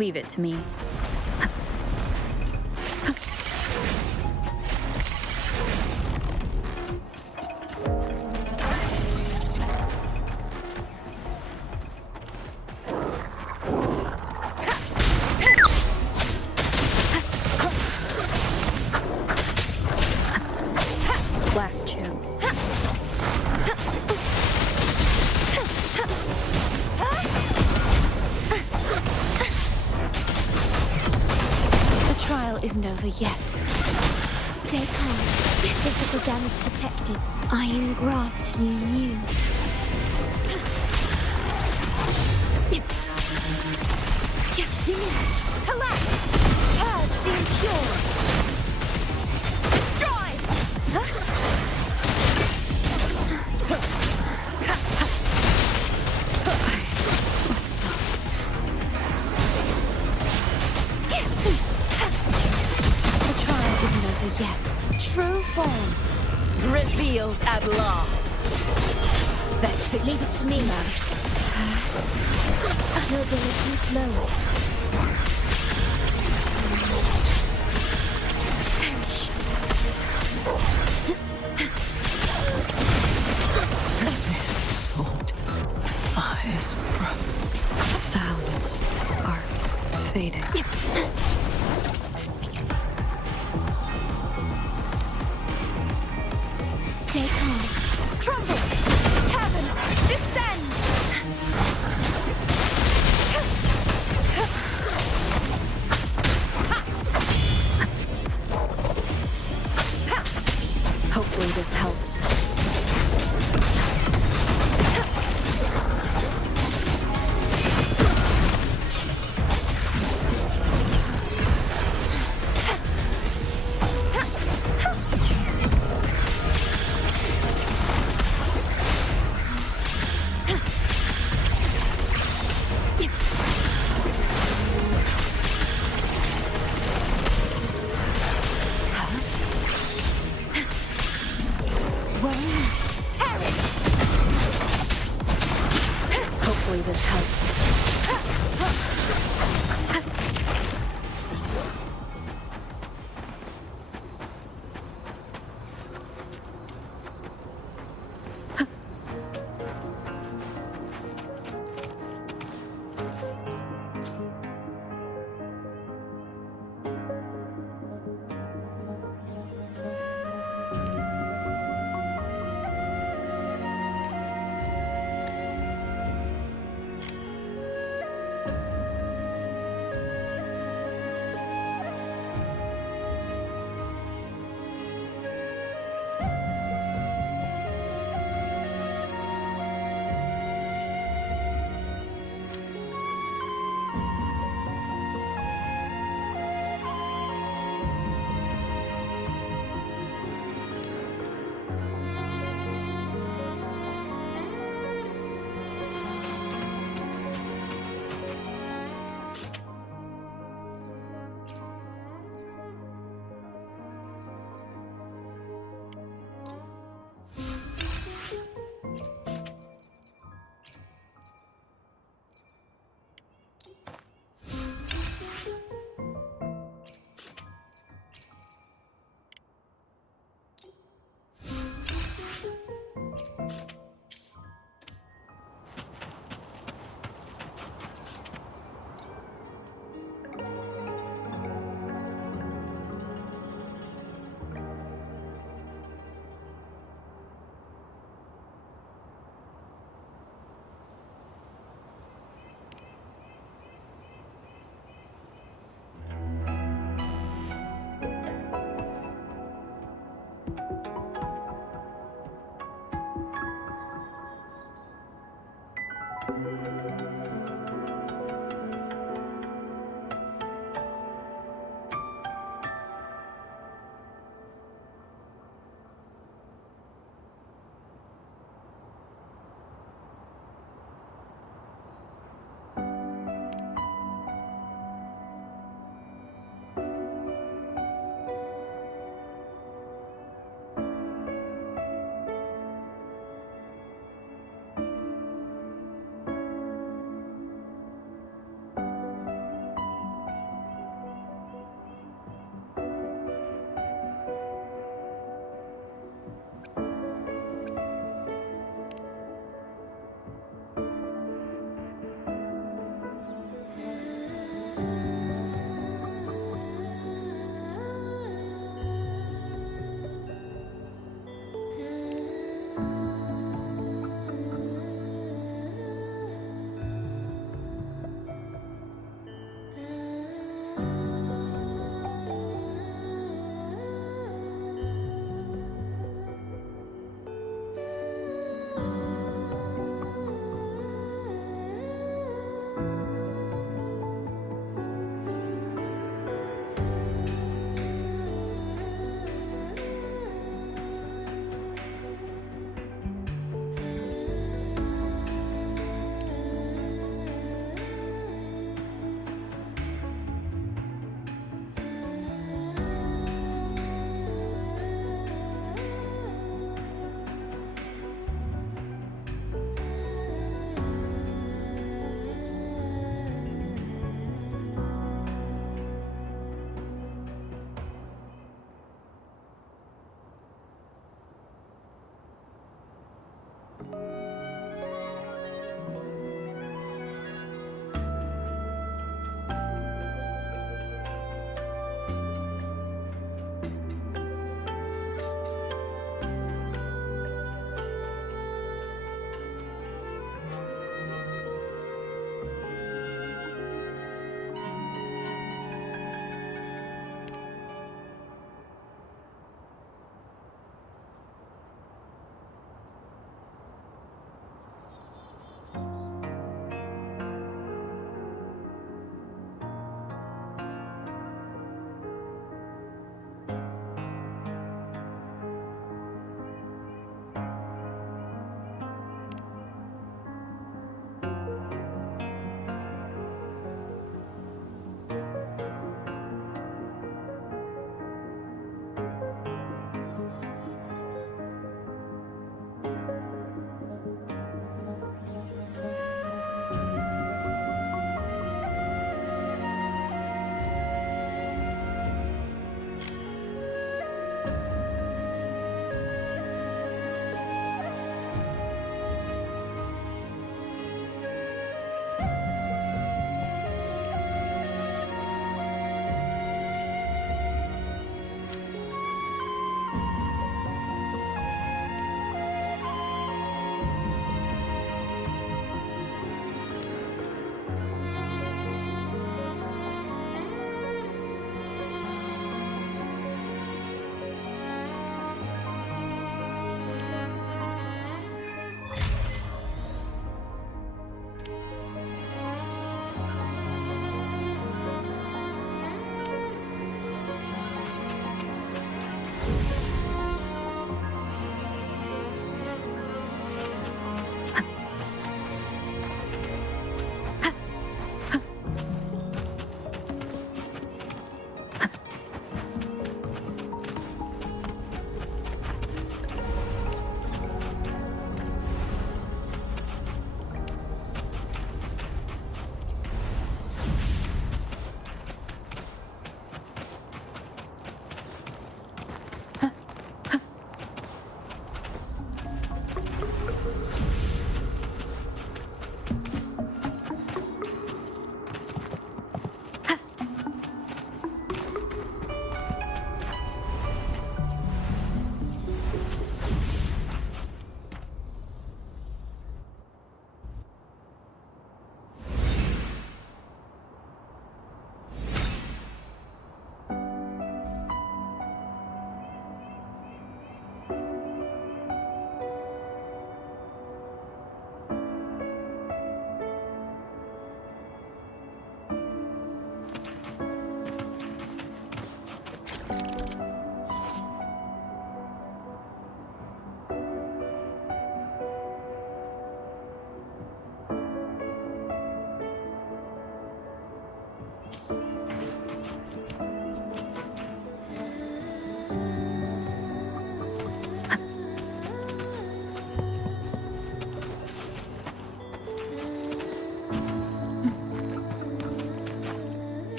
Leave it to me. Last chance. The trial isn't over yet. Stay calm. Physical damage detected. Iron graft you knew. Diminish. Collapse. Purge the impure. Destroy. The trial isn't over yet. True form. Revealed at last. That's it. Leave it to me, Max. Durability lowered. Perish. This sword lies broke. Sounds are fading. Stay calm. Crumble! Heavens! Descend! Hopefully this helps.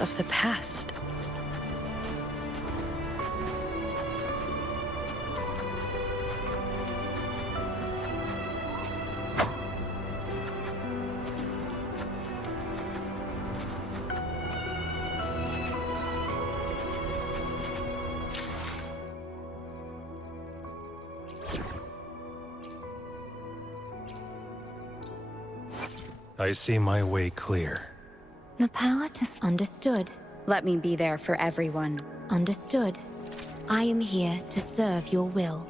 Of the past. I see my way clear. The power to understood. Let me be there for everyone. Understood. I am here to serve your will.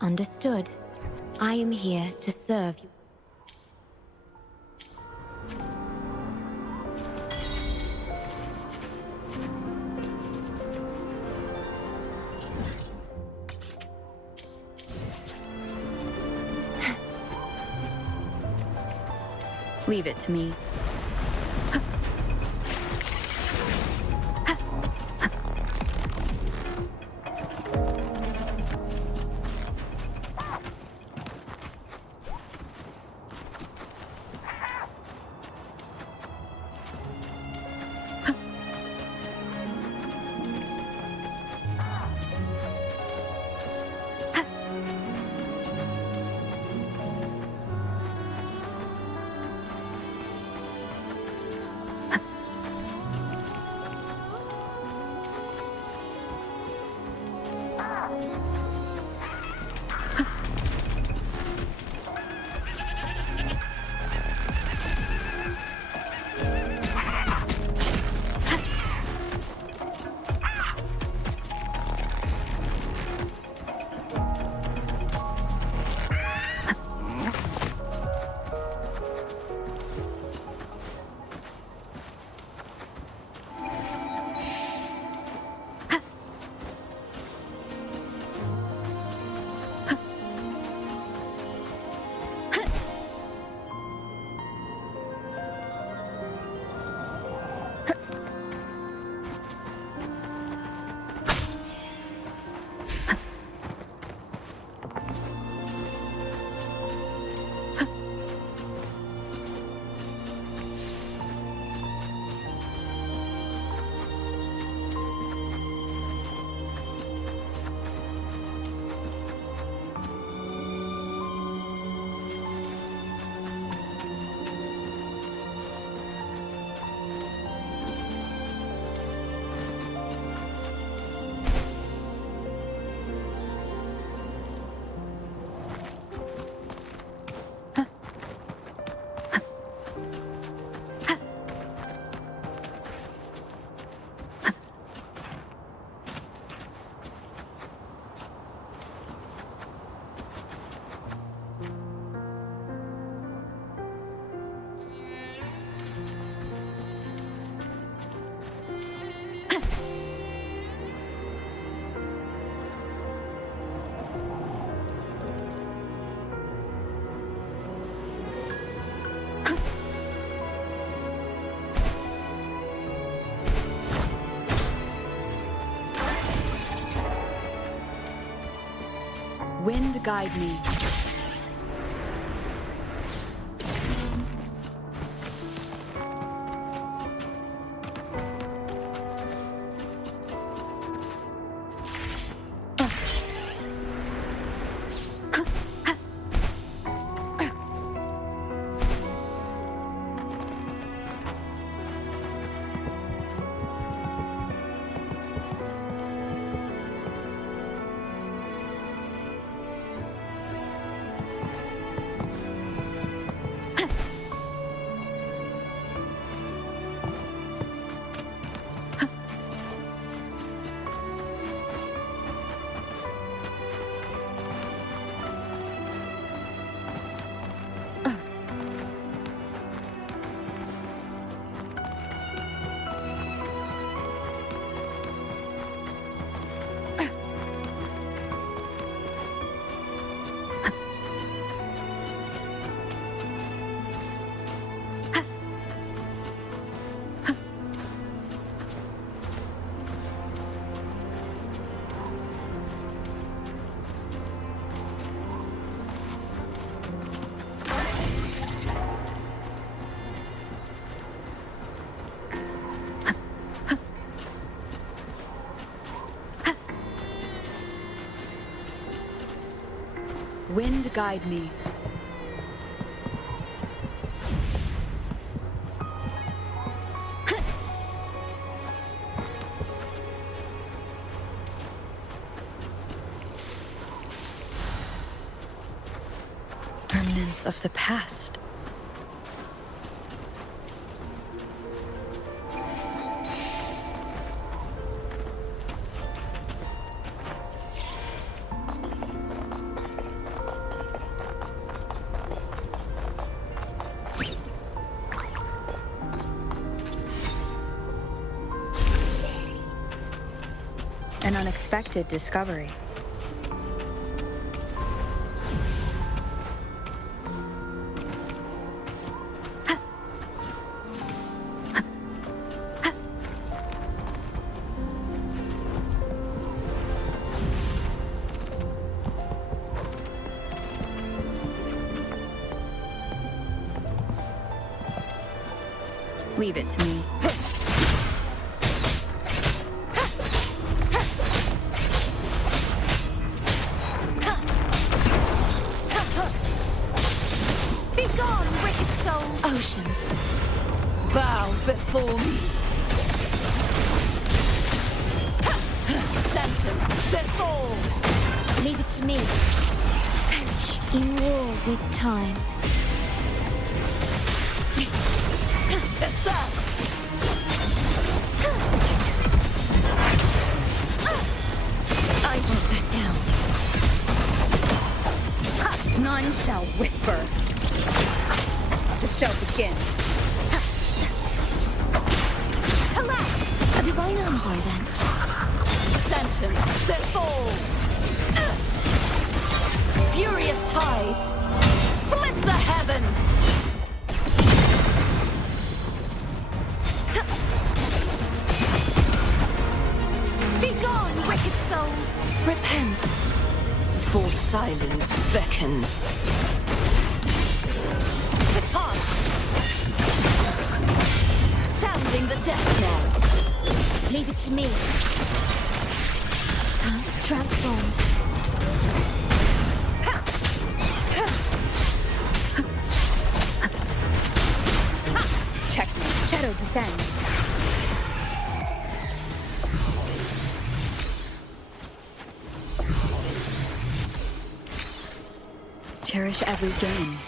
Understood. I am here to serve you. Leave it to me. Wind guide me. Wind guide me. Remnants of the past. An unexpected discovery. Leave it to me. Begone, wicked soul! Oceans, bow before me. Sentence, then fall. Leave it to me. Perish in war with time. Disperse. I won't back down. None shall whisper. The show begins. Collapse! A divine envoy, then. Sentence, then fall. Furious tides, split the heavens. Begone, wicked souls. Repent, for silence beckons. Baton, sounding the death knell. Leave it to me. Transformed. Checkmate. Shadow descends. Cherish every gain.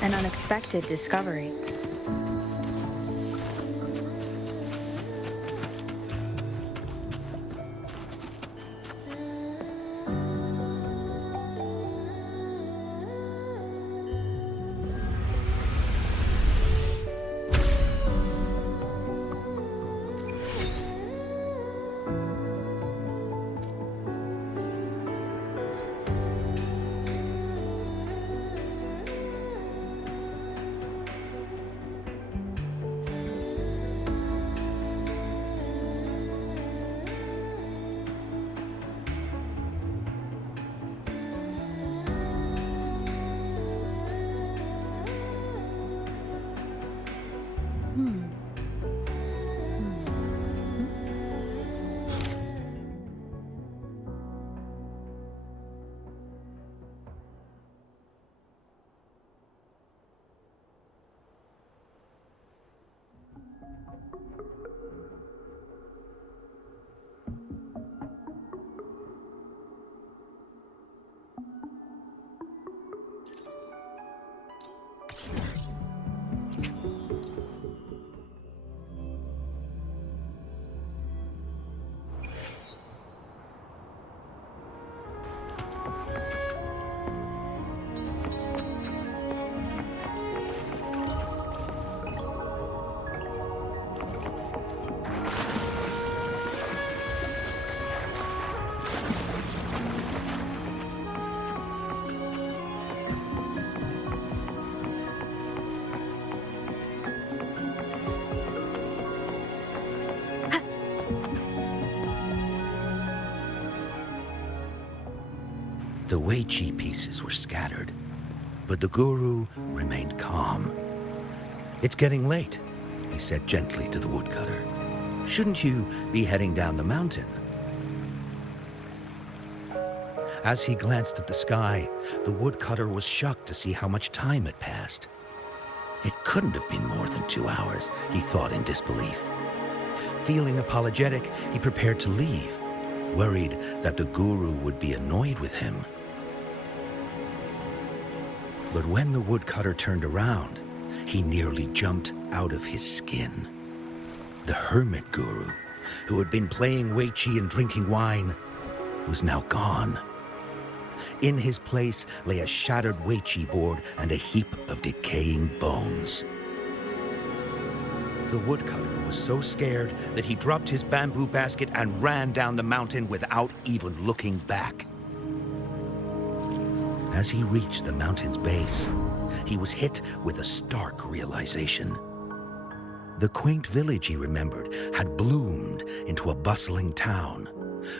An unexpected discovery. The Wei Chi pieces were scattered, but the guru remained calm. "It's getting late," he said gently to the woodcutter. "Shouldn't you be heading down the mountain?" As he glanced at the sky, the woodcutter was shocked to see how much time had passed. It couldn't have been more than 2 hours, he thought in disbelief. Feeling apologetic, he prepared to leave, worried that the guru would be annoyed with him. But when the woodcutter turned around, he nearly jumped out of his skin. The hermit guru, who had been playing Wei Chi and drinking wine, was now gone. In his place lay a shattered Wei Chi board and a heap of decaying bones. The woodcutter was so scared that he dropped his bamboo basket and ran down the mountain without even looking back. As he reached the mountain's base, he was hit with a stark realization. The quaint village he remembered had bloomed into a bustling town,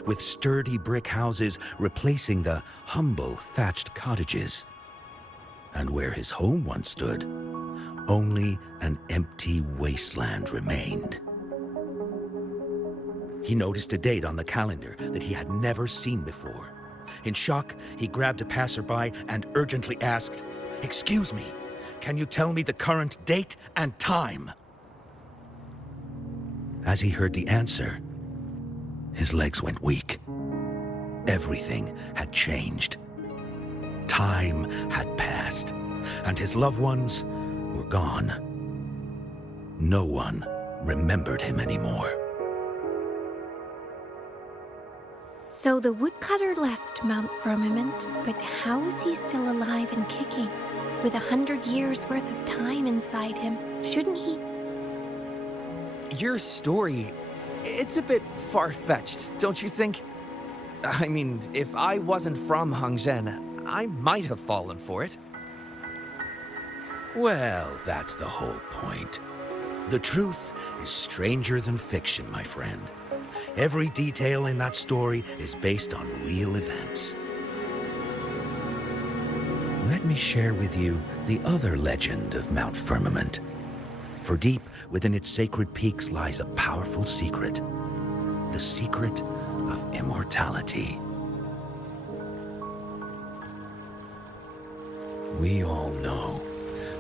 with sturdy brick houses replacing the humble thatched cottages. And where his home once stood, only an empty wasteland remained. He noticed a date on the calendar that he had never seen before. In shock, he grabbed a passerby and urgently asked, "Excuse me, can you tell me the current date and time?" As he heard the answer, his legs went weak. Everything had changed. Time had passed, and his loved ones were gone. No one remembered him anymore. So the woodcutter left Mount Firmament, but how is he still alive and kicking? With 100 years worth of time inside him, shouldn't he? Your story, it's a bit far-fetched, don't you think? I mean, if I wasn't from Hongzhen, I might have fallen for it. Well, that's the whole point. The truth is stranger than fiction, my friend. Every detail in that story is based on real events. Let me share with you the other legend of Mount Firmament. For deep within its sacred peaks lies a powerful secret. The secret of immortality. We all know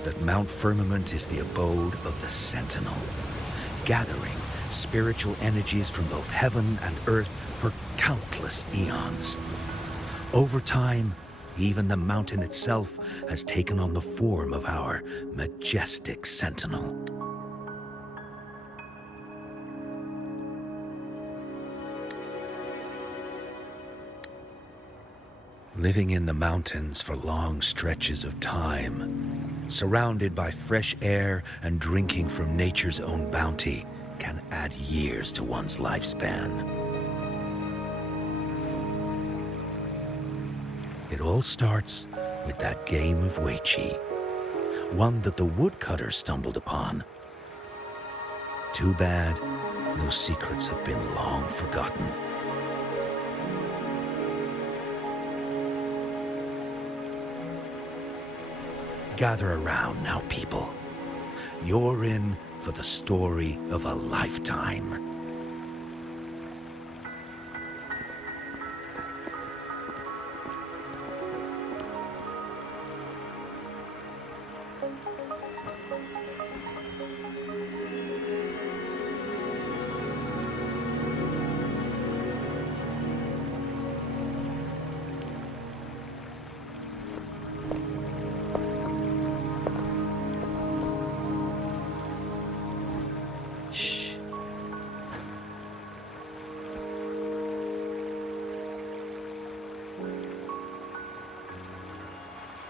that Mount Firmament is the abode of the Sentinel, gathering spiritual energies from both heaven and earth for countless eons. Over time, even the mountain itself has taken on the form of our majestic sentinel. Living in the mountains for long stretches of time, surrounded by fresh air and drinking from nature's own bounty, can add years to one's lifespan. It all starts with that game of Wei Chi, one that the woodcutter stumbled upon. Too bad those secrets have been long forgotten. Gather around now, people. You're in for the story of a lifetime.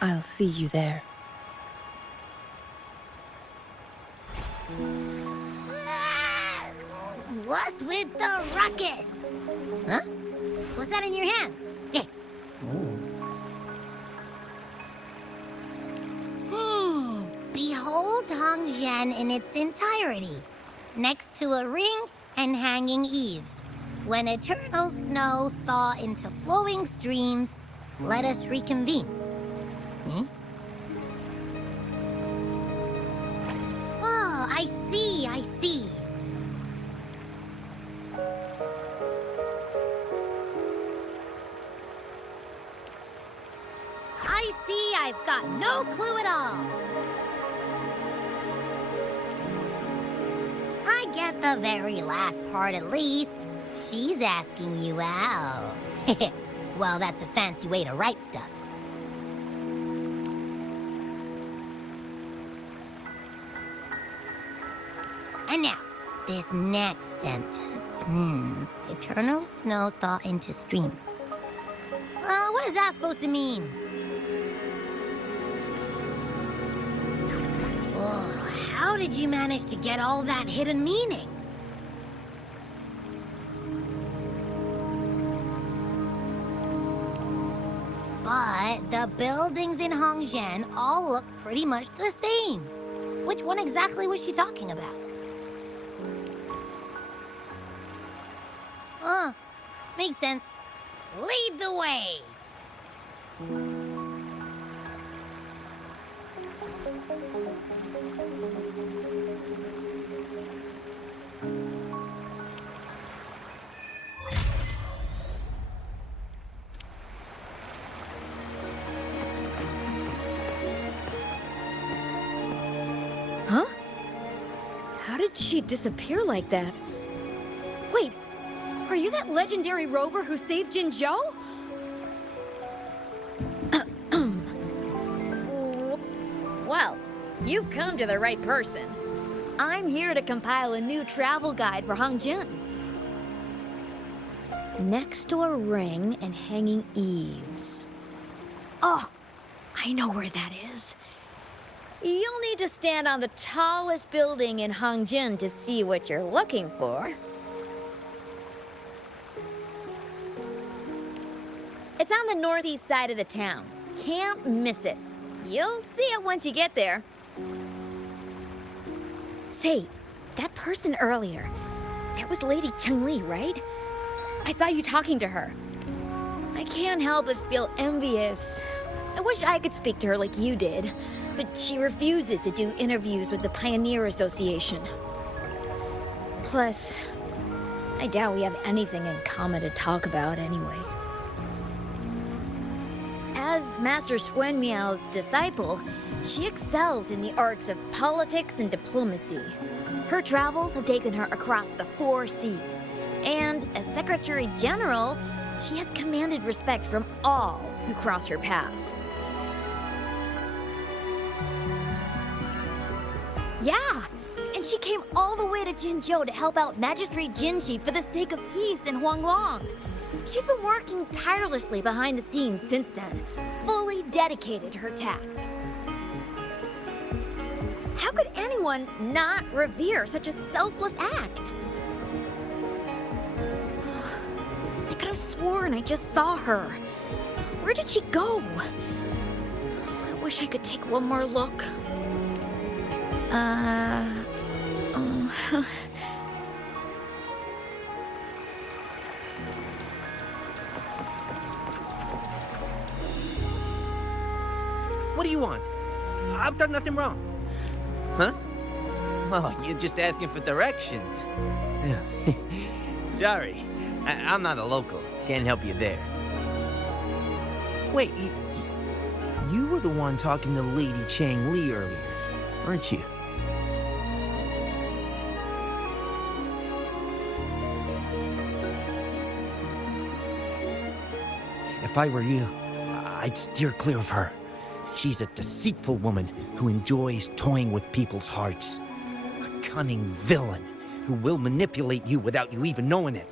I'll see you there. What's with the ruckus? Huh? What's that in your hands? Hey. Behold Hongzhen in its entirety, next to a ring and hanging eaves. When eternal snow thaw into flowing streams, let us reconvene. Oh, I see, I see. I see I've got no clue at all. I get the very last part at least. She's asking you out. Well, that's a fancy way to write stuff. And now, this next sentence. Eternal snow thaw into streams. What is that supposed to mean? Oh, how did you manage to get all that hidden meaning? But the buildings in Hongzhen all look pretty much the same. Which one exactly was she talking about? Makes sense. Lead the way! Huh? How did she disappear like that? Wait, are you that legendary rover who saved Jinzhou? Well, you've come to the right person. I'm here to compile a new travel guide for Hongzhen. Next to a ring and hanging eaves. Oh, I know where that is. You'll need to stand on the tallest building in Hongzhen to see what you're looking for. It's on the northeast side of the town. Can't miss it. You'll see it once you get there. Say, that person earlier, that was Lady Changli, right? I saw you talking to her. I can't help but feel envious. I wish I could speak to her like you did, but she refuses to do interviews with the Pioneer Association. Plus, I doubt we have anything in common to talk about anyway. As Master Xuanmiao's disciple, she excels in the arts of politics and diplomacy. Her travels have taken her across the 4 seas, and as Secretary General, she has commanded respect from all who cross her path. Yeah, and she came all the way to Jinzhou to help out Magistrate Jinshi for the sake of peace in Huanglong. She's been working tirelessly behind the scenes since then, fully dedicated to her task. How could anyone not revere such a selfless act? I could have sworn I just saw her. Where did she go? I wish I could take one more look. What do you want? I've done nothing wrong. Huh? Oh, you're just asking for directions. Yeah. Sorry, I'm not a local. Can't help you there. Wait, you were the one talking to Lady Changli earlier, weren't you? If I were you, I'd steer clear of her. She's a deceitful woman who enjoys toying with people's hearts. A cunning villain who will manipulate you without you even knowing it.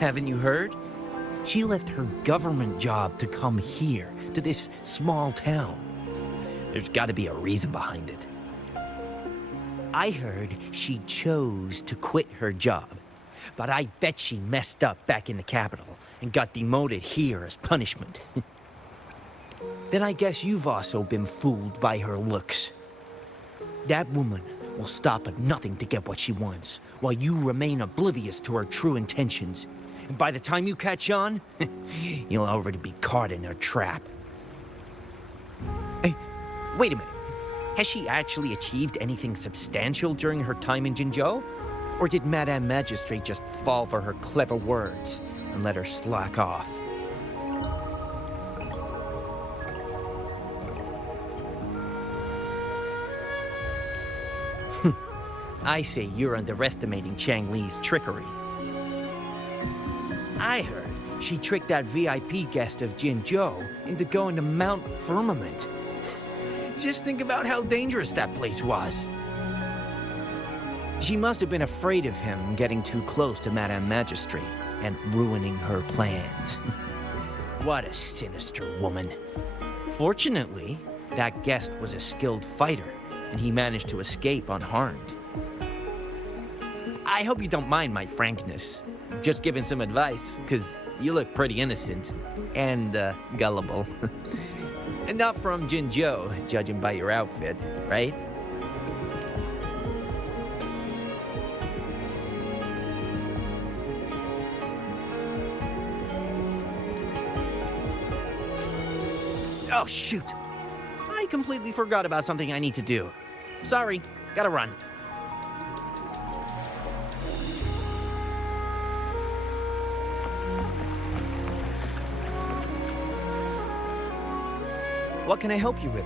Haven't you heard? She left her government job to come here to this small town. There's gotta be a reason behind it. I heard she chose to quit her job, but I bet she messed up back in the capital and got demoted here as punishment. Then I guess you've also been fooled by her looks. That woman will stop at nothing to get what she wants, while you remain oblivious to her true intentions. And by the time you catch on, you'll already be caught in her trap. Hey, wait a minute. Has she actually achieved anything substantial during her time in Jinzhou? Or did Madame Magistrate just fall for her clever words and let her slack off? I say you're underestimating Changli's trickery. I heard she tricked that VIP guest of Jinzhou into going to Mount Firmament. Just think about how dangerous that place was. She must have been afraid of him getting too close to Madame Magistrate and ruining her plans. What a sinister woman. Fortunately, that guest was a skilled fighter, and he managed to escape unharmed. I hope you don't mind my frankness. Just giving some advice, because you look pretty innocent and gullible. And not from Jinzhou, judging by your outfit, right? Oh, shoot. I completely forgot about something I need to do. Sorry, gotta run. What can I help you with?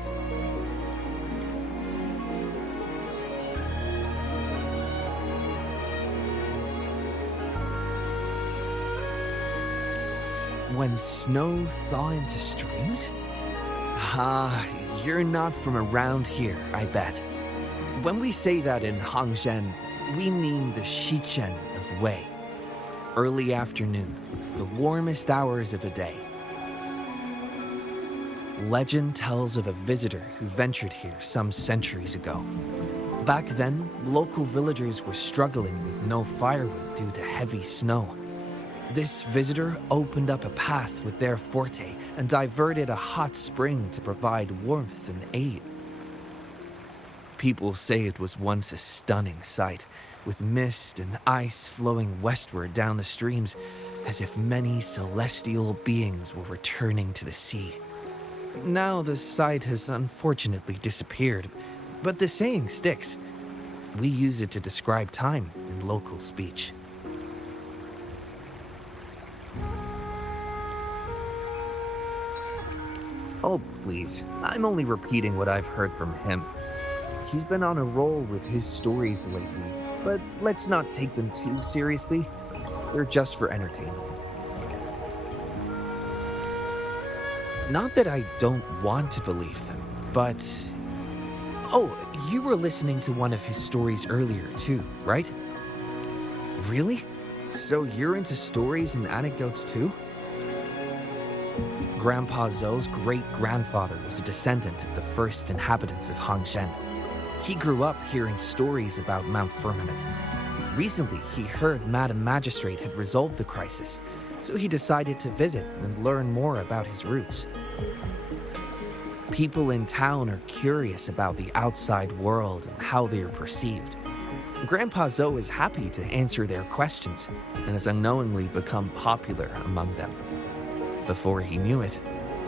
When snow thaw into streams? You're not from around here, I bet. When we say that in Hangzhen, we mean the Shichen of Wei. Early afternoon, the warmest hours of a day. Legend tells of a visitor who ventured here some centuries ago. Back then, local villagers were struggling with no firewood due to heavy snow. This visitor opened up a path with their forte and diverted a hot spring to provide warmth and aid. People say it was once a stunning sight, with mist and ice flowing westward down the streams, as if many celestial beings were returning to the sea. Now the sight has unfortunately disappeared, but the saying sticks. We use it to describe time in local speech. Oh, please. I'm only repeating what I've heard from him. He's been on a roll with his stories lately, but let's not take them too seriously. They're just for entertainment. Not that I don't want to believe them, but... Oh, you were listening to one of his stories earlier too, right? Really? So you're into stories and anecdotes too? Grandpa Zhou's great-grandfather was a descendant of the first inhabitants of Hangzhen. He grew up hearing stories about Mount Firmament. Recently, he heard Madame Magistrate had resolved the crisis, so he decided to visit and learn more about his roots. People in town are curious about the outside world and how they are perceived. Grandpa Zhou is happy to answer their questions and has unknowingly become popular among them. Before he knew it,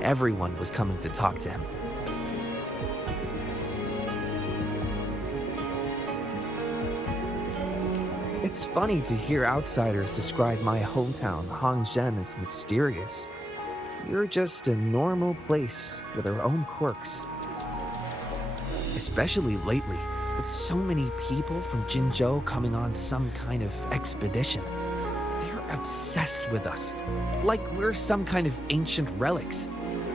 everyone was coming to talk to him. It's funny to hear outsiders describe my hometown, Hangzhen, as mysterious. You're just a normal place with our own quirks. Especially lately, with so many people from Jinzhou coming on some kind of expedition. They're obsessed with us, like we're some kind of ancient relics.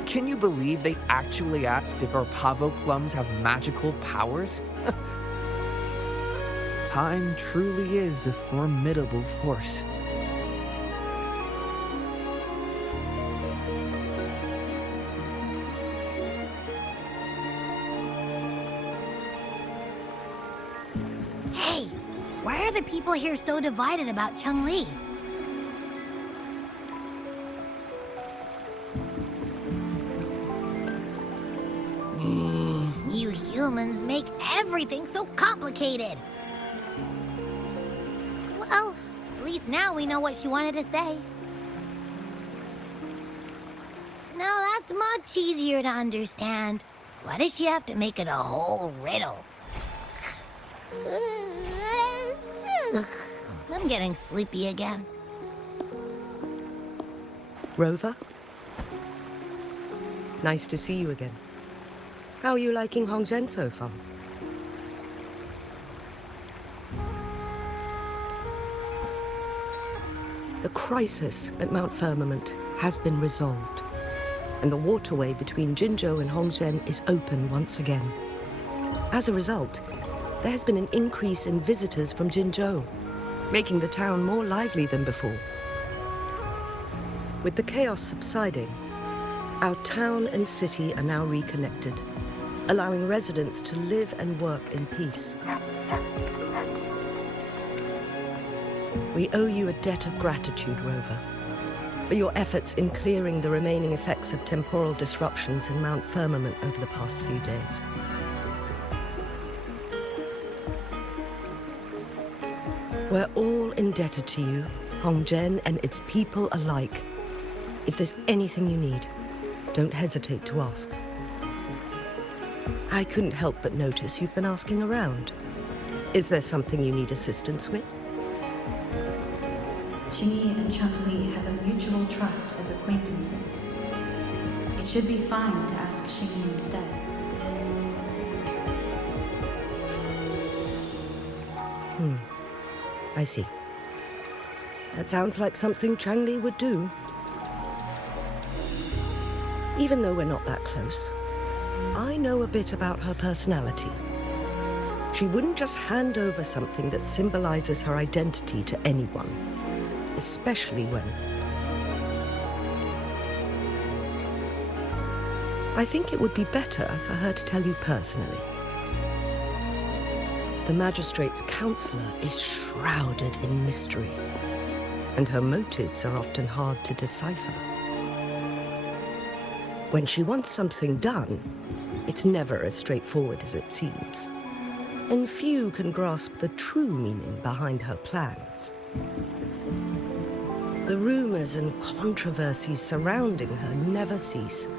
Can you believe they actually asked if our pavo plums have magical powers? Time truly is a formidable force. people here so divided about Changli? You humans make everything so complicated. Well, at least now we know what she wanted to say. Now that's much easier to understand. Why does she have to make it a whole riddle? I'm getting sleepy again. Rover? Nice to see you again. How are you liking Hongzhen so far? The crisis at Mount Firmament has been resolved, and the waterway between Jinzhou and Hongzhen is open once again. As a result, there has been an increase in visitors from Jinzhou, making the town more lively than before. With the chaos subsiding, our town and city are now reconnected, allowing residents to live and work in peace. We owe you a debt of gratitude, Rover, for your efforts in clearing the remaining effects of temporal disruptions in Mount Firmament over the past few days. We're all indebted to you, Hongzhen and its people alike. If there's anything you need, don't hesitate to ask. I couldn't help but notice you've been asking around. Is there something you need assistance with? Xingyi and Changli have a mutual trust as acquaintances. It should be fine to ask Xingyi instead. I see. That sounds like something Changli would do. Even though we're not that close, I know a bit about her personality. She wouldn't just hand over something that symbolizes her identity to anyone, especially when... I think it would be better for her to tell you personally. The magistrate's counselor is shrouded in mystery, and her motives are often hard to decipher. When she wants something done, it's never as straightforward as it seems, and few can grasp the true meaning behind her plans. The rumors and controversies surrounding her never cease,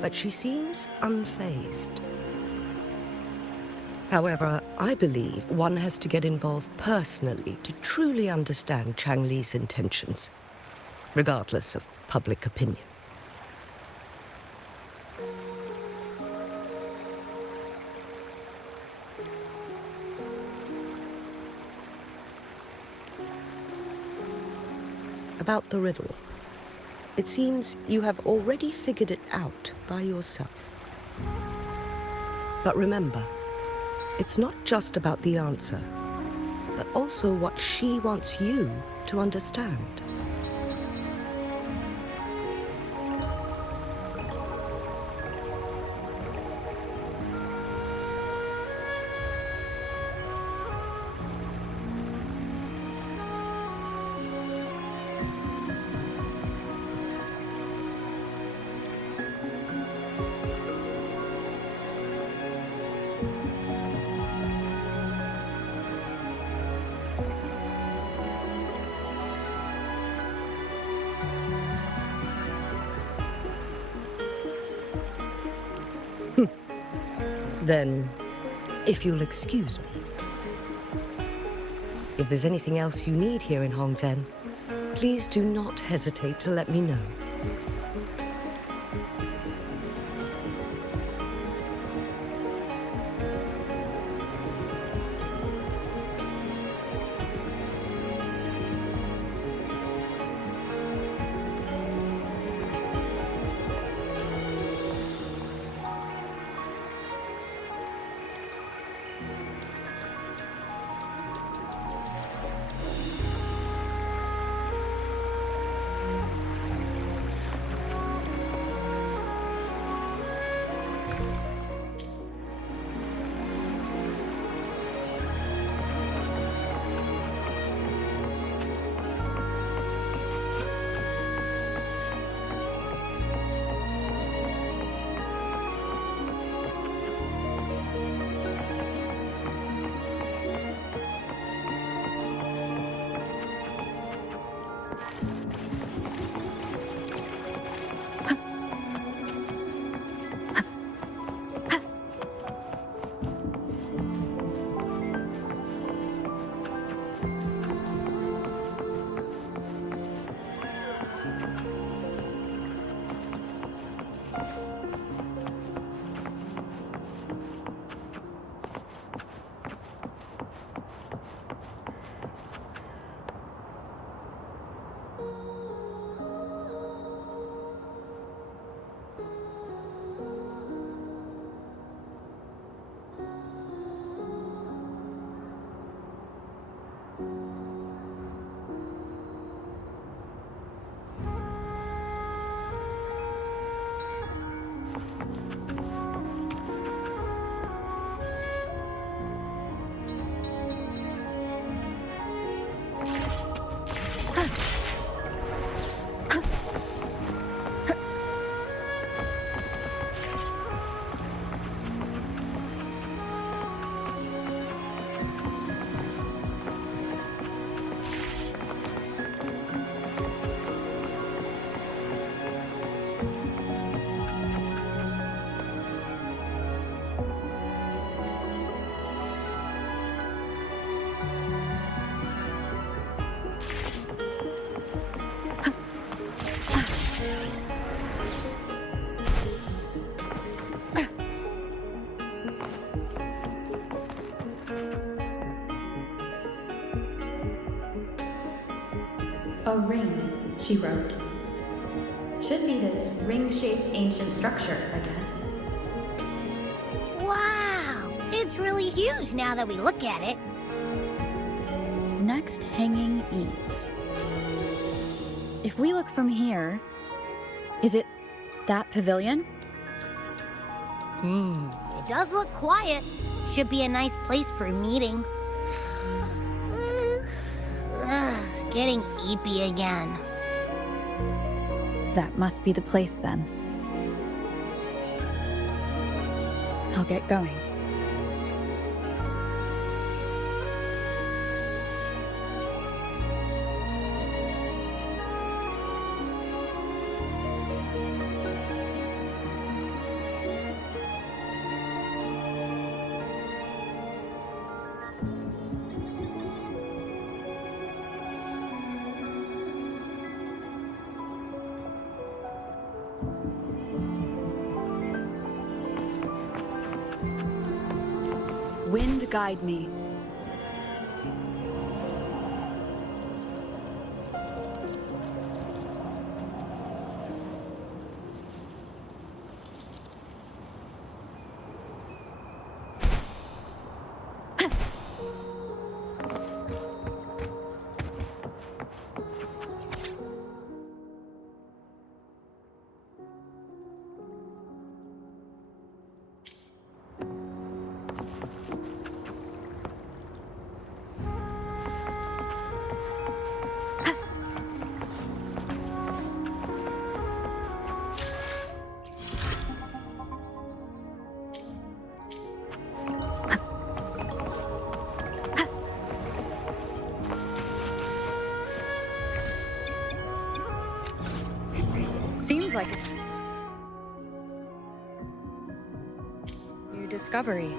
but she seems unfazed. However, I believe one has to get involved personally to truly understand Changli's intentions, regardless of public opinion. About the riddle. It seems you have already figured it out by yourself. But remember, it's not just about the answer, but also what she wants you to understand. Then, if you'll excuse me, if there's anything else you need here in Hongzhen, please do not hesitate to let me know. A ring, she wrote. Should be this ring-shaped ancient structure, I guess. Wow! It's really huge now that we look at it. Next, hanging eaves. If we look from here, is it that pavilion? It does look quiet. Should be a nice place for meetings. Getting eepy again. That must be the place then. I'll get going. Wind guide me. Seems like a new discovery.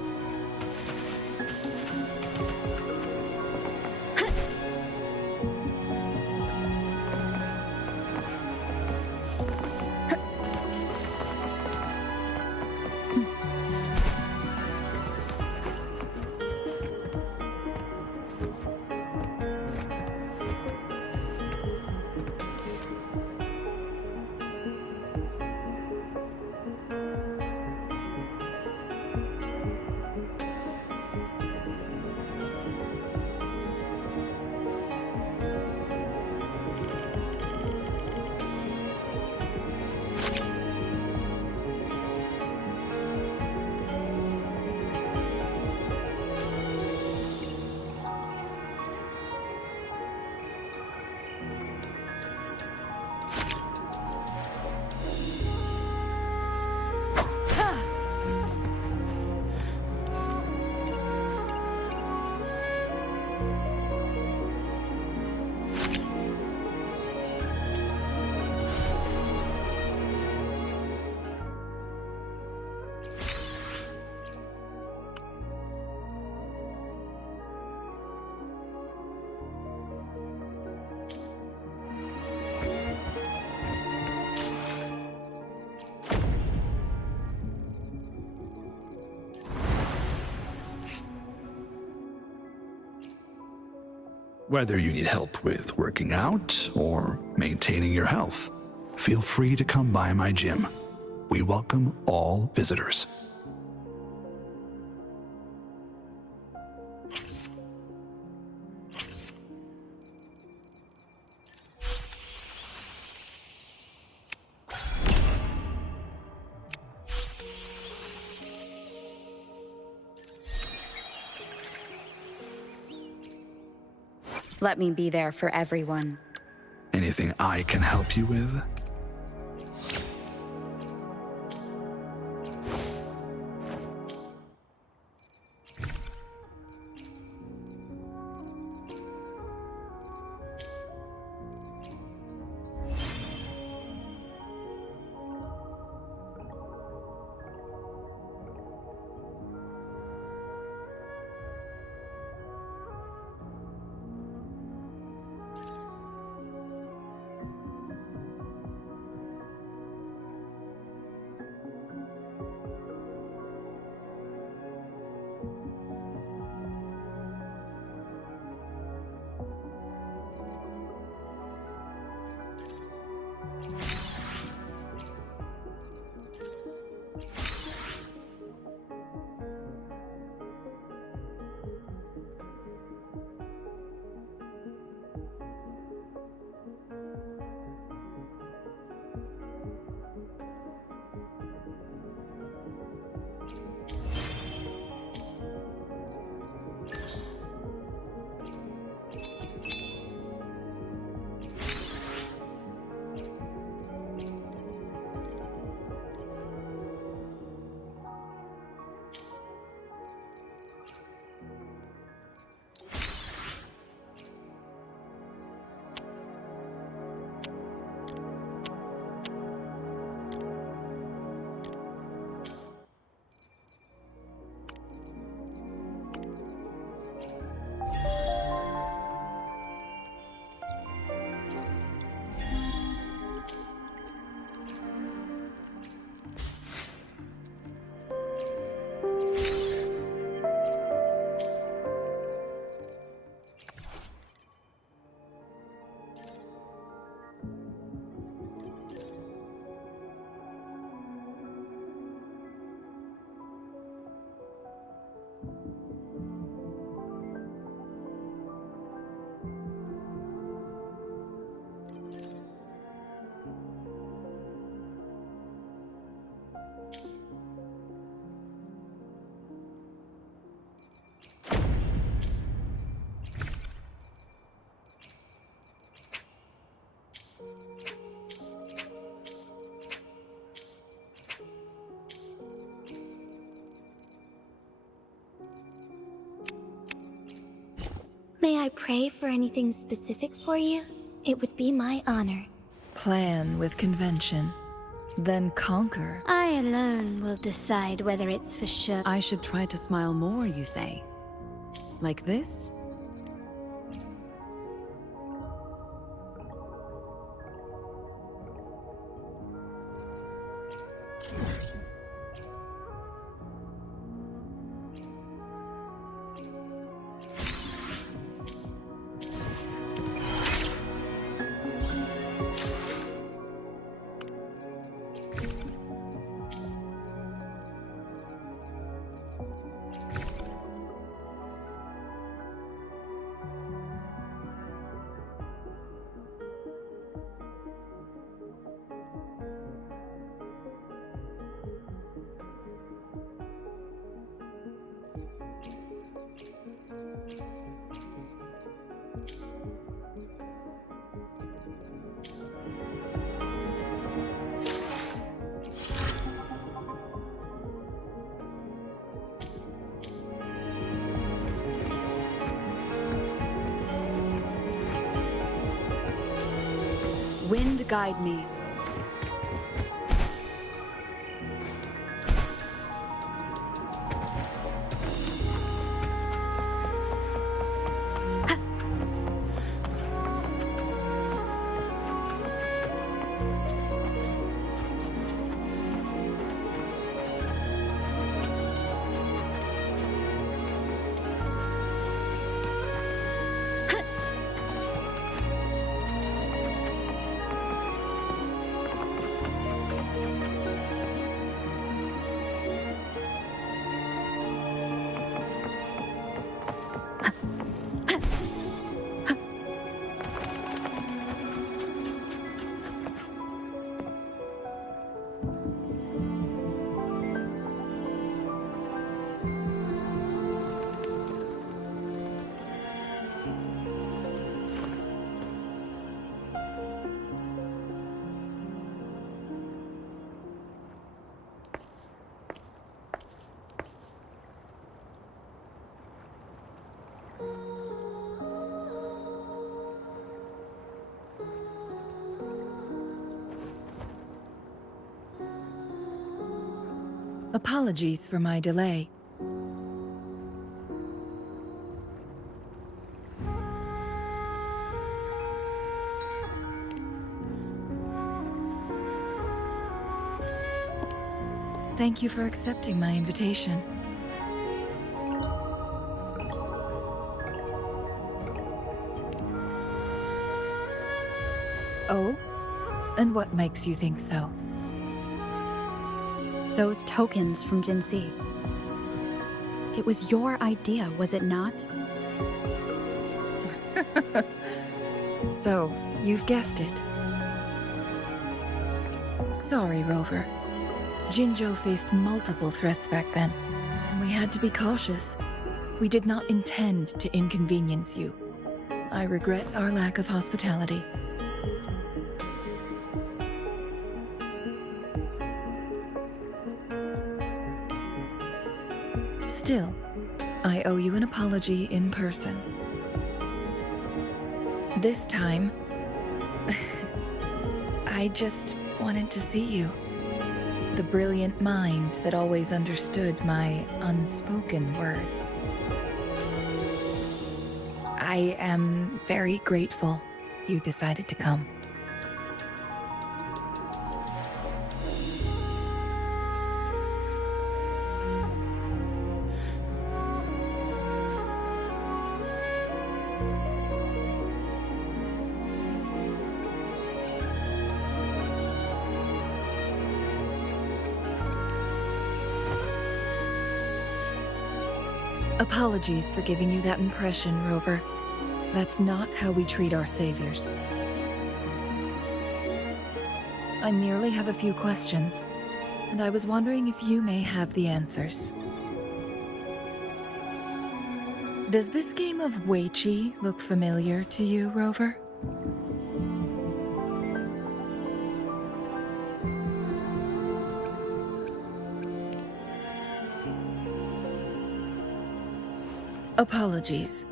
Whether you need help with working out or maintaining your health, feel free to come by my gym. We welcome all visitors. Let me be there for everyone. Anything I can help you with? May I pray for anything specific for you? It would be my honor. Plan with convention, then conquer. I alone will decide whether it's for sure. I should try to smile more, you say? Like this? Wind guide me. Apologies for my delay. Thank you for accepting my invitation. Oh? And what makes you think so? Those tokens from Jinxi. It was your idea, was it not? So, you've guessed it. Sorry, Rover. Jinzhou faced multiple threats back then, and we had to be cautious. We did not intend to inconvenience you. I regret our lack of hospitality. Still, I owe you an apology in person. This time, I just wanted to see you. The brilliant mind that always understood my unspoken words. I am very grateful you decided to come. Apologies for giving you that impression, Rover. That's not how we treat our saviors. I merely have a few questions, and I was wondering if you may have the answers. Does this game of Weiqi look familiar to you, Rover? Apologies.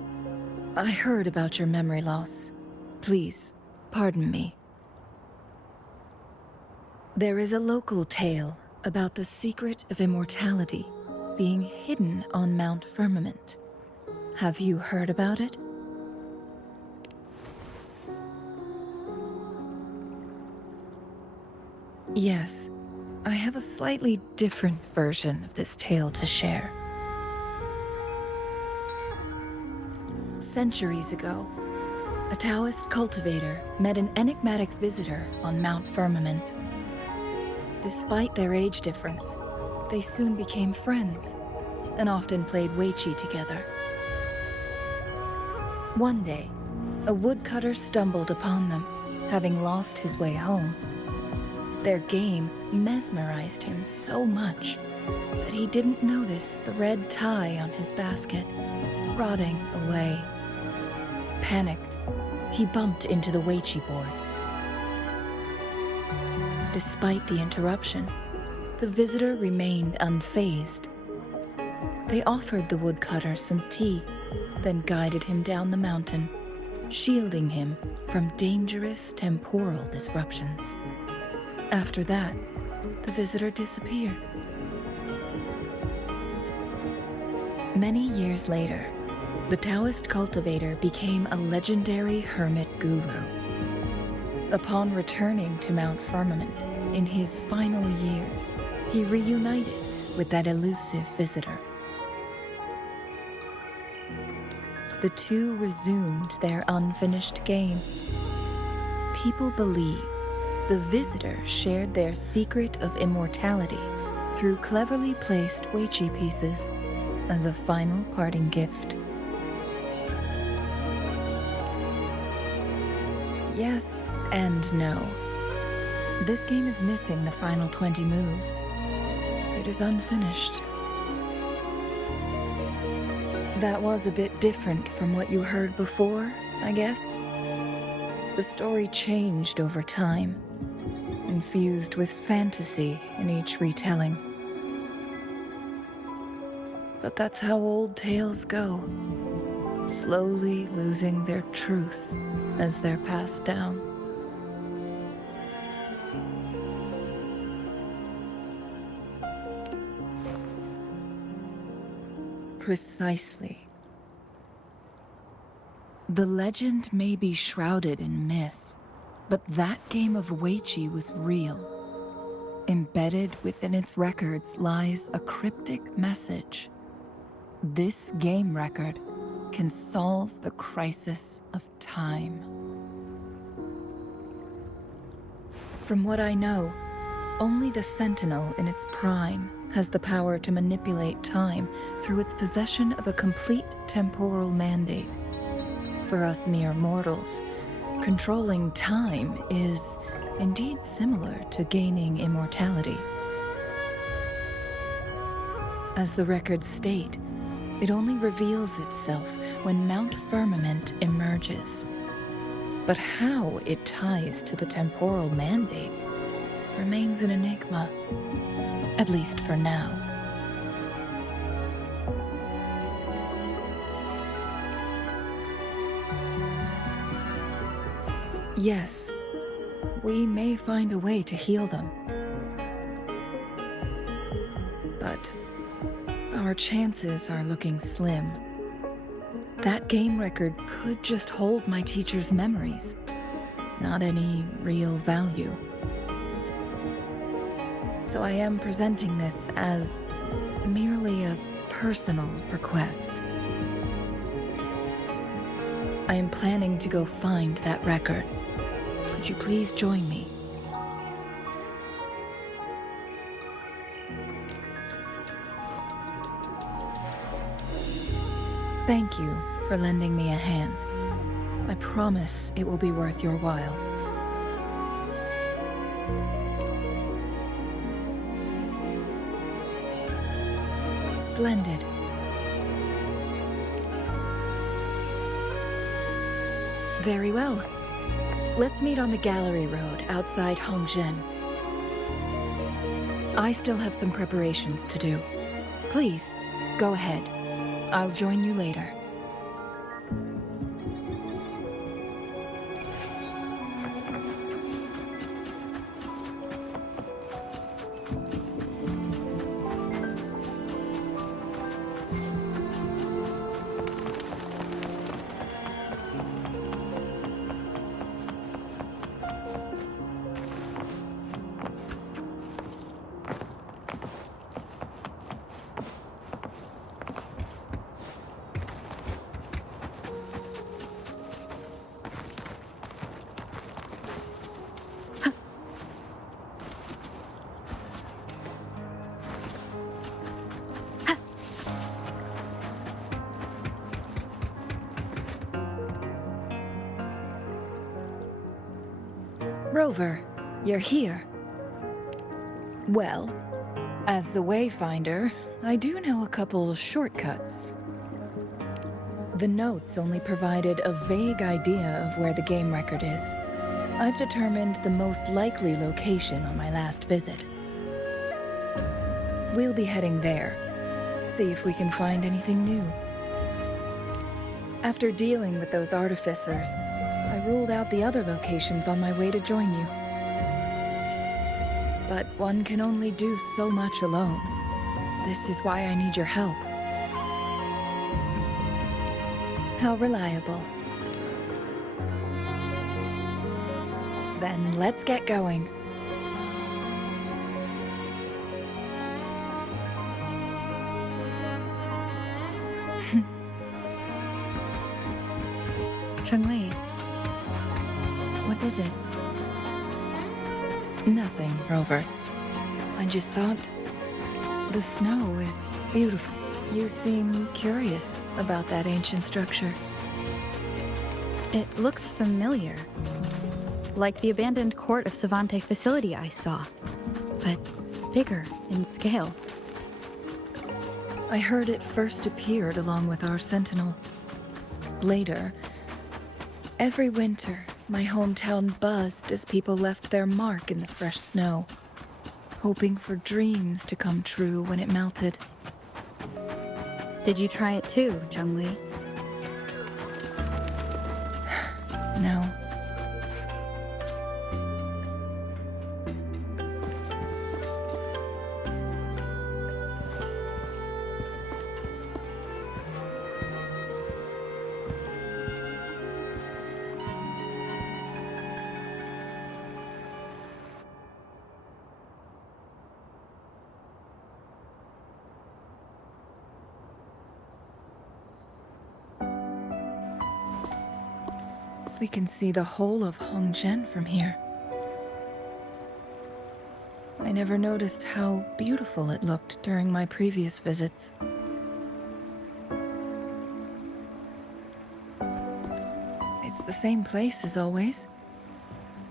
I heard about your memory loss. Please, pardon me. There is a local tale about the secret of immortality being hidden on Mount Firmament. Have you heard about it? Yes, I have a slightly different version of this tale to share. Centuries ago, a Taoist cultivator met an enigmatic visitor on Mount Firmament. Despite their age difference, they soon became friends and often played Weiqi together. One day, a woodcutter stumbled upon them, having lost his way home. Their game mesmerized him so much that he didn't notice the red tie on his basket, rotting away. Panicked, he bumped into the Weiqi board. Despite the interruption, the visitor remained unfazed. They offered the woodcutter some tea, then guided him down the mountain, shielding him from dangerous temporal disruptions. After that, the visitor disappeared. Many years later, the Taoist cultivator became a legendary hermit guru. Upon returning to Mount Firmament in his final years, he reunited with that elusive visitor. The two resumed their unfinished game. People believe the visitor shared their secret of immortality through cleverly placed Weiqi pieces as a final parting gift. Yes and no. This game is missing the final 20 moves. It is unfinished. That was a bit different from what you heard before, I guess. The story changed over time, infused with fantasy in each retelling. But that's how old tales go, slowly losing their truth as they're passed down. Precisely. The legend may be shrouded in myth, but that game of Weiqi was real. Embedded within its records lies a cryptic message. This game record can solve the crisis of time. From what I know, only the Sentinel in its prime has the power to manipulate time through its possession of a complete temporal mandate. For us mere mortals, controlling time is indeed similar to gaining immortality. As the records state, it only reveals itself when Mount Firmament emerges. But how it ties to the temporal mandate remains an enigma, at least for now. Yes, we may find a way to heal them. But our chances are looking slim. That game record could just hold my teacher's memories, not any real value. So I am presenting this as merely a personal request. I am planning to go find that record. Could you please join me? Thank you for lending me a hand. I promise it will be worth your while. Splendid. Very well. Let's meet on the Gallery Road outside Hongzhen. I still have some preparations to do. Please, go ahead. I'll join you later. Rover, you're here. Well, as the Wayfinder, I do know a couple shortcuts. The notes only provided a vague idea of where the game record is. I've determined the most likely location on my last visit. We'll be heading there, see if we can find anything new. After dealing with those artificers, I ruled out the other locations on my way to join you. But one can only do so much alone. This is why I need your help. How reliable. Then let's get going. Changli, what is it? Nothing, Rover. I just thought the snow is beautiful. You seem curious about that ancient structure. It looks familiar. Like the abandoned court of Savante facility I saw, but bigger in scale. I heard it first appeared along with our Sentinel. Later, every winter, my hometown buzzed as people left their mark in the fresh snow, hoping for dreams to come true when it melted. Did you try it too, Changli? No. We can see the whole of Hongzhen from here. I never noticed how beautiful it looked during my previous visits. It's the same place as always.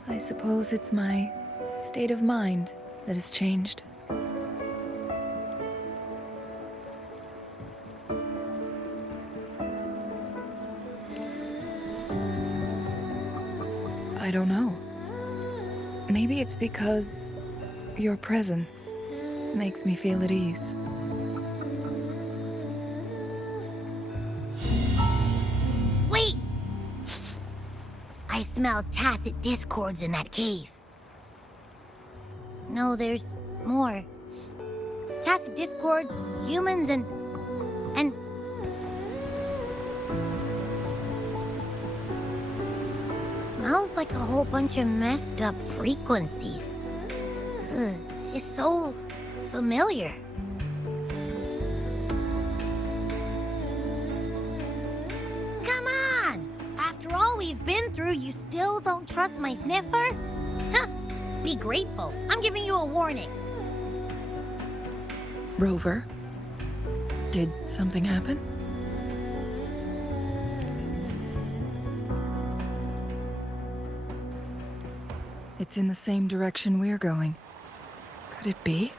I suppose it's my state of mind that has changed. I don't know. Maybe it's because your presence makes me feel at ease. Wait! I smell tacit discords in that cave. No, there's more. Tacit discords, humans, and... Smells like a whole bunch of messed up frequencies. Ugh, it's so familiar. Come on! After all we've been through, you still don't trust my sniffer? Huh! Be grateful. I'm giving you a warning. Rover, did something happen? It's in the same direction we're going. Could it be?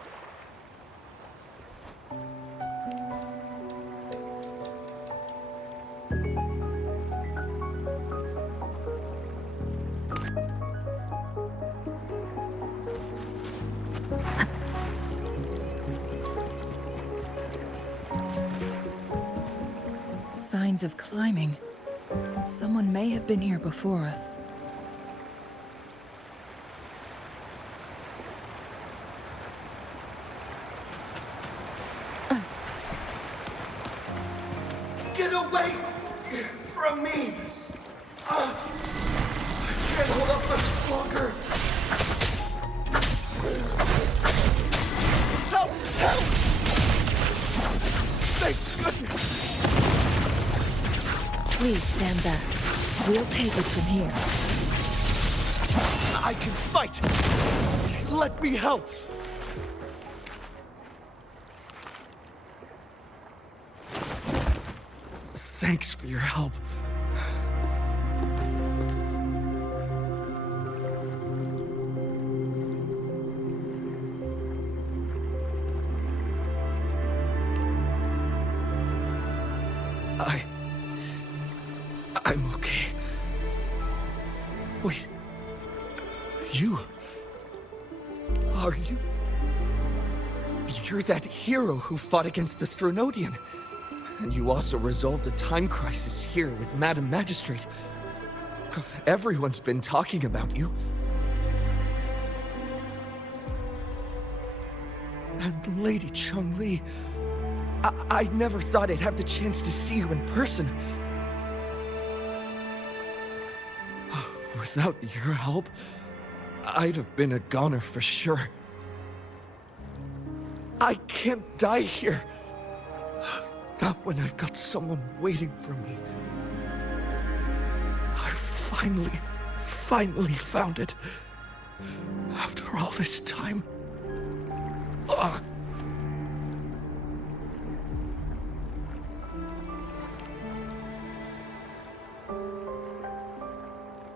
Signs of climbing. Someone may have been here before us. Get away from me! I can't hold up much longer. Help! Help! Thank goodness! Please stand back. We'll take it from here. I can fight! Let me help! Thanks for your help. I'm okay. Wait. Are you? You're that hero who fought against the Stronodian. And you also resolved a time crisis here with Madam Magistrate. Everyone's been talking about you. And Lady Changli, I never thought I'd have the chance to see you in person. Without your help, I'd have been a goner for sure. I can't die here. Not when I've got someone waiting for me. I finally found it. After all this time. Ugh.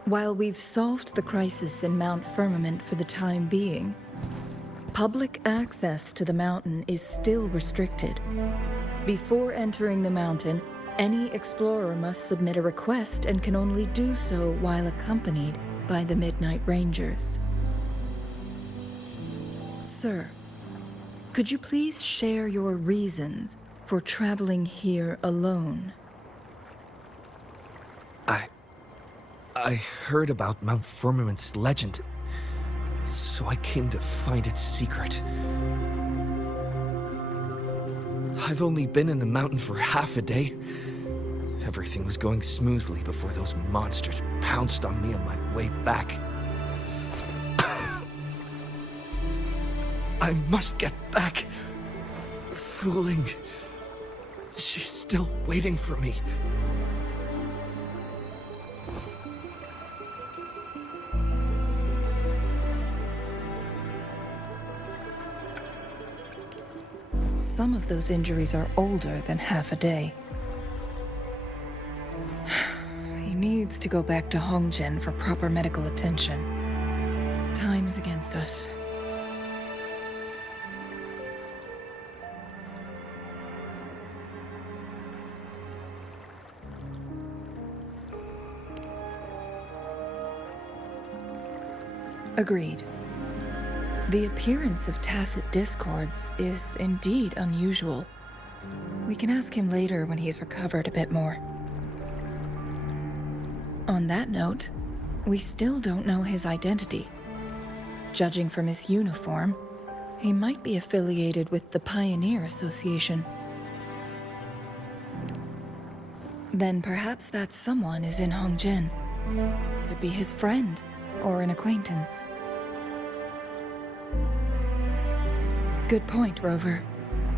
While we've solved the crisis in Mount Firmament for the time being, public access to the mountain is still restricted. Before entering the mountain, any explorer must submit a request and can only do so while accompanied by the Midnight Rangers. Sir, could you please share your reasons for traveling here alone? I heard about Mount Firmament's legend, so I came to find its secret. I've only been in the mountain for half a day. Everything was going smoothly before those monsters pounced on me on my way back. I must get back. Fooling. She's still waiting for me. some of those injuries are older than half a day. He needs to go back to Hongzhen for proper medical attention. Time's against us. Agreed. The appearance of tacit discords is indeed unusual. We can ask him later when he's recovered a bit more. On that note, we still don't know his identity. Judging from his uniform, he might be affiliated with the Pioneer Association. Then perhaps that someone is in Hongzhen. Could be his friend or an acquaintance. Good point, Rover.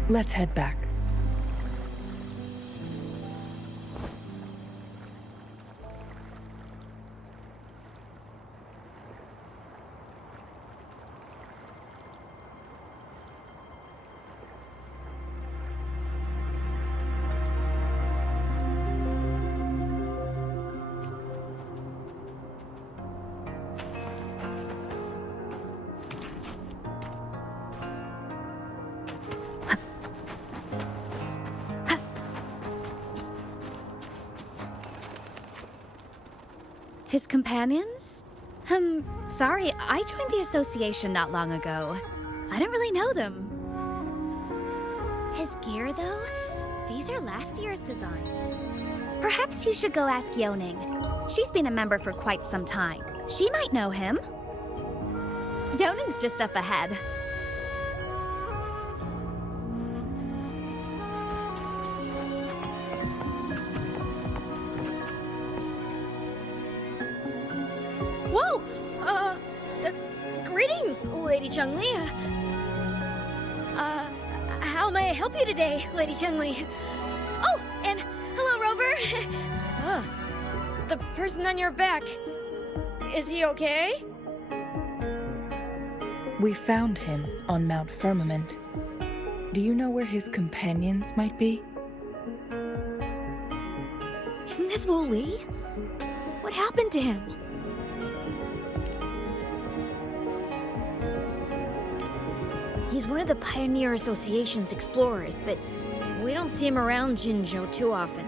Let's head back. His companions? Sorry, I joined the association not long ago. I don't really know them. His gear, though? These are last year's designs. Perhaps you should go ask Yoning. She's been a member for quite some time. She might know him. Yoning's just up ahead. Whoa! Greetings, Lady Changli. How may I help you today, Lady Changli? Oh, and hello, Rover. The person on your back. Is he okay? We found him on Mount Firmament. Do you know where his companions might be? Isn't this Wu Li? What happened to him? He's one of the Pioneer Association's explorers, but we don't see him around Jinzhou too often.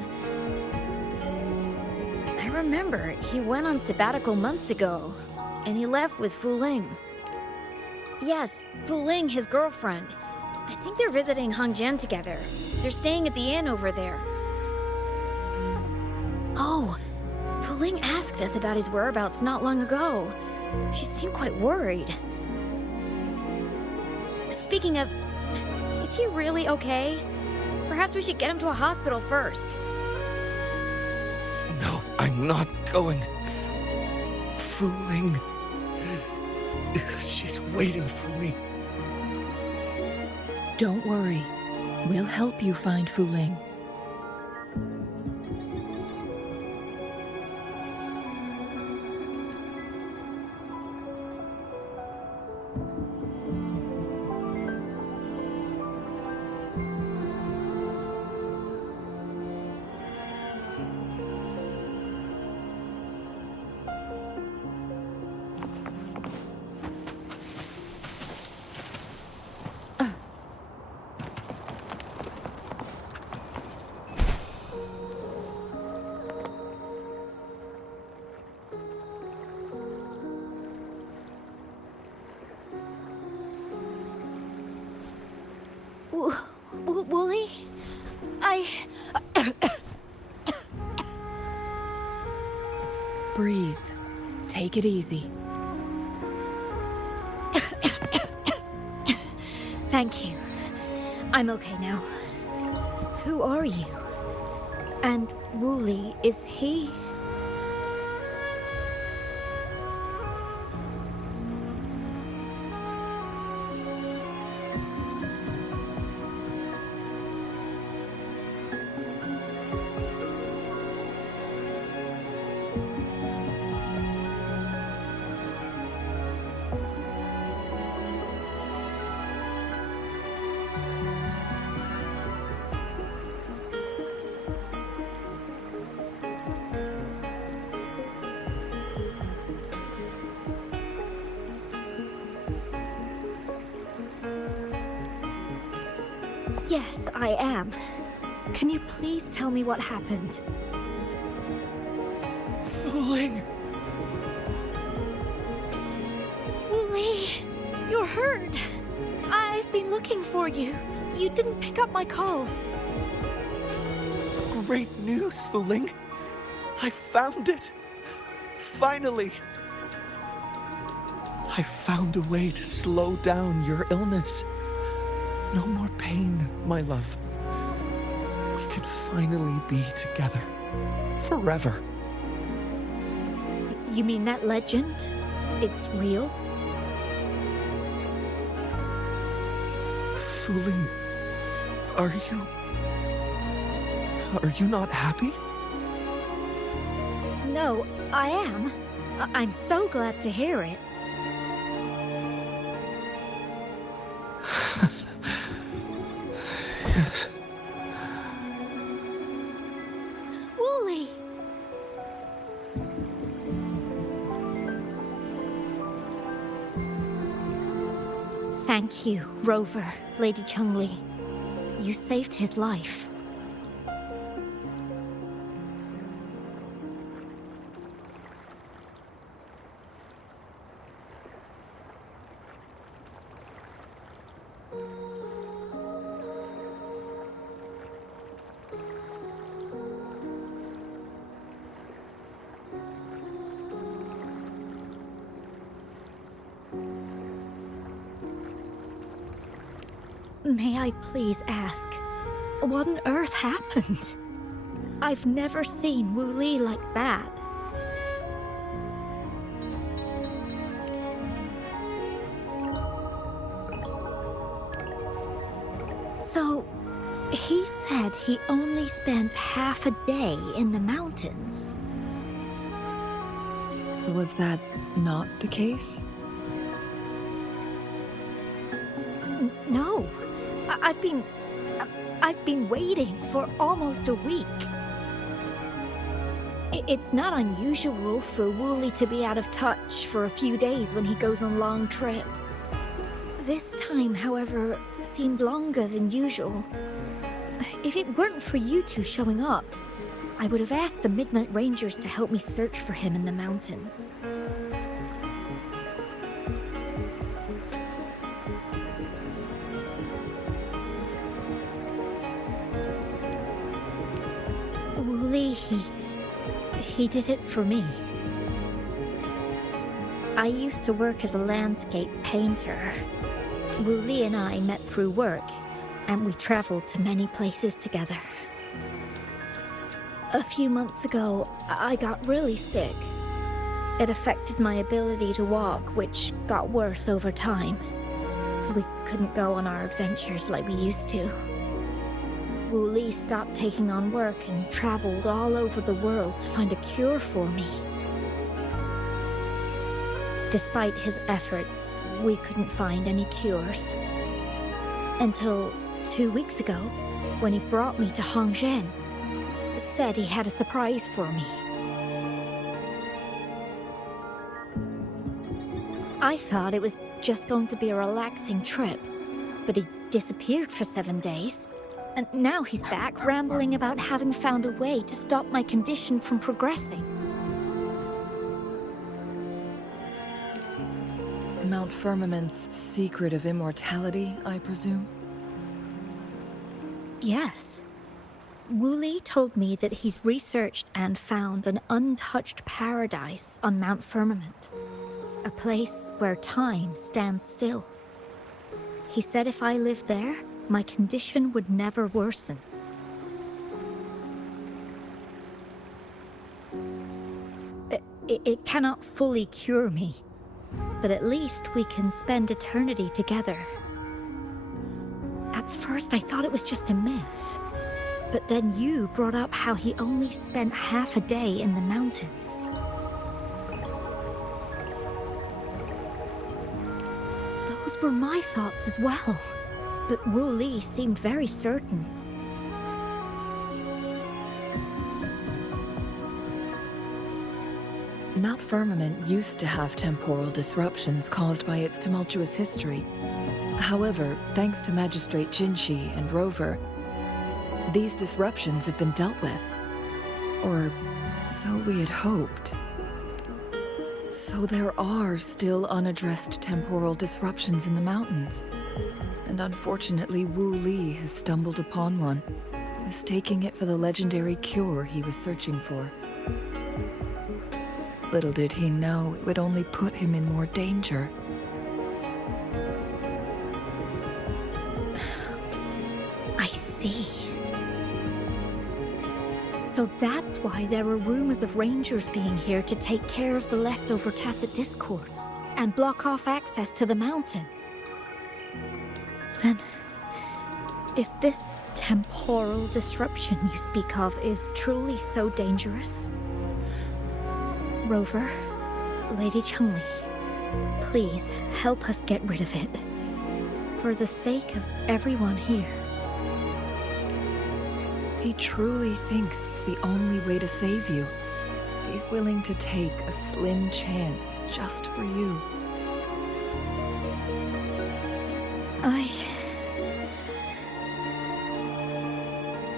I remember he went on sabbatical months ago, and he left with Fu Ling. Yes, Fu Ling, his girlfriend. I think they're visiting Hongzhen together. They're staying at the inn over there. Oh, Fu Ling asked us about his whereabouts not long ago. She seemed quite worried. Speaking of, is he really okay? Perhaps we should get him to a hospital first. No, I'm not going. Fu Ling. She's waiting for me. Don't worry. We'll help you find Fu Ling. Wooly? Breathe. Take it easy. Thank you. I'm okay now. Who are you? And Wooly, is he? Yes, I am. Can you please tell me what happened? Fooling! Wooly, you're hurt. I've been looking for you. You didn't pick up my calls. Great news, Fooling! I found it! Finally! I found a way to slow down your illness. No more pain, my love. We can finally be together. Forever. You mean that legend? It's real? Fooling, are you not happy? No, I am. I'm so glad to hear it. Yes. Wooly! Thank you, Rover, Lady Changli. You saved his life. May I please ask, what on earth happened? I've never seen Wu Li like that. So, he said he only spent half a day in the mountains. Was that not the case? No. I've been waiting for almost a week. It's not unusual for Wooly to be out of touch for a few days when he goes on long trips. This time, however, seemed longer than usual. If it weren't for you two showing up, I would have asked the Midnight Rangers to help me search for him in the mountains. Wooly, he did it for me. I used to work as a landscape painter. Wooly and I met through work, and we traveled to many places together. A few months ago, I got really sick. It affected my ability to walk, which got worse over time. We couldn't go on our adventures like we used to. Wu Li stopped taking on work and traveled all over the world to find a cure for me. Despite his efforts, we couldn't find any cures. Until 2 weeks ago, when he brought me to Hongzhen, said he had a surprise for me. I thought it was just going to be a relaxing trip, but he disappeared for 7 days. And now he's back rambling about having found a way to stop my condition from progressing. Mount Firmament's secret of immortality, I presume? Yes. Wu Li told me that he's researched and found an untouched paradise on Mount Firmament. A place where time stands still. He said if I lived there, my condition would never worsen. It cannot fully cure me, but at least we can spend eternity together. At first I thought it was just a myth, but then you brought up how he only spent half a day in the mountains. Those were my thoughts as well. But Wu Li seemed very certain. Mount Firmament used to have temporal disruptions caused by its tumultuous history. However, thanks to Magistrate Jinshi and Rover, these disruptions have been dealt with. Or so we had hoped. So there are still unaddressed temporal disruptions in the mountains. And unfortunately, Wu Li has stumbled upon one, mistaking it for the legendary cure he was searching for. Little did he know it would only put him in more danger. I see. So that's why there were rumors of rangers being here to take care of the leftover tacit discords and block off access to the mountain. Then, if this temporal disruption you speak of is truly so dangerous, Rover, Lady Changli, please help us get rid of it. For the sake of everyone here. He truly thinks it's the only way to save you. He's willing to take a slim chance just for you.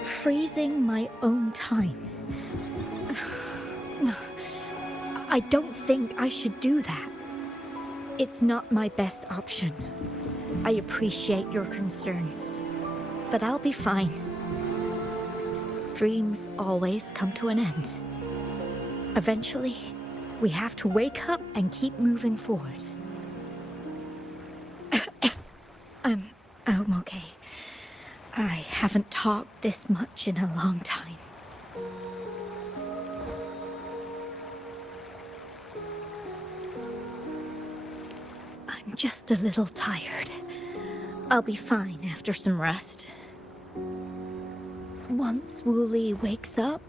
Freezing my own time. I don't think I should do that. It's not my best option. I appreciate your concerns, but I'll be fine. Dreams always come to an end. Eventually, we have to wake up and keep moving forward. I'm okay. I haven't talked this much in a long time. I'm just a little tired. I'll be fine after some rest. Once Wu Li wakes up,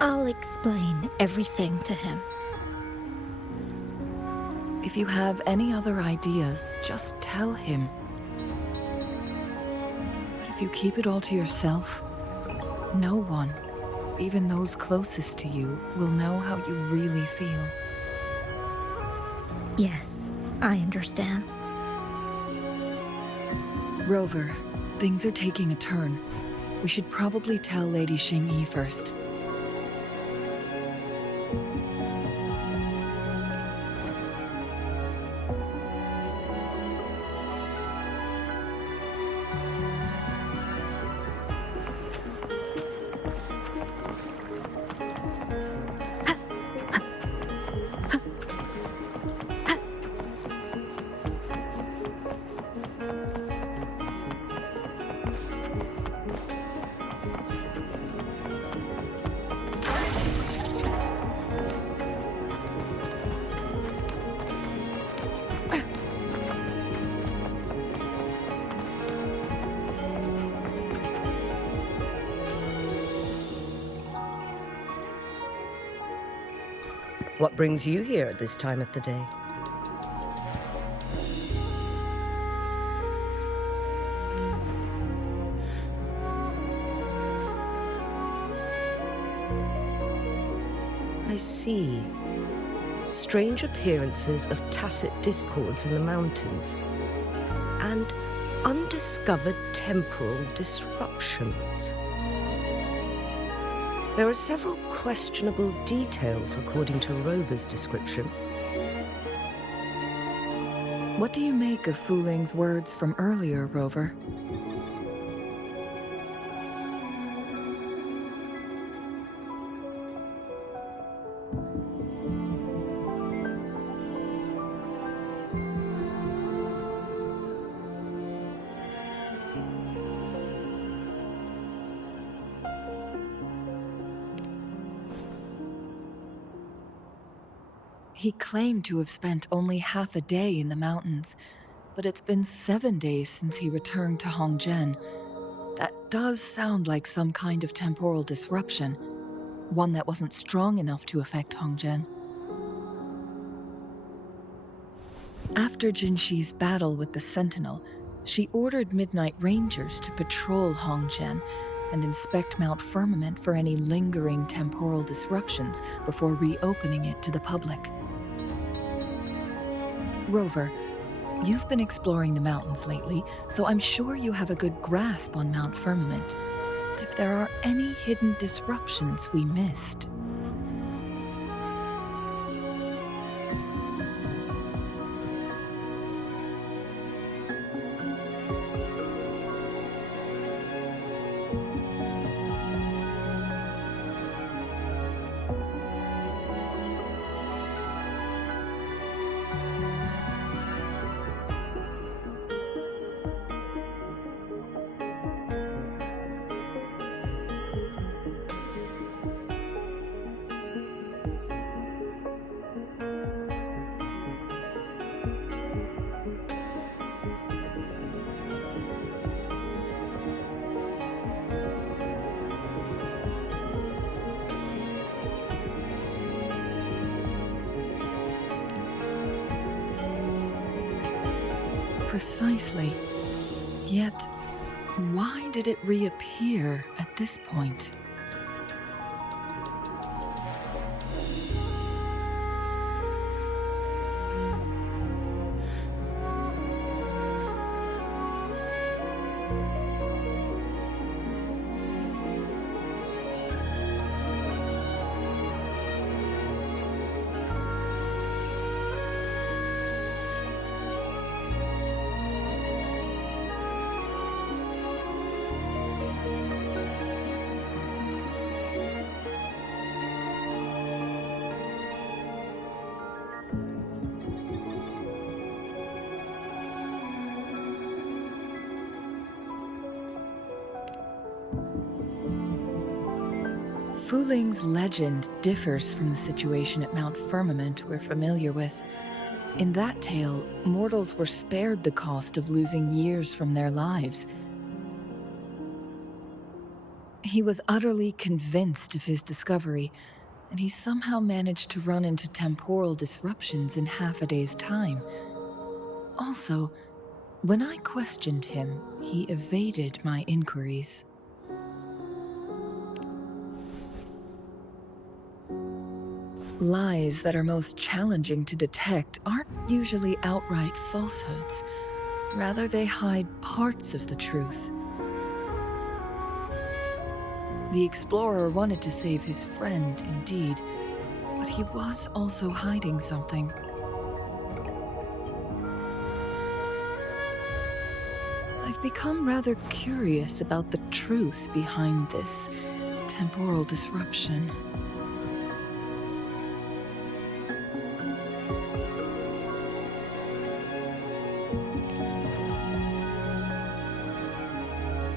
I'll explain everything to him. If you have any other ideas, just tell him. But if you keep it all to yourself, no one, even those closest to you, will know how you really feel. Yes, I understand. Rover, things are taking a turn. We should probably tell Lady Xingyi first. What brings you here at this time of the day? I see. Strange appearances of tacit discords in the mountains. And undiscovered temporal disruptions. There are several questionable details according to Rover's description. What do you make of Fu Ling's words from earlier, Rover? He claimed to have spent only half a day in the mountains, but it's been 7 days since he returned to Hongzhen. That does sound like some kind of temporal disruption, one that wasn't strong enough to affect Hongzhen. After Jinshi's battle with the Sentinel, she ordered Midnight Rangers to patrol Hongzhen and inspect Mount Firmament for any lingering temporal disruptions before reopening it to the public. Rover, You've been exploring the mountains lately, so I'm sure you have a good grasp on Mount Firmament. If there are any hidden disruptions we missed. Precisely. Yet, why did it reappear at this point? Fuling's legend differs from the situation at Mount Firmament we're familiar with. In that tale, mortals were spared the cost of losing years from their lives. He was utterly convinced of his discovery, and he somehow managed to run into temporal disruptions in half a day's time. Also, when I questioned him, he evaded my inquiries. Lies that are most challenging to detect aren't usually outright falsehoods. Rather, they hide parts of the truth. The explorer wanted to save his friend, indeed, but he was also hiding something. I've become rather curious about the truth behind this temporal disruption.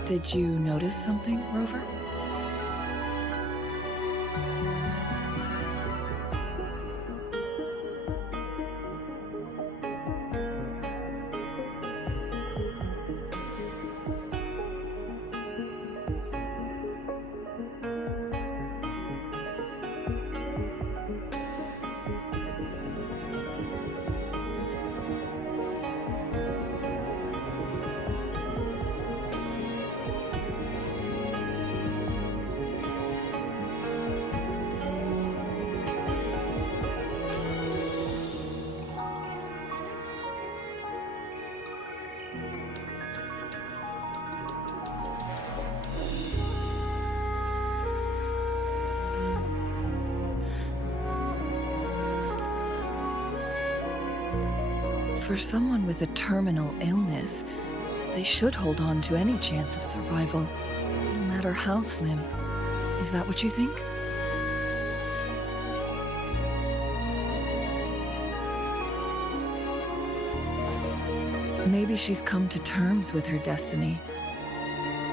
Did you notice something, Rover? For someone with a terminal illness, they should hold on to any chance of survival, no matter how slim. Is that what you think? Maybe she's come to terms with her destiny.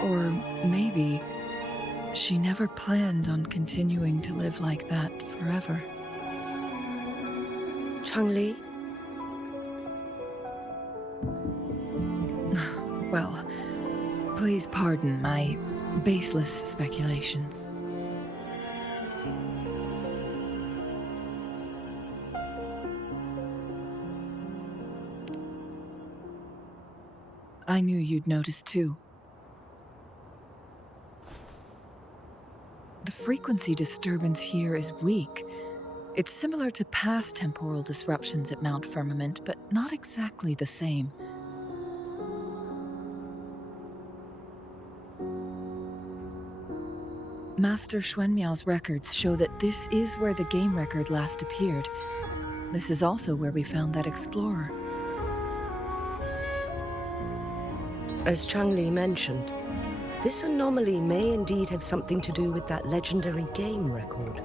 Or maybe she never planned on continuing to live like that forever. Changli? Well, please pardon my baseless speculations. I knew you'd notice too. The frequency disturbance here is weak, It's similar to past temporal disruptions at Mount Firmament, but not exactly the same. Master Xuanmiao's records show that this is where the game record last appeared. This is also where we found that explorer. As Changli mentioned, this anomaly may indeed have something to do with that legendary game record.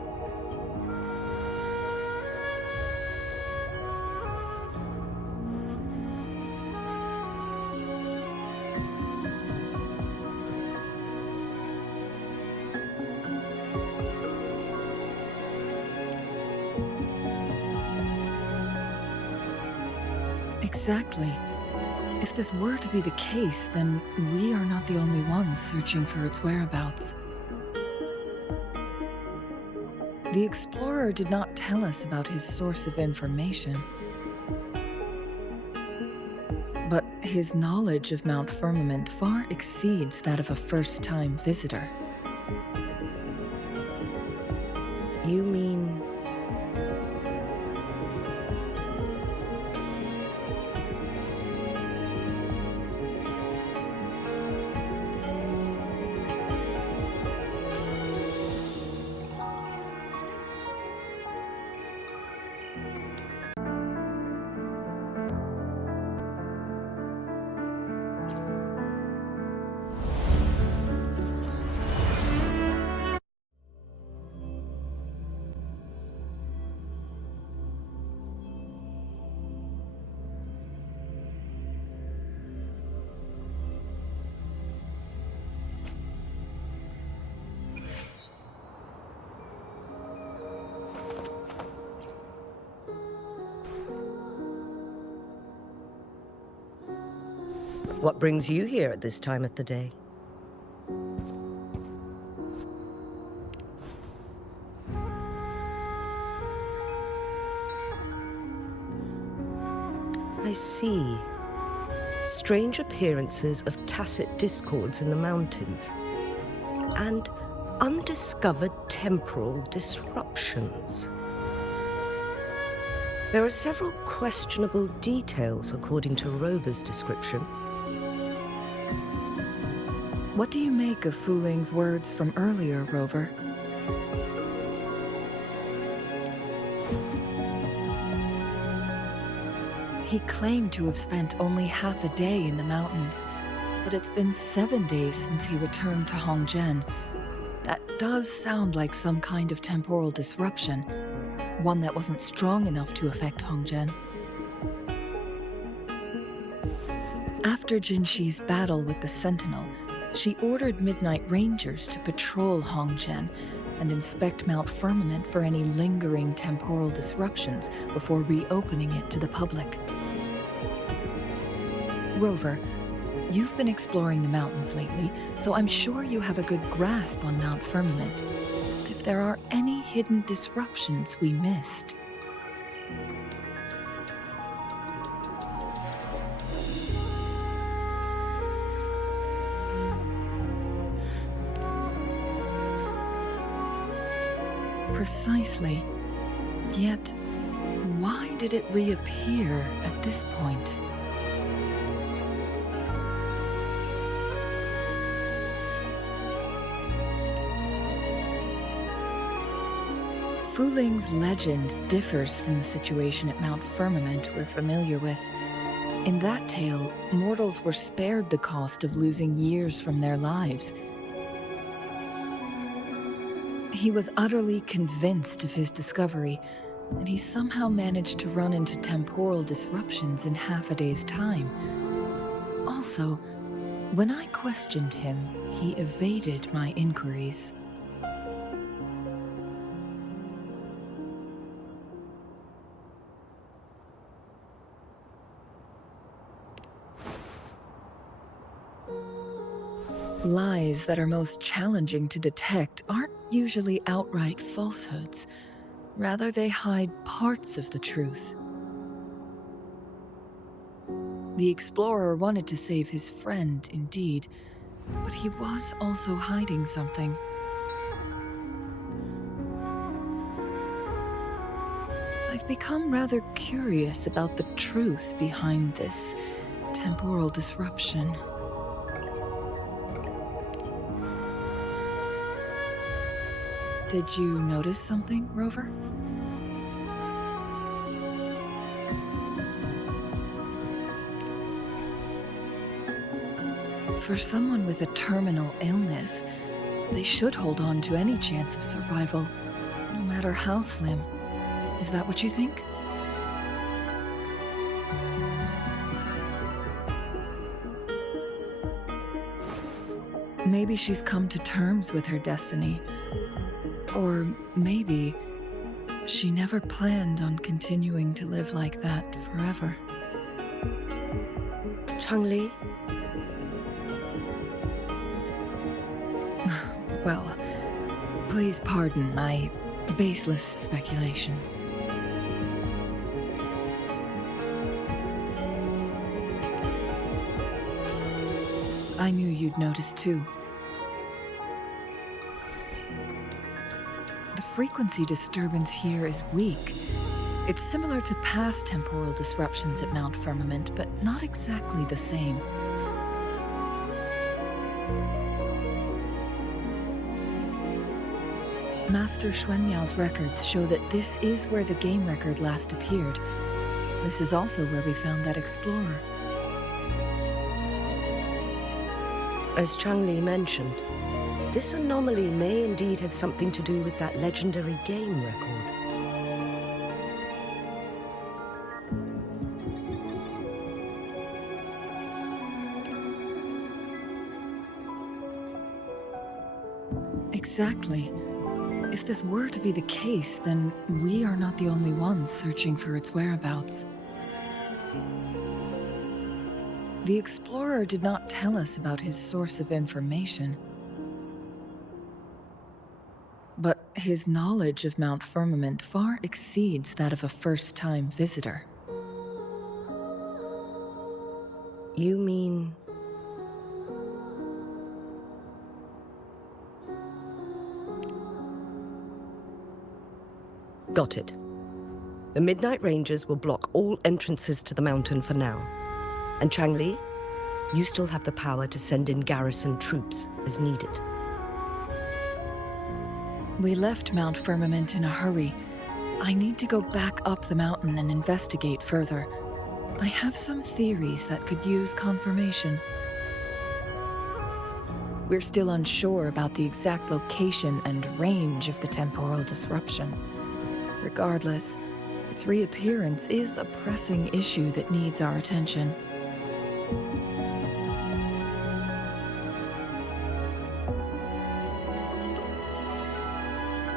Exactly. If this were to be the case, then we are not the only ones searching for its whereabouts. The explorer did not tell us about his source of information. But his knowledge of Mount Firmament far exceeds that of a first-time visitor. You mean... What brings you here at this time of the day? I see. Strange appearances of tacit discords in the mountains. And undiscovered temporal disruptions. There are several questionable details according to Rover's description. What do you make of Fuling's words from earlier, Rover? He claimed to have spent only half a day in the mountains, but it's been 7 days since he returned to Hongzhen. That does sound like some kind of temporal disruption, one that wasn't strong enough to affect Hongzhen. After Jinxi's battle with the Sentinel, she ordered Midnight Rangers to patrol Hongzhen and inspect Mount Firmament for any lingering temporal disruptions before reopening it to the public. Rover, you've been exploring the mountains lately, so I'm sure you have a good grasp on Mount Firmament. If there are any hidden disruptions we missed. Precisely. Yet, why did it reappear at this point? Fuling's legend differs from the situation at Mount Firmament we're familiar with. In that tale, mortals were spared the cost of losing years from their lives. He was utterly convinced of his discovery, and he somehow managed to run into temporal disruptions in half a day's time. Also, when I questioned him, he evaded my inquiries. Lies that are most challenging to detect aren't usually outright falsehoods. Rather, they hide parts of the truth. The explorer wanted to save his friend, indeed, but he was also hiding something. become rather curious about the truth behind this temporal disruption. Did you notice something, Rover? For someone with a terminal illness, they should hold on to any chance of survival, no matter how slim. Is that what you think? Maybe she's come to terms with her destiny. Or maybe she never planned on continuing to live like that forever. Changli? Well, please pardon my baseless speculations. I knew you'd notice too. The frequency disturbance here is weak. It's similar to past temporal disruptions at Mount Firmament, but not exactly the same. Master Xuanmiao's records show that this is where the game record last appeared. This is also where we found that explorer. As Changli mentioned, this anomaly may indeed have something to do with that legendary game record. Exactly. If this were to be the case, then we are not the only ones searching for its whereabouts. The explorer did not tell us about his source of information. But his knowledge of Mount Firmament far exceeds that of a first-time visitor. You mean... Got it. The Midnight Rangers will block all entrances to the mountain for now. And Changli, you still have the power to send in garrison troops as needed. We left Mount Firmament in a hurry. I need to go back up the mountain and investigate further. I have some theories that could use confirmation. We're still unsure about the exact location and range of the temporal disruption. Regardless, its reappearance is a pressing issue that needs our attention.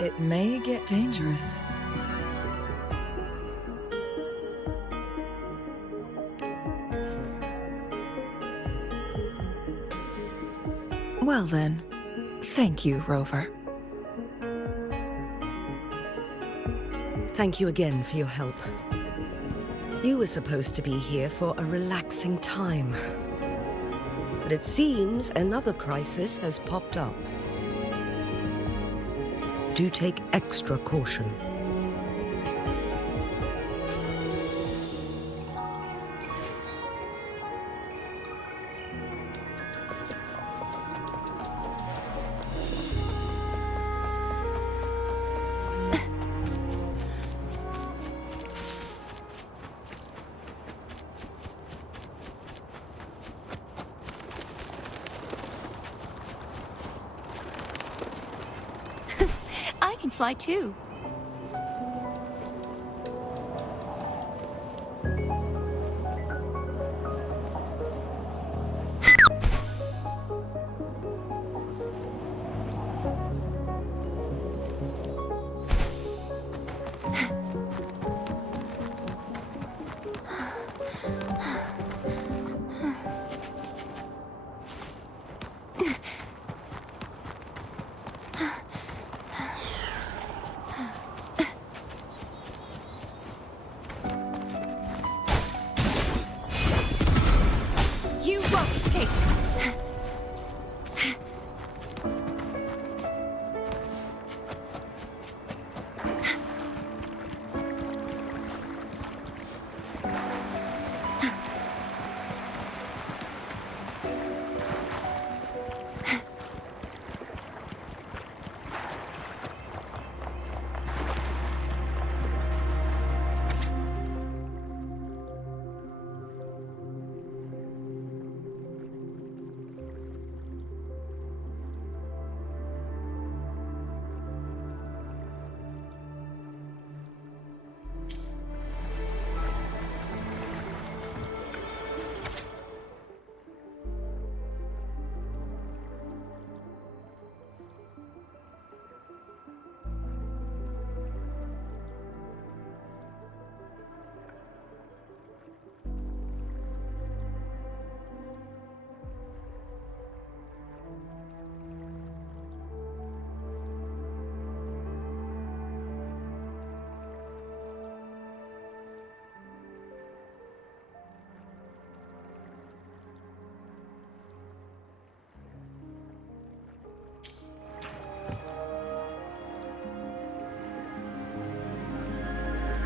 It may get dangerous. Well then, thank you, Rover. Thank you again for your help. You were supposed to be here for a relaxing time. But it seems another crisis has popped up. Do take extra caution. I can fly too. You won't escape.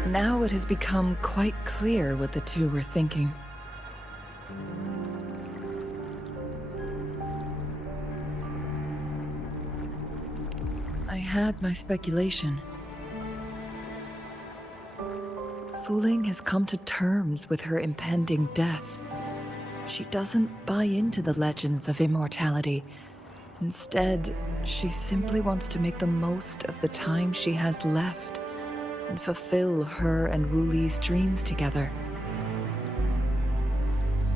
Now it has become quite clear what the two were thinking. I had my speculation. Wuthering has come to terms with her impending death. She doesn't buy into the legends of immortality. Instead, she simply wants to make the most of the time she has left and fulfill her and Wu Li's dreams together.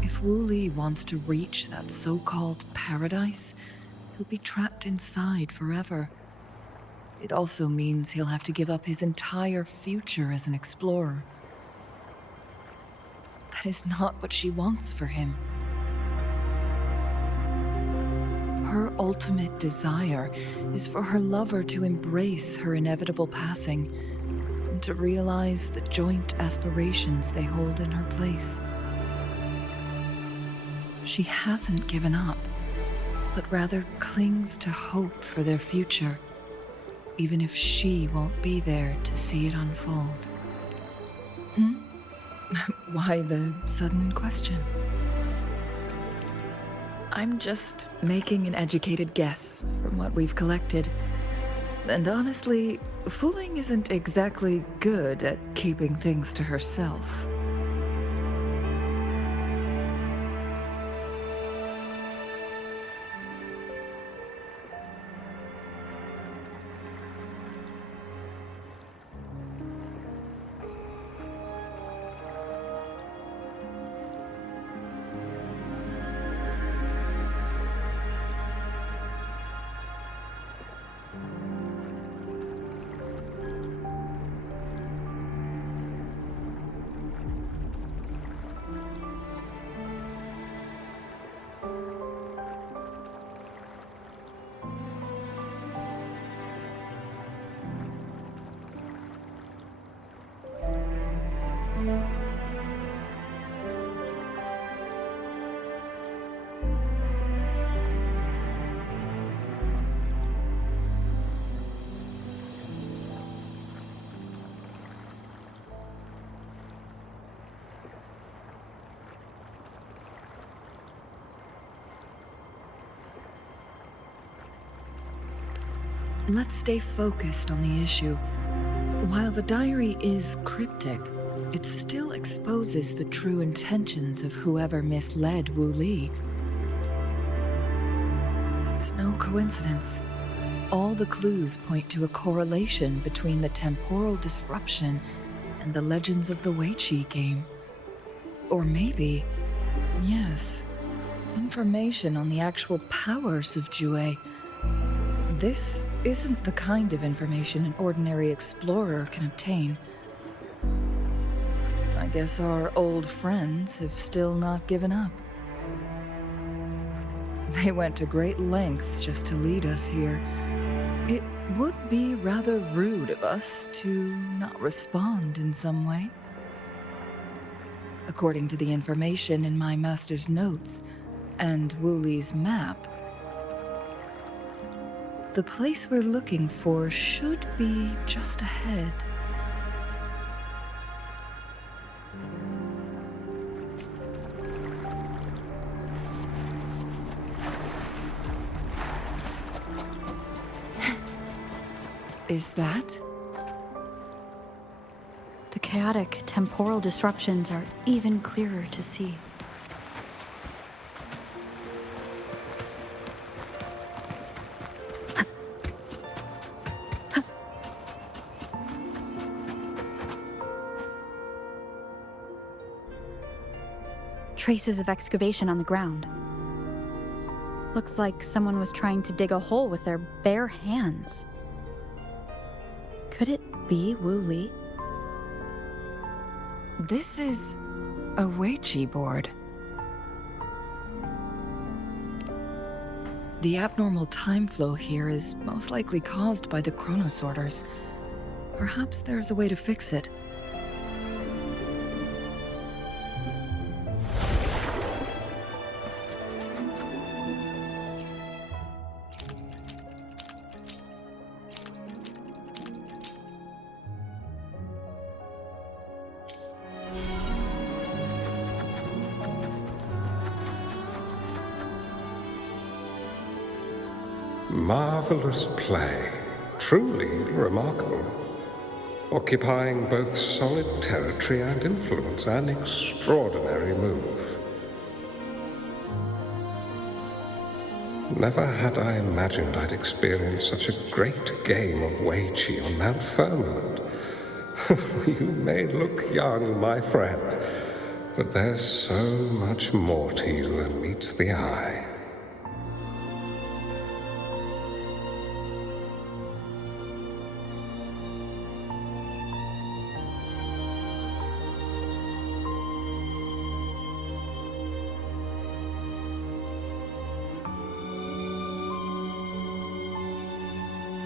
If Wu Li wants to reach that so-called paradise, he'll be trapped inside forever. It also means he'll have to give up his entire future as an explorer. That is not what she wants for him. Her ultimate desire is for her lover to embrace her inevitable passing and to realize the joint aspirations they hold in her place. She hasn't given up, but rather clings to hope for their future, even if she won't be there to see it unfold. Why the sudden question? I'm just making an educated guess from what we've collected. And honestly, Wuthering isn't exactly good at keeping things to herself. Let's stay focused on the issue. While the diary is cryptic, it still exposes the true intentions of whoever misled Wu Li. It's no coincidence. All the clues point to a correlation between the temporal disruption and the legends of the Weiqi game. Or maybe, yes, information on the actual powers of Jue. This isn't the kind of information an ordinary explorer can obtain. I guess our old friends have still not given up. They went to great lengths just to lead us here. It would be rather rude of us to not respond in some way. According to the information in my master's notes and Wu Li's map, the place we're looking for should be just ahead. Is that? The chaotic temporal disruptions are even clearer to see. Traces of excavation on the ground. Looks like someone was trying to dig a hole with their bare hands. Could it be Wu Li? This is a Weiqi board. The abnormal time flow here is most likely caused by the chronosorters. Perhaps there's a way to fix it. Marvelous play. Truly remarkable. Occupying both solid territory and influence, an extraordinary move. Never had I imagined I'd experience such a great game of Wei Qi on Mount Firmament. You may look young, my friend, but there's so much more to you than meets the eye.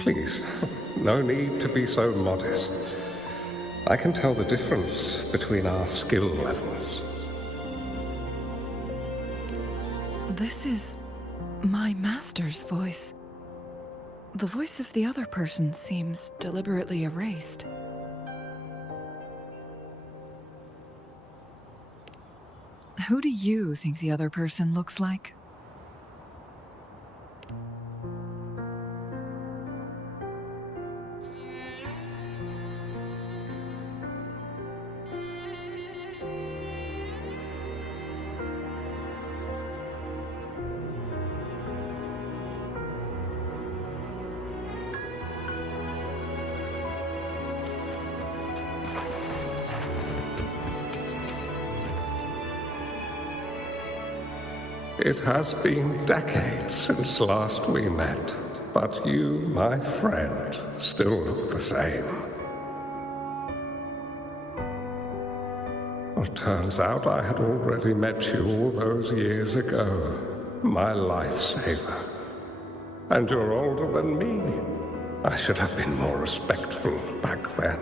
Please, no need to be so modest. I can tell the difference between our skill levels. This is my master's voice. The voice of the other person seems deliberately erased. Who do you think the other person looks like? It has been decades since last we met, but you, my friend, still look the same. Well, turns out I had already met you all those years ago, my lifesaver. And you're older than me. I should have been more respectful back then.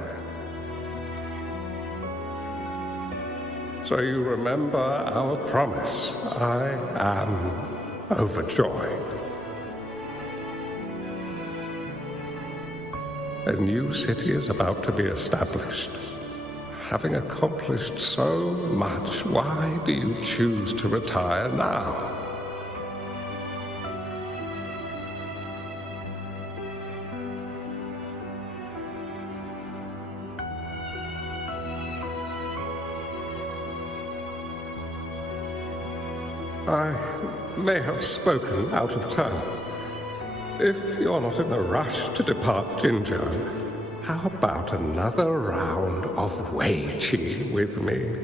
So you remember our promise. I am overjoyed. A new city is about to be established. Having accomplished so much, why do you choose to retire now? I may have spoken out of turn. If you're not in a rush to depart Jinzhou, how about another round of Wei Qi with me?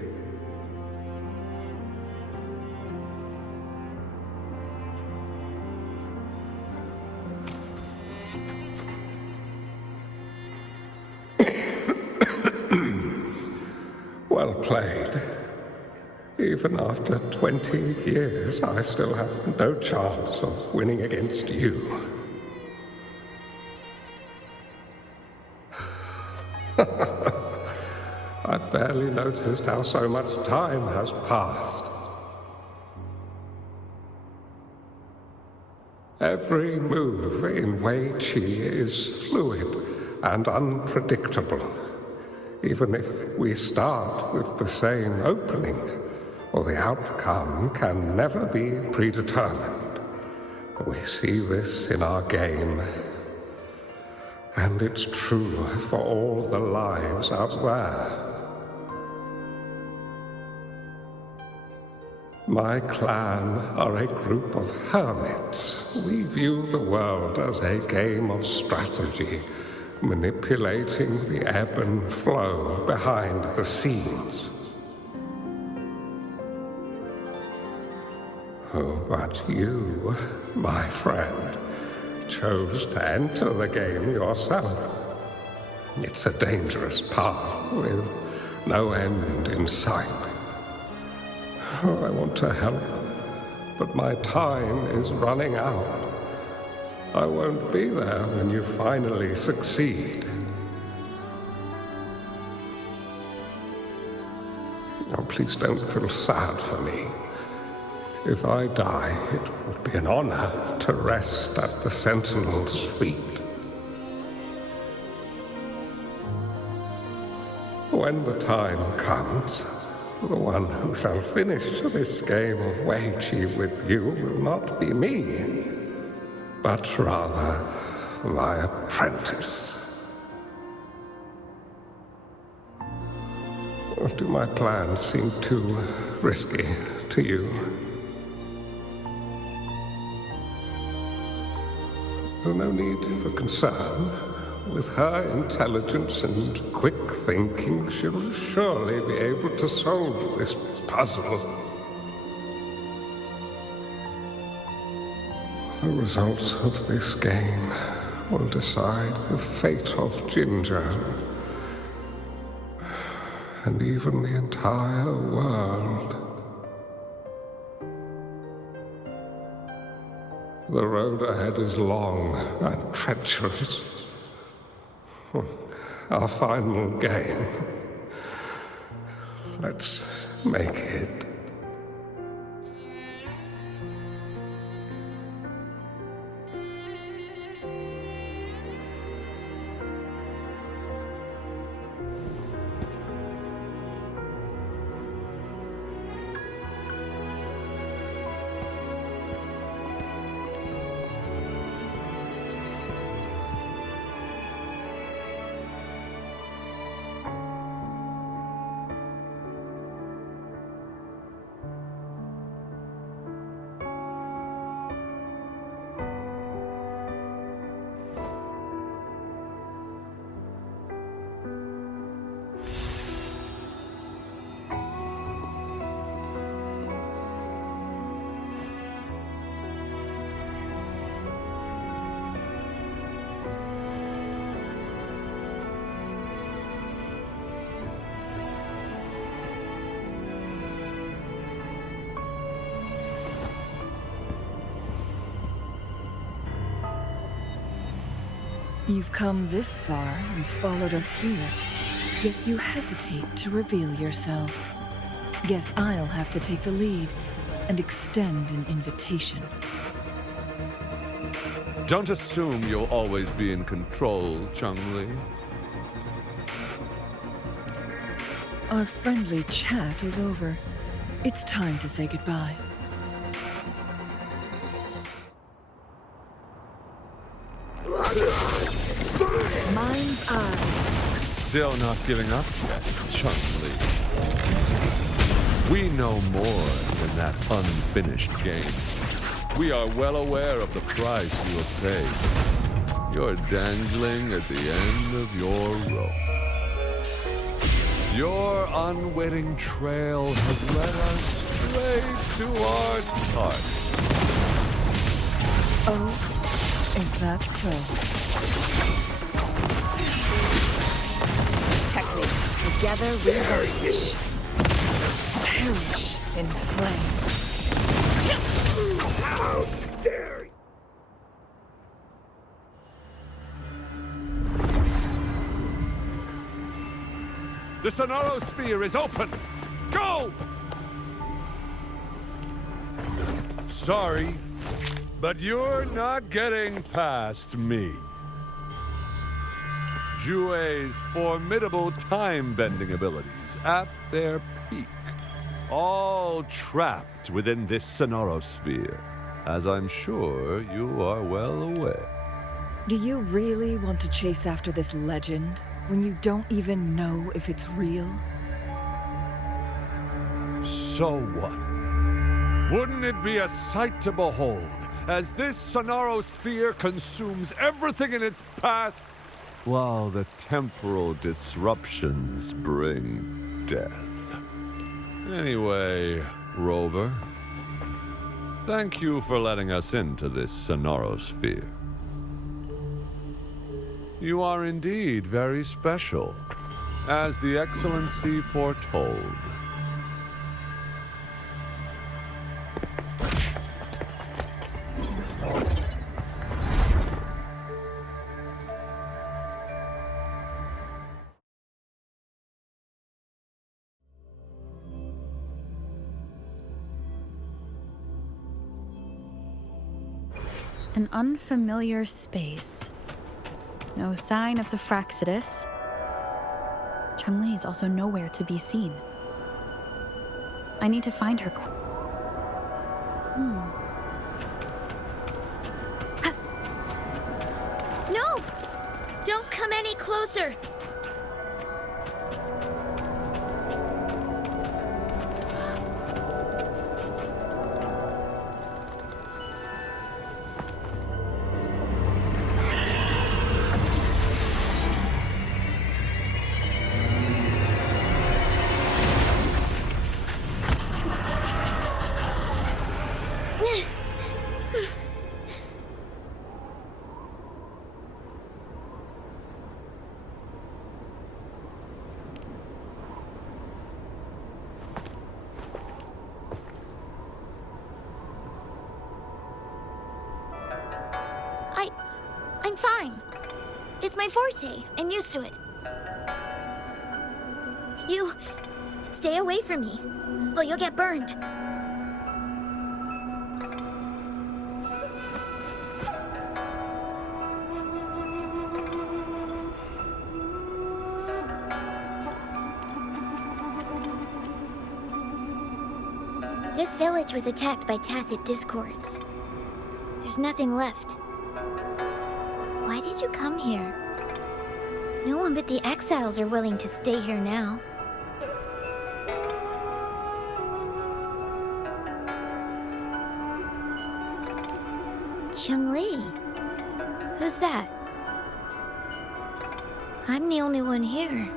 Well played. Even after 20 years, I still have no chance of winning against you. I barely noticed how so much time has passed. Every move in Wei Qi is fluid and unpredictable. Even if we start with the same opening, or the outcome can never be predetermined. We see this in our game, and it's true for all the lives out there. My clan are a group of hermits. We view the world as a game of strategy, manipulating the ebb and flow behind the scenes. Oh, but you, my friend, chose to enter the game yourself. It's a dangerous path with no end in sight. Oh, I want to help, but my time is running out. I won't be there when you finally succeed. Oh, please don't feel sad for me. If I die, it would be an honor to rest at the Sentinel's feet. When the time comes, the one who shall finish this game of Wei Qi with you will not be me, but rather my apprentice. Or do my plans seem too risky to you? There's no need for concern. With her intelligence and quick thinking, she'll surely be able to solve this puzzle. The results of this game will decide the fate of Ginger, and even the entire world. The road ahead is long and treacherous. Our final game. Let's make it. You've come this far and followed us here, yet you hesitate to reveal yourselves. Guess I'll have to take the lead and extend an invitation. Don't assume you'll always be in control, Changli. Our friendly chat is over. It's time to say goodbye. Mind's eye. Still not giving up yet, Changli. We know more than that unfinished game. We are well aware of the price you have paid. You're dangling at the end of your rope. Your unwitting trail has led us straight to our target. Oh, is that so? Techniques. Together we vanish. Perish in flames. How dare you! The Sonoro Sphere is open! Go! Sorry, but you're not getting past me. Jue's formidable time-bending abilities at their peak. All trapped within this Sonoro Sphere, as I'm sure you are well aware. Do you really want to chase after this legend when you don't even know if it's real? So what? Wouldn't it be a sight to behold as this Sonoro Sphere consumes everything in its path, while the temporal disruptions bring death? Anyway, Rover, thank you for letting us into this Sonoro Sphere. You are indeed very special, as the Excellency foretold. An unfamiliar space. No sign of the Fraxidus. Changli is also nowhere to be seen. I need to find her. No! Don't come any closer! I'm fine. It's my forte. I'm used to it. You... stay away from me, or you'll get burned. This village was attacked by tacit discords. There's nothing left. Why did you come here? No one but the exiles are willing to stay here now. Changli? Who's that? I'm the only one here,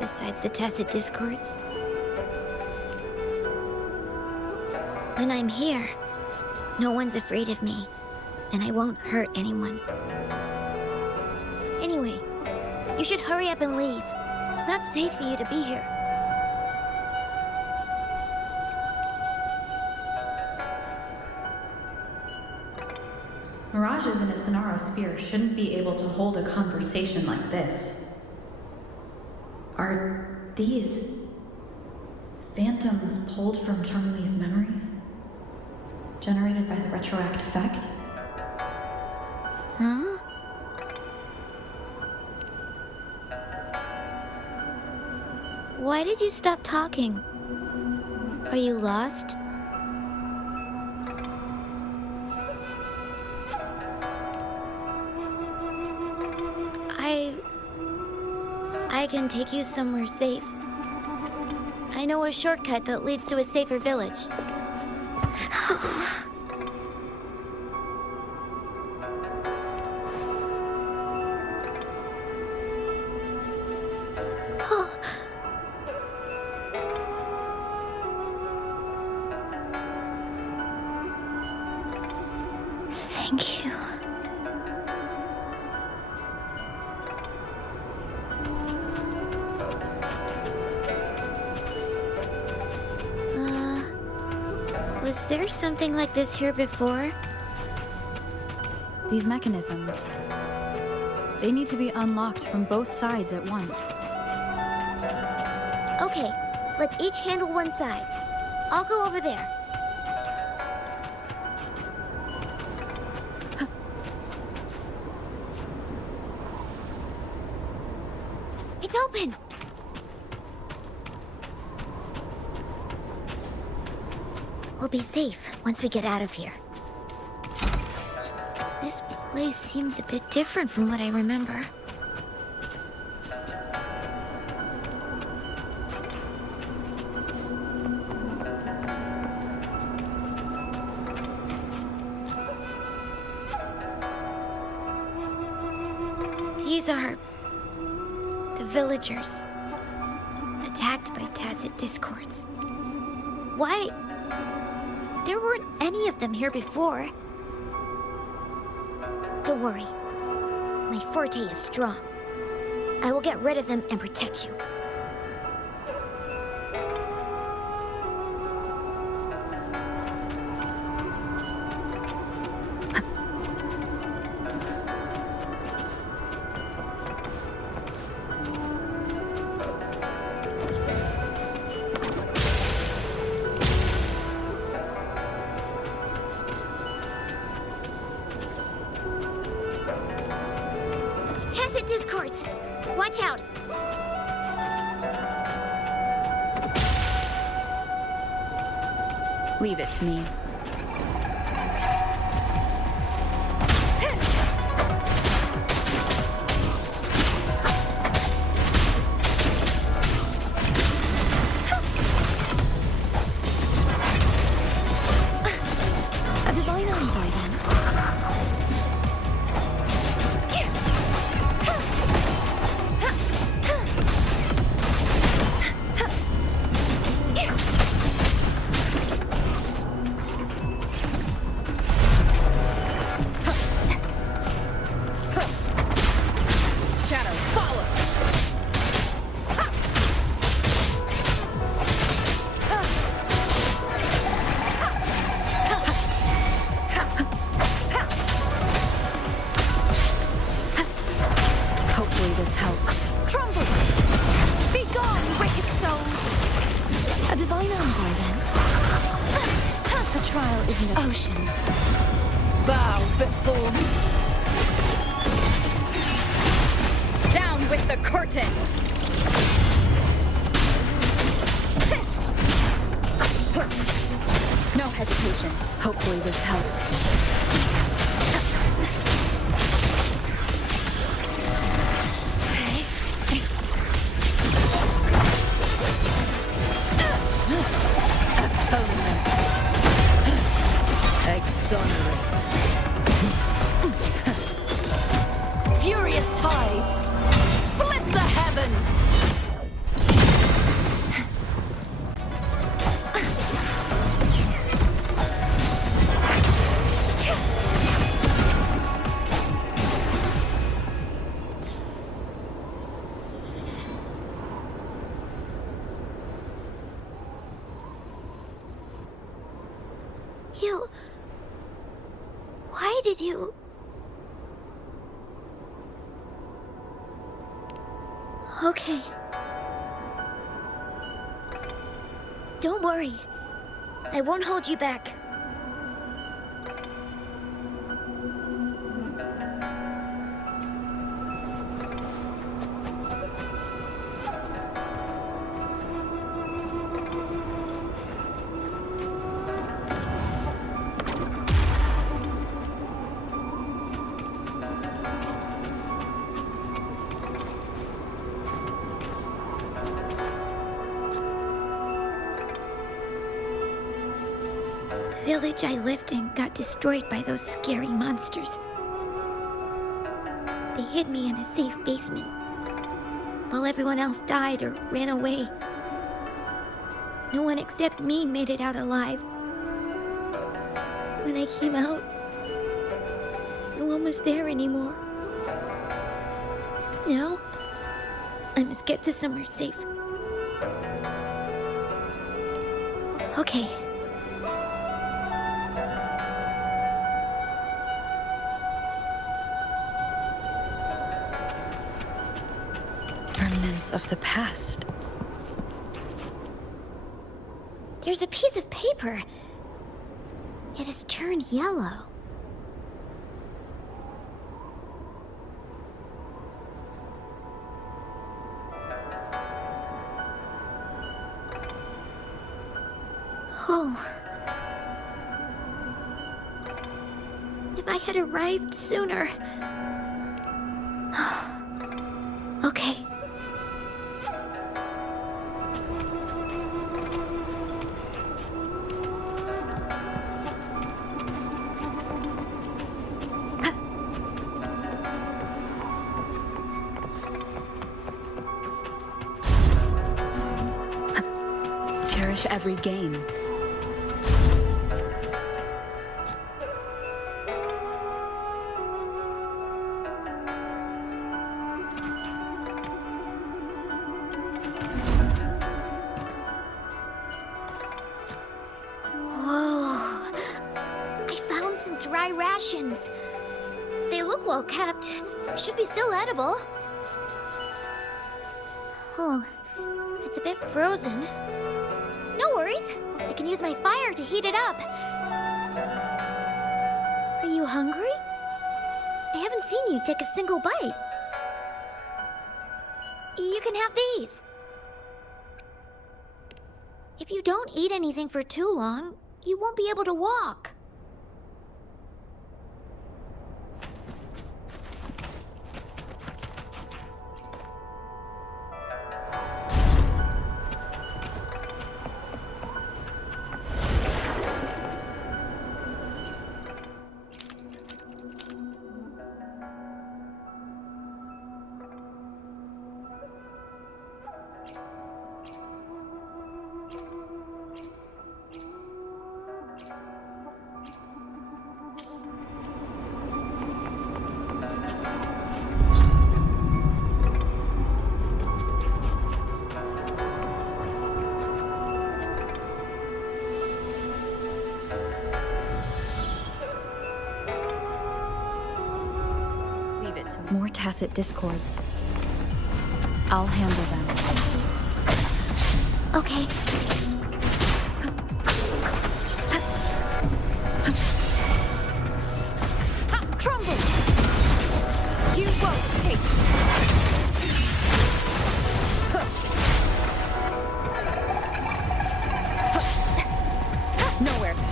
besides the tacit discords. When I'm here, no one's afraid of me, and I won't hurt anyone. Anyway, you should hurry up and leave. It's not safe for you to be here. Mirages in a Sonaro sphere shouldn't be able to hold a conversation like this. Are these phantoms pulled from Changli's memory? Generated by the retroact effect? Huh? Why did you stop talking? Are you lost? I can take you somewhere safe. I know a shortcut that leads to a safer village. Thank you. Was there something like this here before? These mechanisms. They need to be unlocked from both sides at once. Okay, let's each handle one side. I'll go over there. It's open! We'll be safe once we get out of here. This place seems a bit different from what I remember. These are the villagers, attacked by tacit discords. Why? There weren't any of them here before. Don't worry. My forte is strong. I will get rid of them and protect you. Discords! Watch out! Leave it to me. trial isn't a... Oceans, bow before me. Down with the curtain! No hesitation. Hopefully this helps. Exonerate. Furious tides, split the heavens! You... Why did you... Okay. Don't worry. I won't hold you back. The village I lived in got destroyed by those scary monsters. They hid me in a safe basement, while everyone else died or ran away. No one except me made it out alive. When I came out, no one was there anymore. Now, I must get to somewhere safe. Okay. Remnants of the past. There's a piece of paper. It has turned yellow. Oh. If I had arrived sooner. Okay. Cherish every gain. Dry rations. They look well kept. Should be still edible. Oh, it's a bit frozen. No worries. I can use my fire to heat it up. Are you hungry? I haven't seen you take a single bite. You can have these. If you don't eat anything for too long, you won't be able to walk. More tacit discords. I'll handle them. Okay.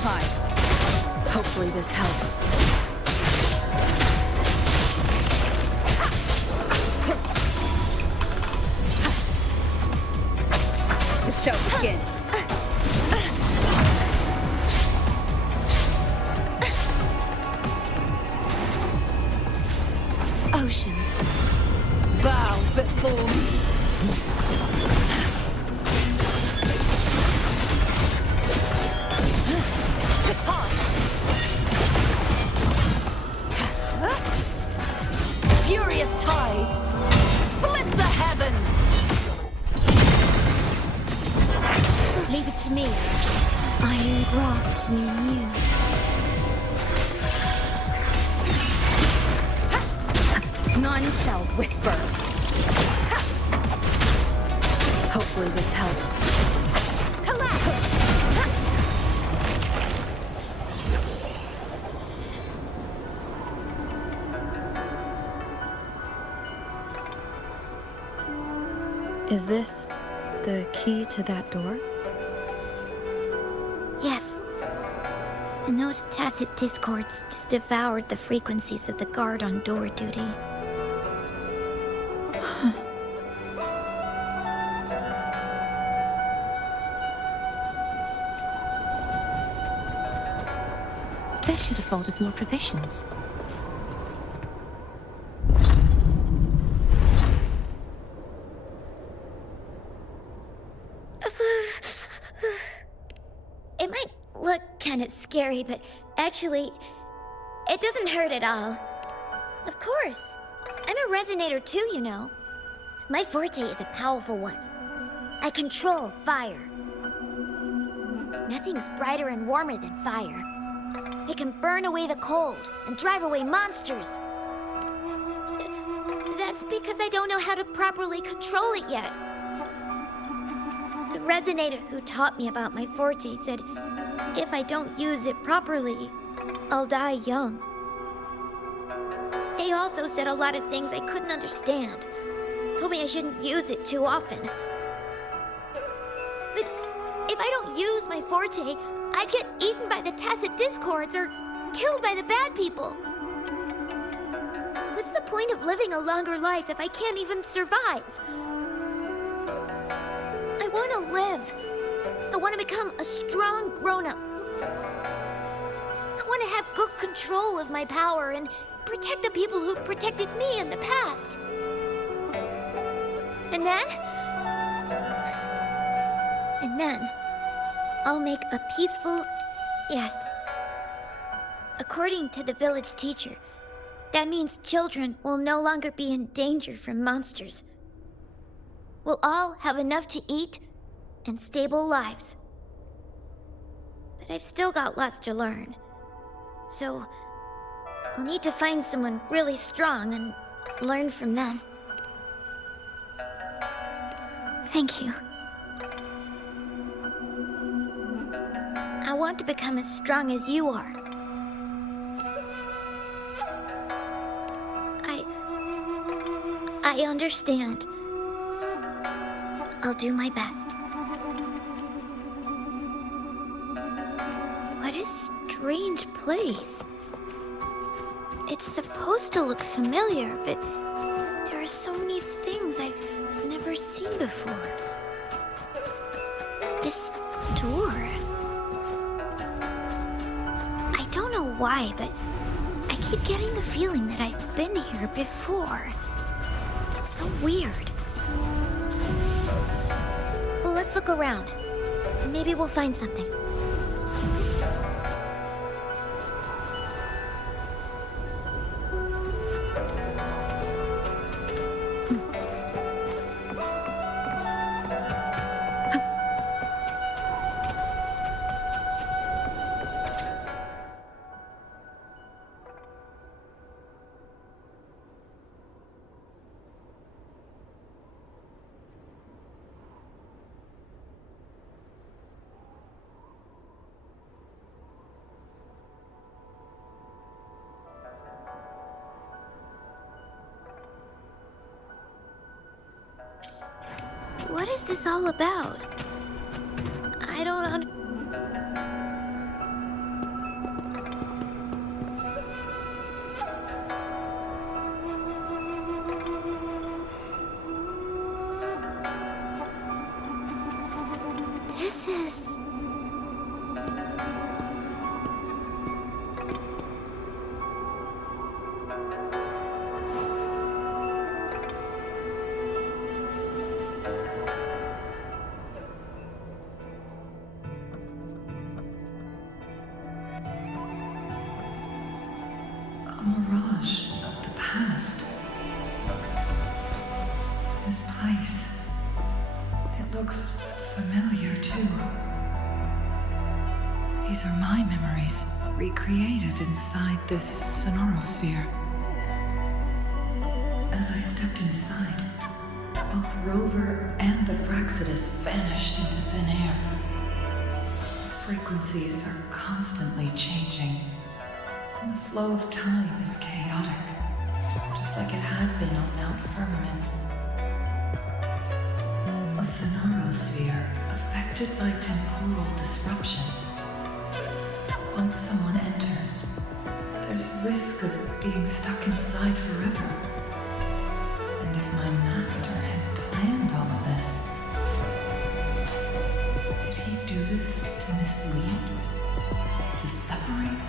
high. Hopefully this helps. The show begins. Oceans, bow before me. Qatar. Furious tides, split the heavens. Leave it to me. I engraft you new. None shall whisper. Hopefully this helps. Is this the key to that door? Yes. And those tacit discords just devoured the frequencies of the guard on door duty. This should afford us more provisions. It might look kind of scary, but actually, it doesn't hurt at all. Of course. I'm a resonator too, you know. My forte is a powerful one. I control fire. Nothing's brighter and warmer than fire. It can burn away the cold and drive away monsters. That's because I don't know how to properly control it yet. The resonator who taught me about my forte said if I don't use it properly, I'll die young. They also said a lot of things I couldn't understand. Told me I shouldn't use it too often. But if I don't use my forte, I'd get eaten by the tacit discords or killed by the bad people. What's the point of living a longer life if I can't even survive? I want to live. I want to become a strong grown-up. I want to have good control of my power and protect the people who protected me in the past. And then I'll make a peaceful, yes. According to the village teacher, that means children will no longer be in danger from monsters. We'll all have enough to eat and stable lives. But I've still got lots to learn. So I'll need to find someone really strong and learn from them. Thank you. I want to become as strong as you are. I understand. I'll do my best. What a strange place. It's supposed to look familiar, but there are so many things I've never seen before. This door. I don't know why, but I keep getting the feeling that I've been here before. It's so weird. Let's look around. Maybe we'll find something. What is this all about? I don't past. This place. It looks familiar, too. These are my memories, recreated inside this sonorosphere. As I stepped inside, both Rover and the Fraxidus vanished into thin air. Frequencies are constantly changing, and the flow of time is chaotic, just like it had been on Mount Firmament. A sonorosphere affected by temporal disruption. Once someone enters, there's risk of being stuck inside forever. And if my master had planned all of this, did he do this to mislead? To separate?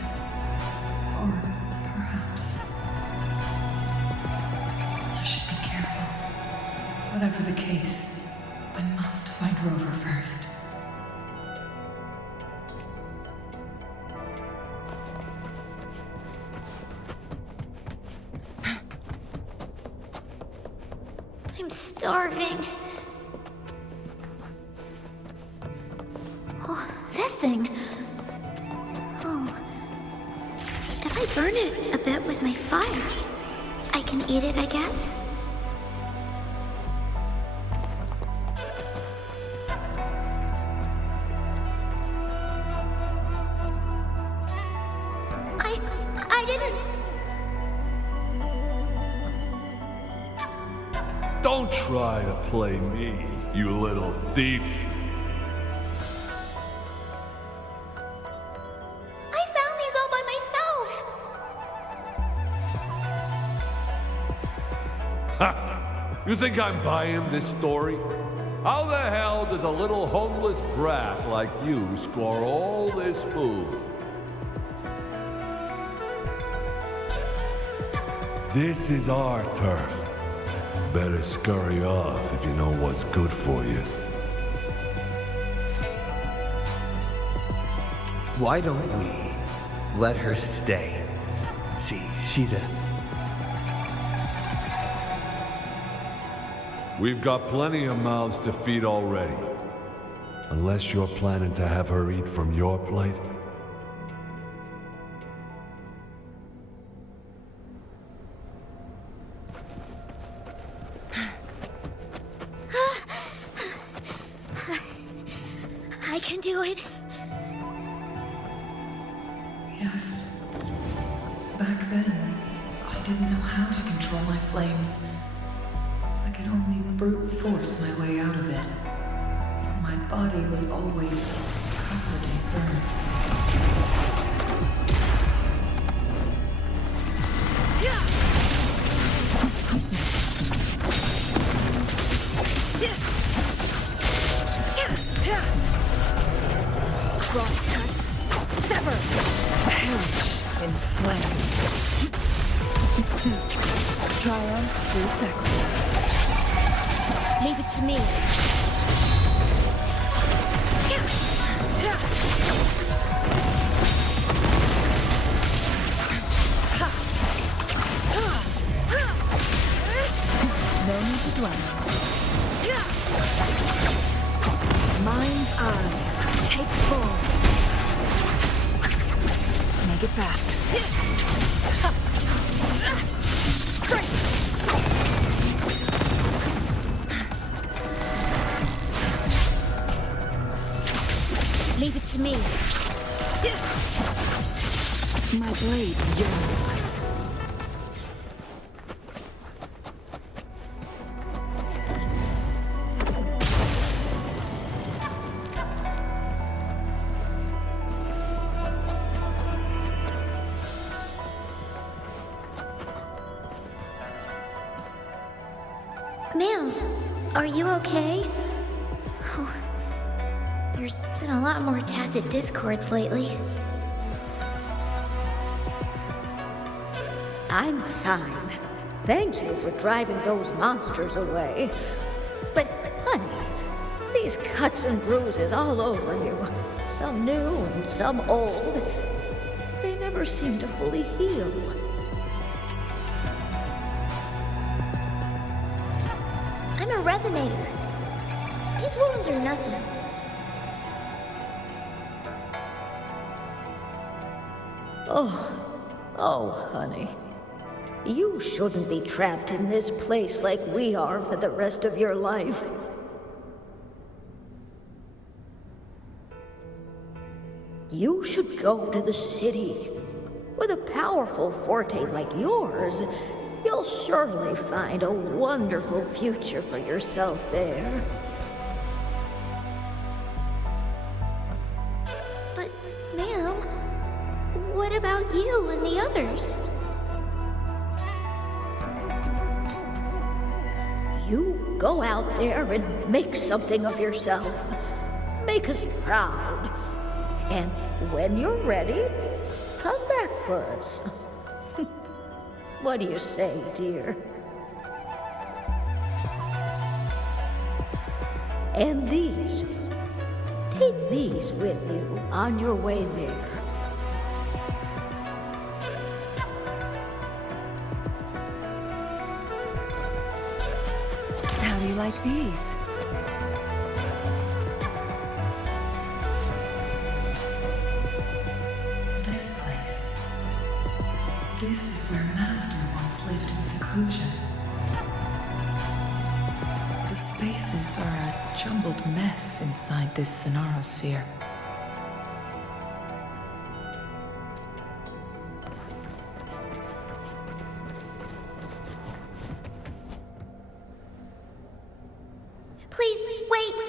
Or perhaps... I should be careful. Whatever the case, I must find Rover first. I'm starving. Oh, this thing. Oh. If I burn it a bit with my fire, I can eat it, I guess. I didn't... Don't try to play me, you little thief. I found these all by myself. Ha! You think I'm buying this story? How the hell does a little homeless brat like you score all this food? This is our turf. Better scurry off if you know what's good for you. Why don't we let her stay? See, she's a... We've got plenty of mouths to feed already. Unless you're planning to have her eat from your plate. I can do it. Yes. Back then, I didn't know how to control my flames. I could only brute force my way out of it. My body was always covered in burns. Crosscut, sever, perish in flames. Triumph through sacrifice. Leave it to me. No need to dwell. Mind's eye. Take full. Make it fast. Leave it to me. My blade yearns. Ma'am, are you okay? Oh, there's been a lot more tacit discords lately. I'm fine. Thank you for driving those monsters away. But, honey, these cuts and bruises all over you, some new and some old, they never seem to fully heal. resonator. These wounds are nothing. Oh, honey. You shouldn't be trapped in this place like we are for the rest of your life. You should go to the city. With a powerful forte like yours, you'll surely find a wonderful future for yourself there. But, ma'am, what about you and the others? You go out there and make something of yourself. Make us proud. And when you're ready, come back for us. What do you say, dear? And these. Take these with you on your way there. How do you like these? This place. This is where Master once lived in seclusion. The spaces are a jumbled mess inside this Sonaro sphere. Please, wait!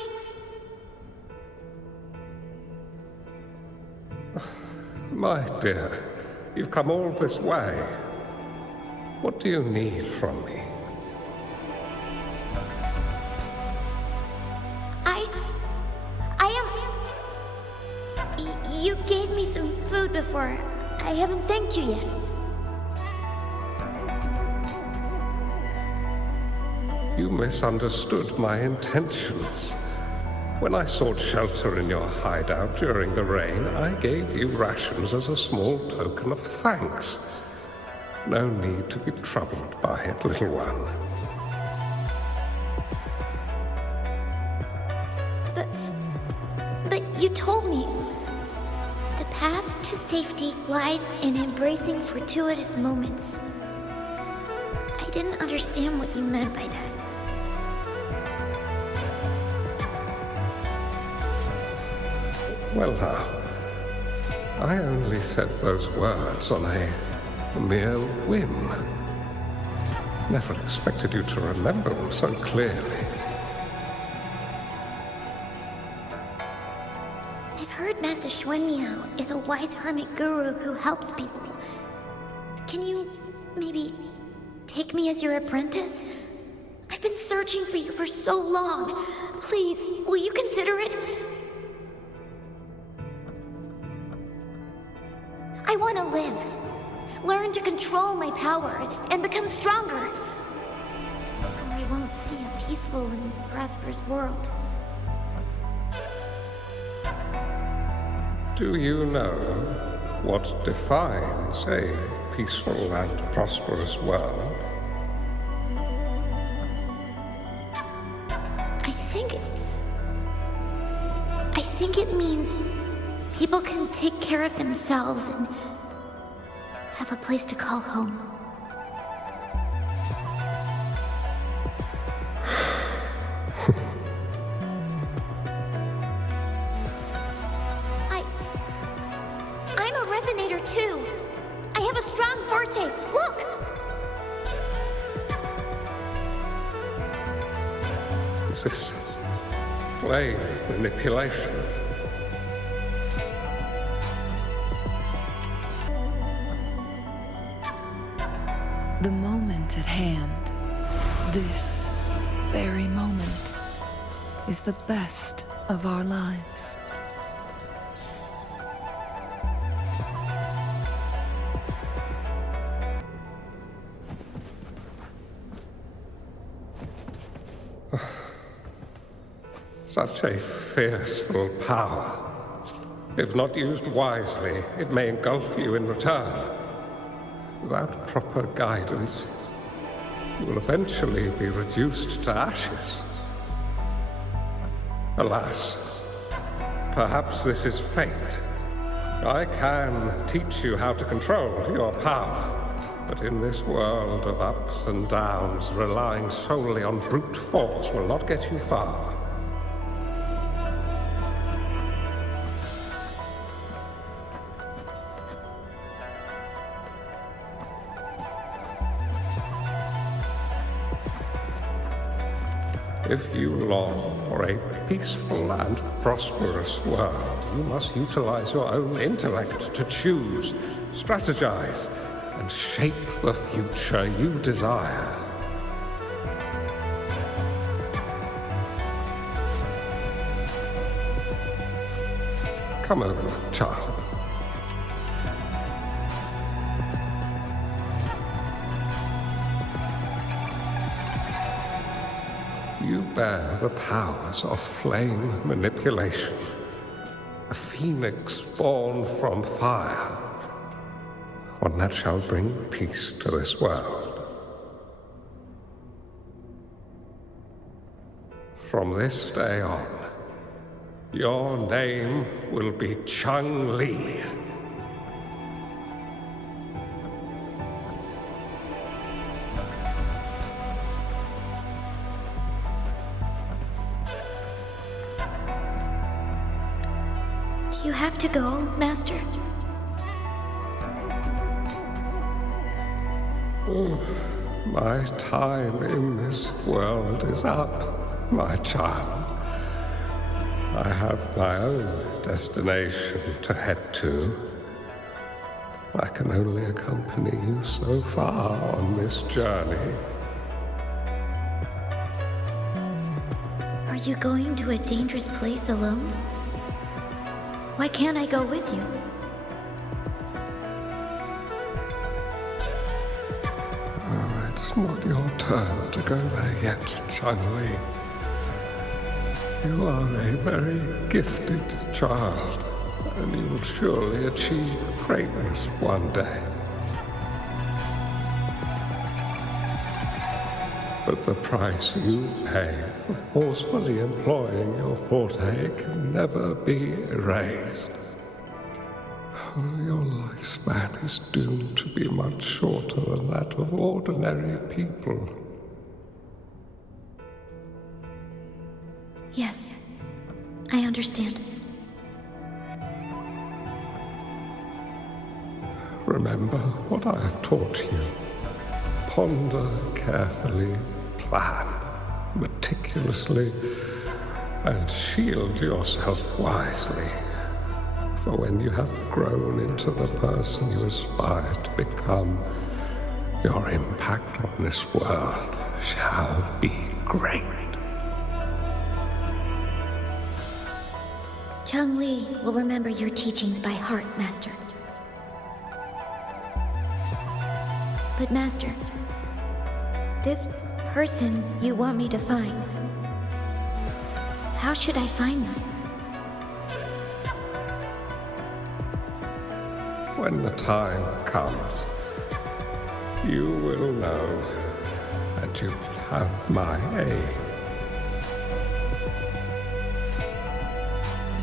My dear, you've come all this way. What do you need from me? You gave me some food before. I haven't thanked you yet. You misunderstood my intentions. When I sought shelter in your hideout during the rain, I gave you rations as a small token of thanks. No need to be troubled by it, little one. But you told me the path to safety lies in embracing fortuitous moments. I didn't understand what you meant by that. Well now, I only said those words on a mere whim. Never expected you to remember them so clearly. I've heard Master Xuanmiao is a wise hermit guru who helps people. Can you maybe take me as your apprentice? I've been searching for you for so long. Please, will you consider it? I want to live. Learn to control my power and become stronger. Or I won't see a peaceful and prosperous world. Do you know what defines a peaceful and prosperous world? I think it means people can take care of themselves and have a place to call home. I'm a resonator too. I have a strong forte. Look! Is this flame manipulation? The moment at hand, this very moment, is the best of our lives. Such a fearful power. If not used wisely, it may engulf you in return. Without proper guidance, you will eventually be reduced to ashes. Alas, perhaps this is fate. I can teach you how to control your power, but in this world of ups and downs, relying solely on brute force will not get you far. If you long for a peaceful and prosperous world, you must utilize your own intellect to choose, strategize, and shape the future you desire. Come over, child. You bear the powers of flame manipulation, a phoenix born from fire, one that shall bring peace to this world. From this day on, your name will be Changli. You have to go, Master. Oh, my time in this world is up, my child. I have my own destination to head to. I can only accompany you so far on this journey. Are you going to a dangerous place alone? Why can't I go with you? Oh, it's not your turn to go there yet, Changli. You are a very gifted child, and you will surely achieve greatness one day. But the price you pay for forcefully employing your forte can never be erased. Oh, your lifespan is doomed to be much shorter than that of ordinary people. Yes, I understand. Remember what I have taught you. Ponder carefully, plan meticulously, and shield yourself wisely. For when you have grown into the person you aspire to become, your impact on this world shall be great. Changli will remember your teachings by heart, Master. But Master, this person you want me to find, how should I find them? When the time comes, you will know, and you have my aid.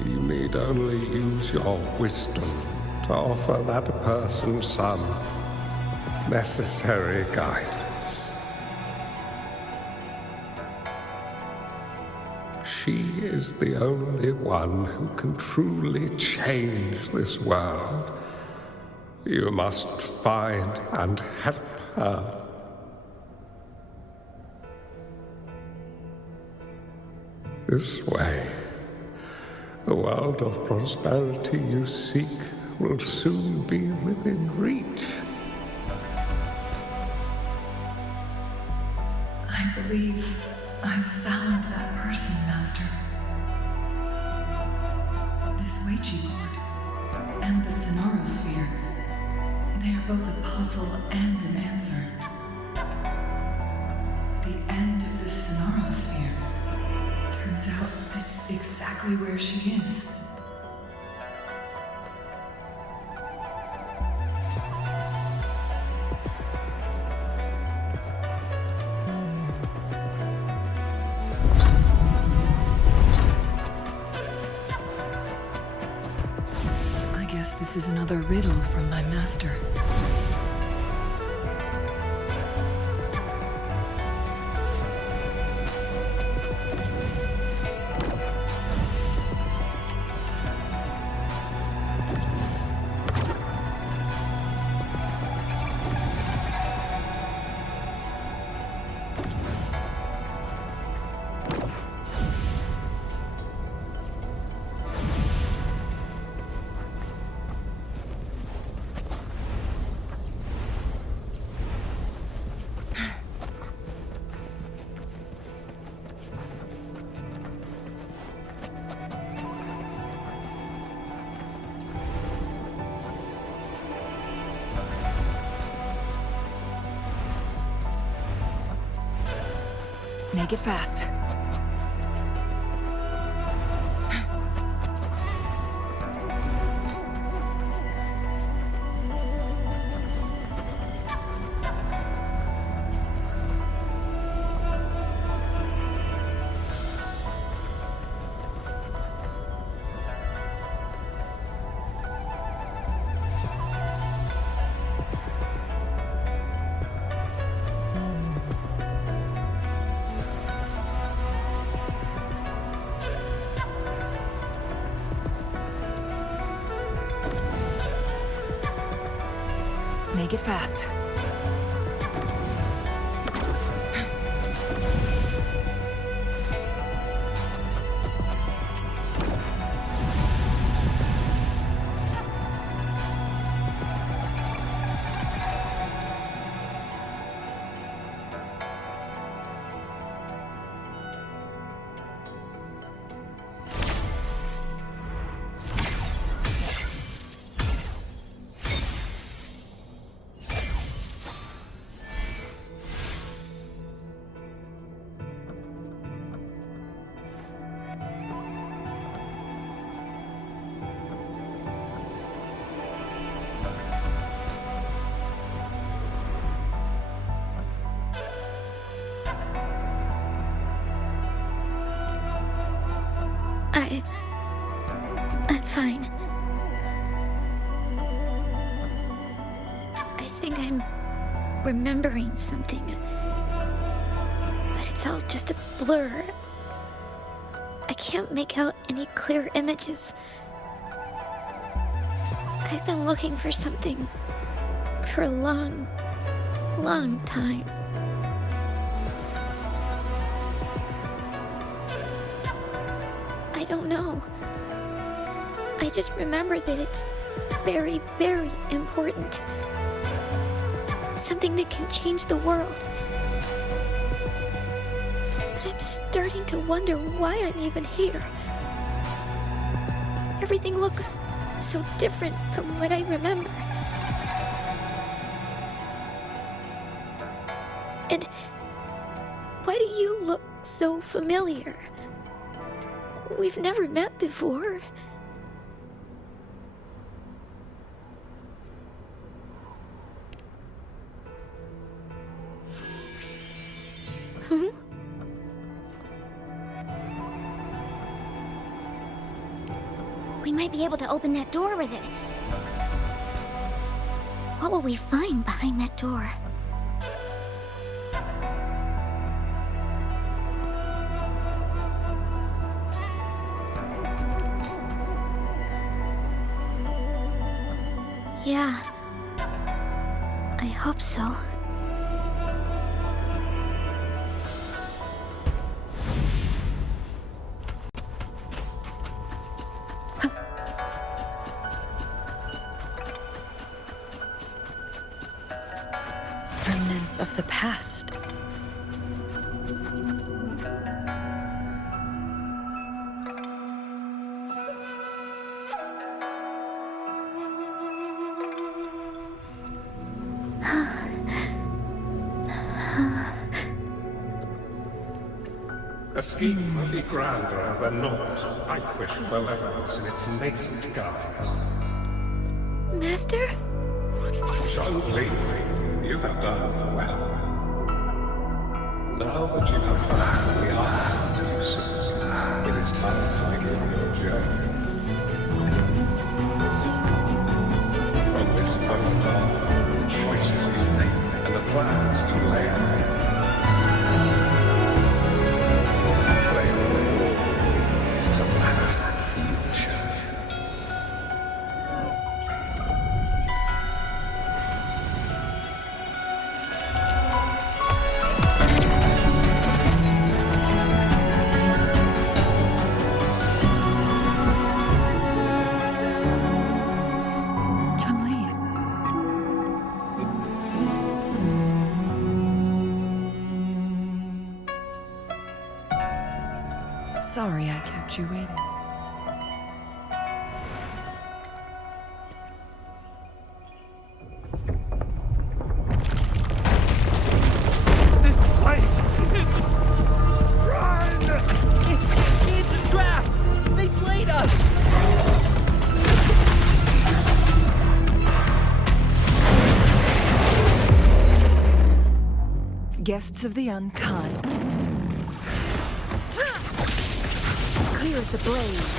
You need only use your wisdom to offer that person some necessary guidance. She is the only one who can truly change this world. You must find and help her. This way, the world of prosperity you seek will soon be within reach. I believe I've found that person, Master. This Ouija board and the Sonorosphere, they are both a puzzle and an answer. The end of the Sonorosphere turns out it's exactly where she is. This is another riddle from my master. Make it fast. Make it fast. I'm fine. I think I'm remembering something. But it's all just a blur. I can't make out any clear images. I've been looking for something for a long, long time. I don't know. I just remember that it's very, very important. Something that can change the world. But I'm starting to wonder why I'm even here. Everything looks so different from what I remember. And why do you look so familiar? We've never met before. We might be able to open that door with it. What will we find behind that door? Yeah, I hope so. Remnants of the past. A scheme might be grander than not. Vanquish malevolence in its nascent guise. Master? Changli, you have done well. Now that you have found the answers you seek, it is time to begin your journey. sorry I kept you waiting. This place! Run! It's a trap! They played us! Guests of the unkind. Clear as the blaze.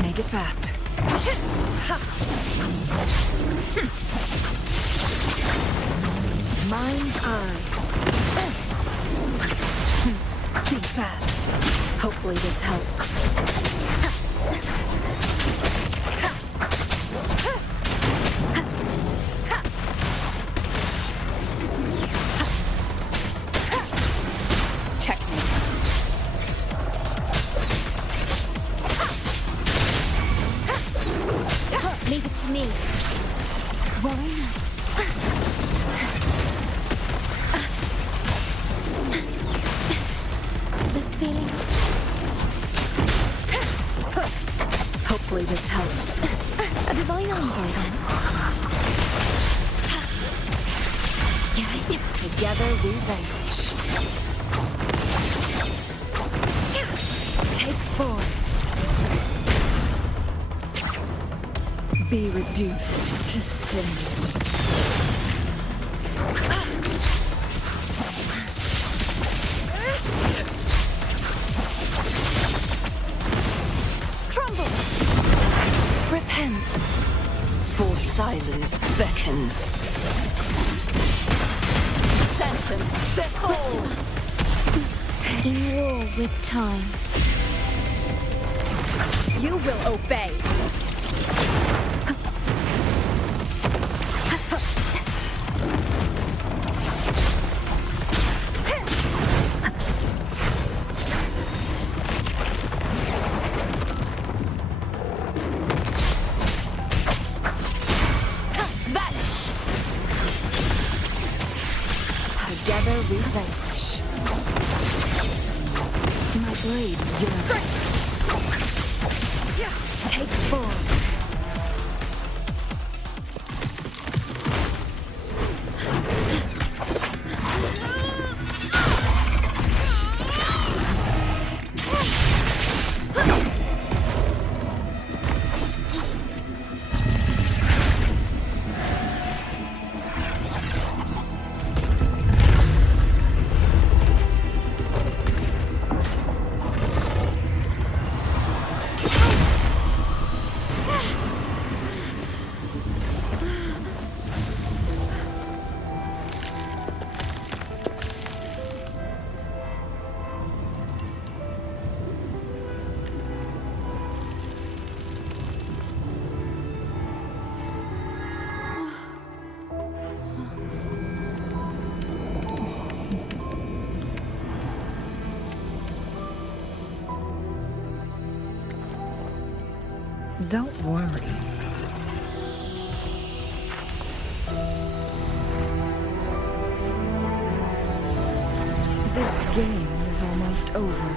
Make it fast. Mind's eye. Think fast. Hopefully this helps. Leave it to me. Worry not. The feeling. Hopefully this helps. A divine envoy then. Together we vanquish. Take form. Be reduced to cinders. Crumble! Repent, for silence beckons. Sentence before. In war with time. You will obey. Together we vanquish. My blade yearns. Take form. Don't worry. This game is almost over.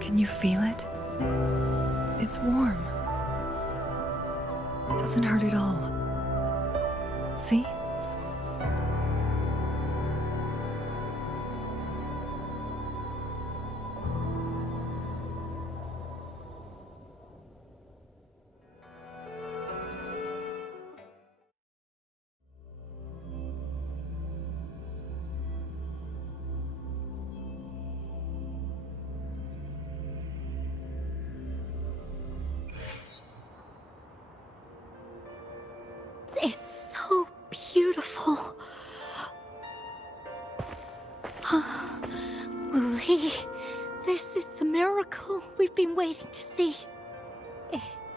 Can you feel it? It's warm. Doesn't hurt at all. See? miracle we've been waiting to see.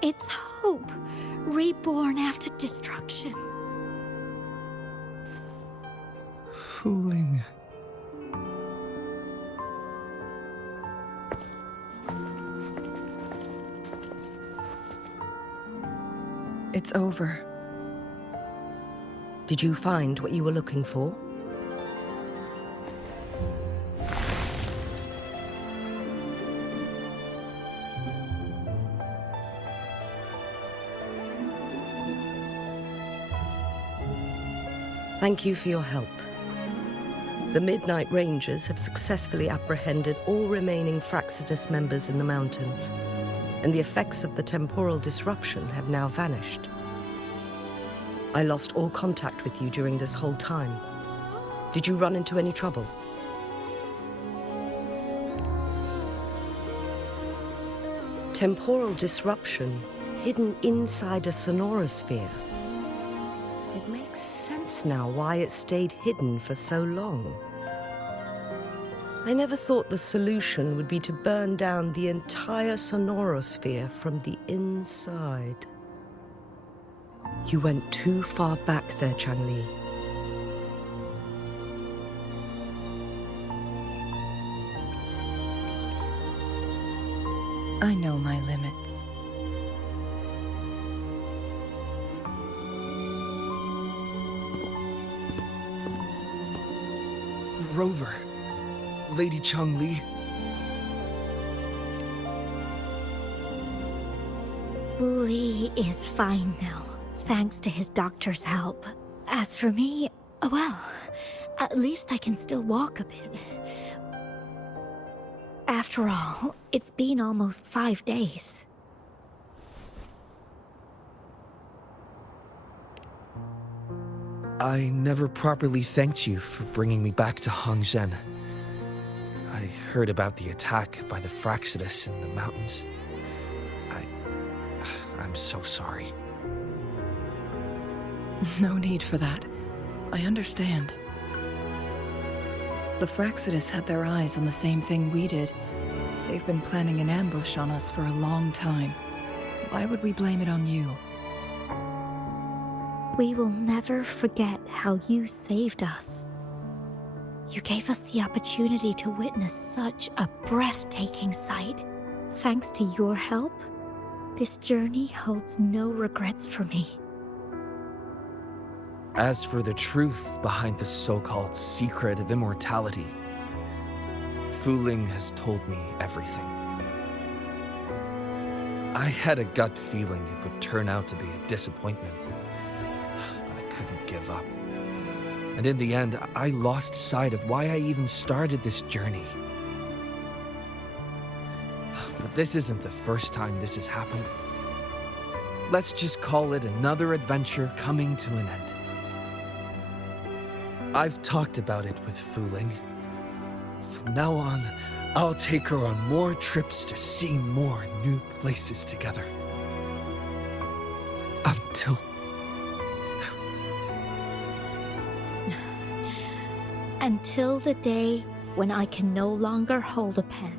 It's hope, reborn after destruction. Fooling. It's over. Did you find what you were looking for? Thank you for your help. The Midnight Rangers have successfully apprehended all remaining Fraxidus members in the mountains, and the effects of the temporal disruption have now vanished. I lost all contact with you during this whole time. Did you run into any trouble? Temporal disruption hidden inside a sonorosphere. It makes sense now why it stayed hidden for so long. I never thought the solution would be to burn down the entire sonorosphere from the inside. You went too far back there, Changli. I know my limits. Rover. Lady Changli. Wooly is fine now, thanks to his doctor's help. As for me, well, at least I can still walk a bit. After all, it's been almost 5 days. I never properly thanked you for bringing me back to Hongzhen. I heard about the attack by the Fraxidus in the mountains. I'm so sorry. No need for that. I understand. The Fraxidus had their eyes on the same thing we did. They've been planning an ambush on us for a long time. Why would we blame it on you? We will never forget how you saved us. You gave us the opportunity to witness such a breathtaking sight. Thanks to your help, this journey holds no regrets for me. As for the truth behind the so-called secret of immortality, Wuthering has told me everything. I had a gut feeling it would turn out to be a disappointment, but I couldn't give up. And in the end, I lost sight of why I even started this journey. But this isn't the first time this has happened. Let's just call it another adventure coming to an end. I've talked about it with Wuthering. From now on, I'll take her on more trips to see more new places together. Until... Until the day when I can no longer hold a pen.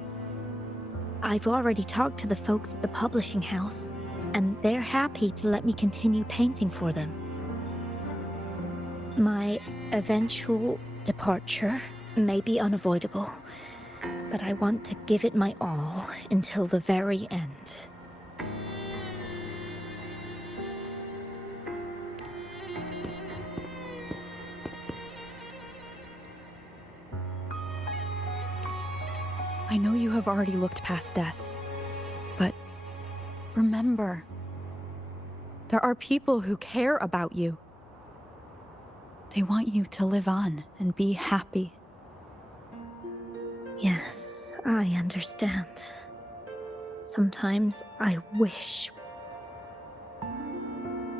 I've already talked to the folks at the publishing house, and they're happy to let me continue painting for them. My eventual departure may be unavoidable, but I want to give it my all until the very end. I know you have already looked past death, but remember, there are people who care about you. They want you to live on and be happy. Yes, I understand. Sometimes I wish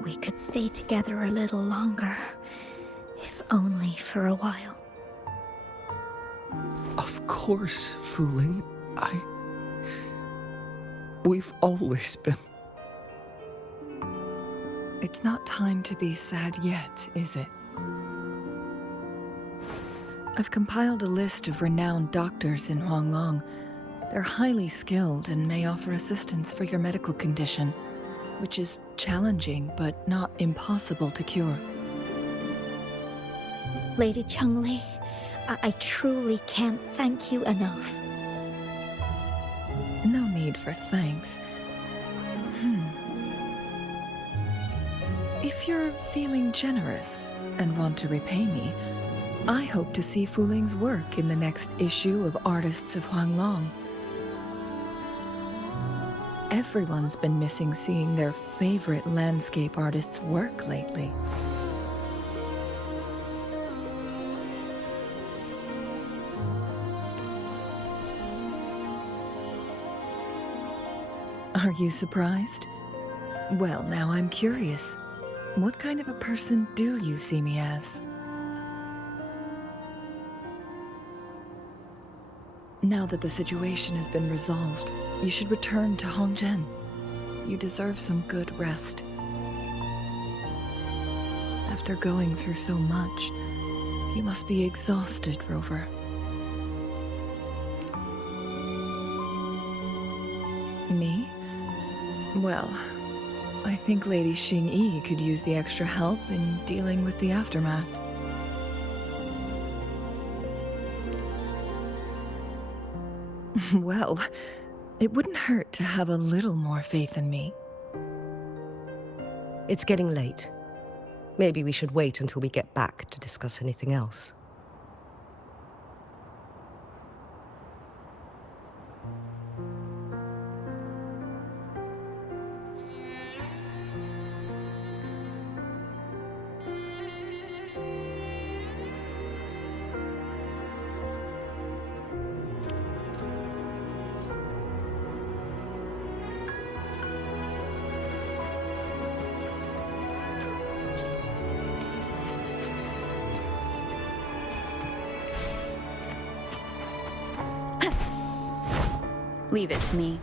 we could stay together a little longer, if only for a while. Of course, Wuthering. We've always been... It's not time to be sad yet, is it? I've compiled a list of renowned doctors in Huanglong. They're highly skilled and may offer assistance for your medical condition, which is challenging but not impossible to cure. Lady Changli, I truly can't thank you enough. No need for thanks. If you're feeling generous and want to repay me, I hope to see Fu Ling's work in the next issue of Artists of Huanglong. Everyone's been missing seeing their favorite landscape artists work lately. Are you surprised? Well, now I'm curious. What kind of a person do you see me as? Now that the situation has been resolved, you should return to Hongzhen. You deserve some good rest. After going through so much, you must be exhausted, Rover. Me? Well, I think Lady Xing-Yi could use the extra help in dealing with the aftermath. Well, it wouldn't hurt to have a little more faith in me. It's getting late. Maybe we should wait until we get back to discuss anything else. Leave it to me.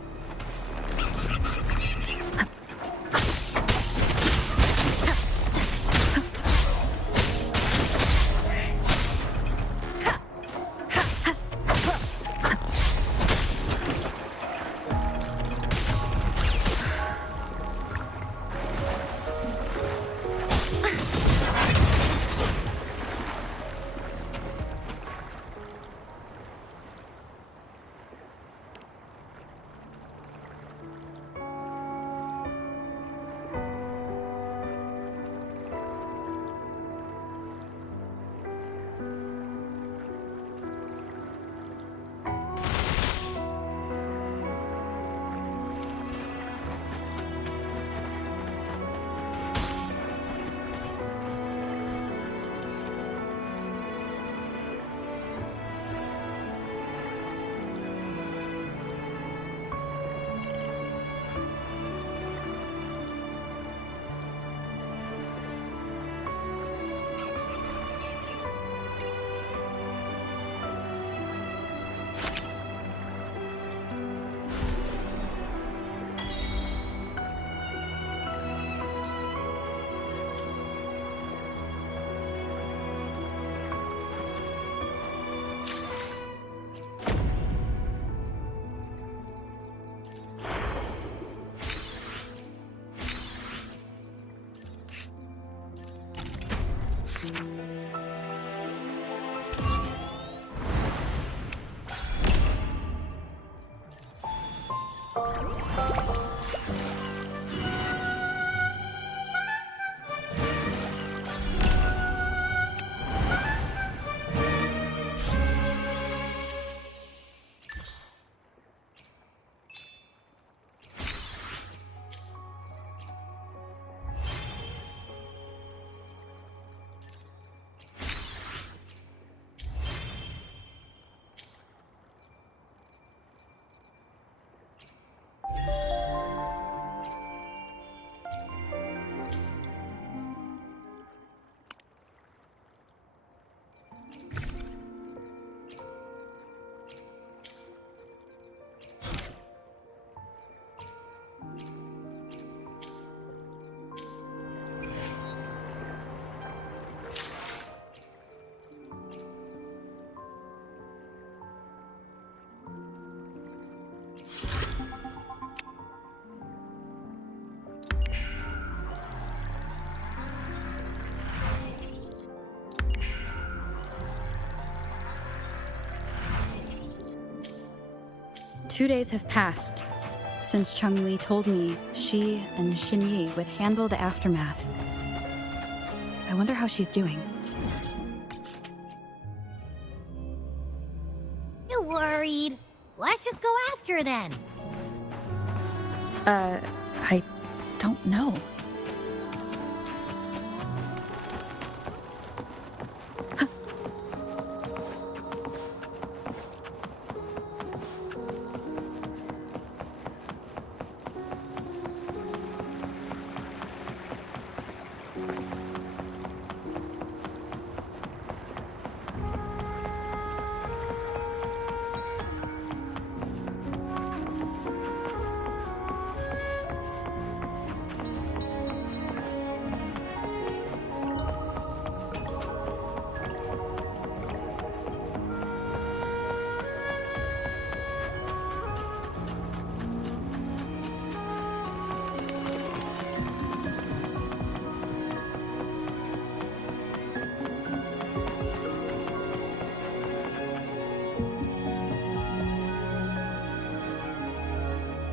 2 days have passed since Changli told me she and Xinyi would handle the aftermath. I wonder how she's doing. You worried? Let's just go ask her then. I don't know.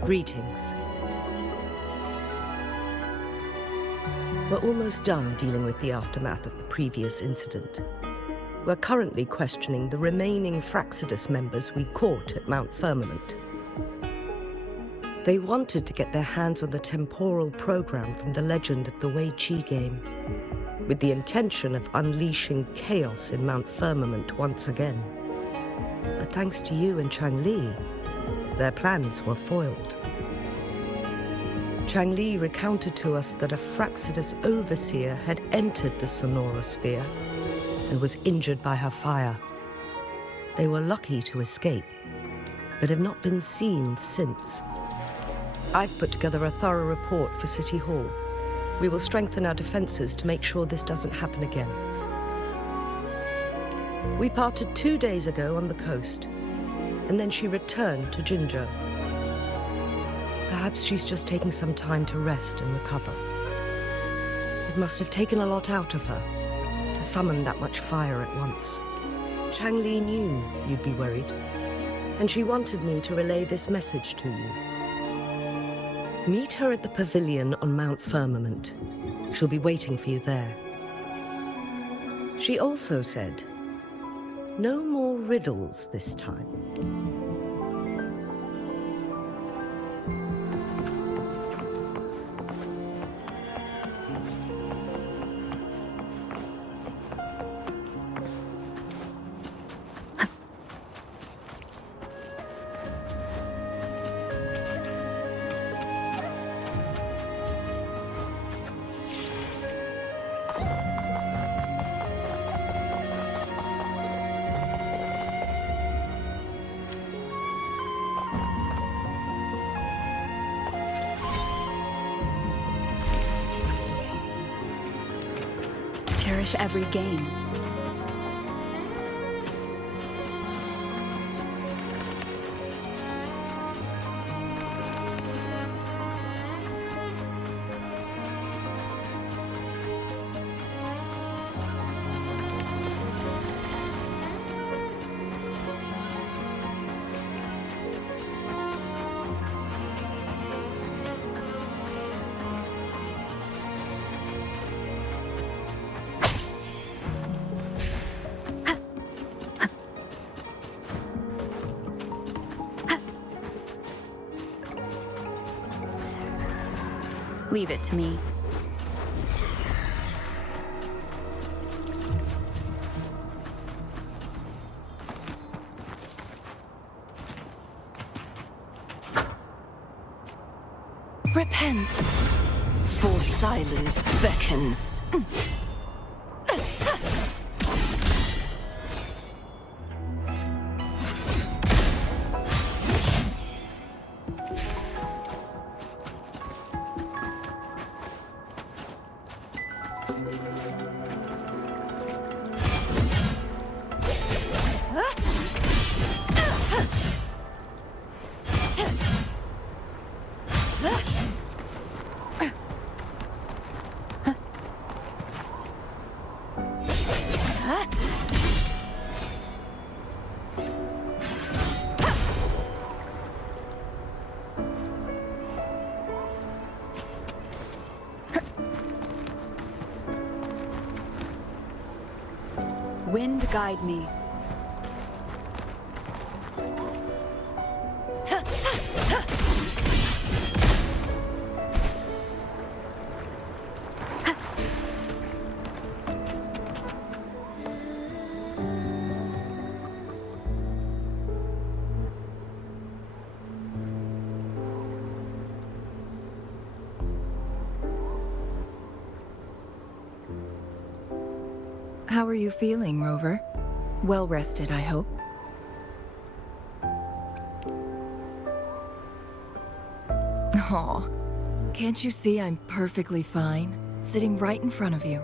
Greetings. We're almost done dealing with the aftermath of the previous incident. We're currently questioning the remaining Fraxidus members we caught at Mount Firmament. They wanted to get their hands on the temporal program from the legend of the Wei Qi game, with the intention of unleashing chaos in Mount Firmament once again. But thanks to you and Changli, their plans were foiled. Changli recounted to us that a Fraxidus overseer had entered the Sonorosphere and was injured by her fire. They were lucky to escape, but have not been seen since. I've put together a thorough report for City Hall. We will strengthen our defenses to make sure this doesn't happen again. We parted 2 days ago on the coast, and then she returned to Jinzhou. Perhaps she's just taking some time to rest and recover. It must have taken a lot out of her to summon that much fire at once. Changli knew you'd be worried, and she wanted me to relay this message to you. Meet her at the pavilion on Mount Firmament. She'll be waiting for you there. She also said, no more riddles this time. Cherish every game. Leave it to me. Repent, for silence beckons. Wind guide me. How are you feeling, Rover? Well rested, I hope. Aw, can't you see I'm perfectly fine, sitting right in front of you?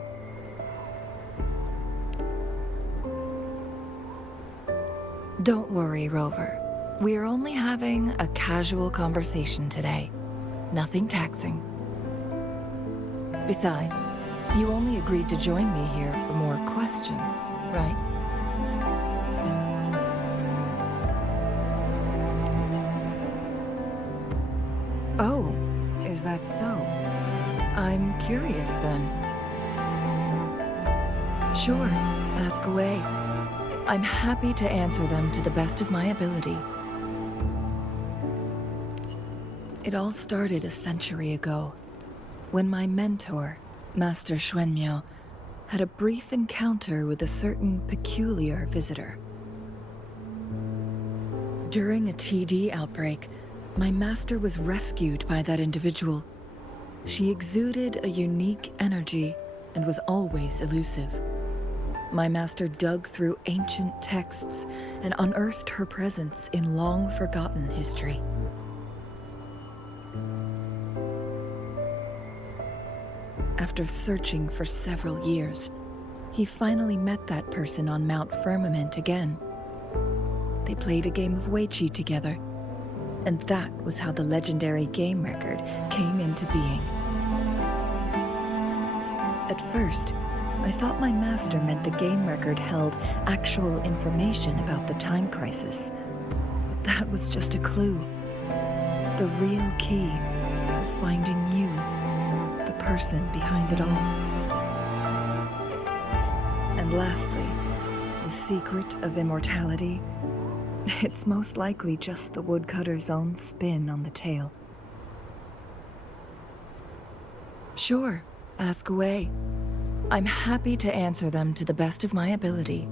Don't worry, Rover. We're only having a casual conversation today. Nothing taxing. Besides, you only agreed to join me here for more questions, right? Oh, is that so? I'm curious then. Sure, ask away. I'm happy to answer them to the best of my ability. It all started a century ago, when my mentor, Master Xuanmiao, had a brief encounter with a certain peculiar visitor. During a TD outbreak, my master was rescued by that individual. She exuded a unique energy and was always elusive. My master dug through ancient texts and unearthed her presence in long-forgotten history. After searching for several years, he finally met that person on Mount Firmament again. They played a game of Weiqi together, and that was how the legendary game record came into being. At first, I thought my master meant the game record held actual information about the time crisis, but that was just a clue. The real key was finding you, the person behind it all. And lastly, the secret of immortality. It's most likely just the woodcutter's own spin on the tale. Sure, ask away. I'm happy to answer them to the best of my ability.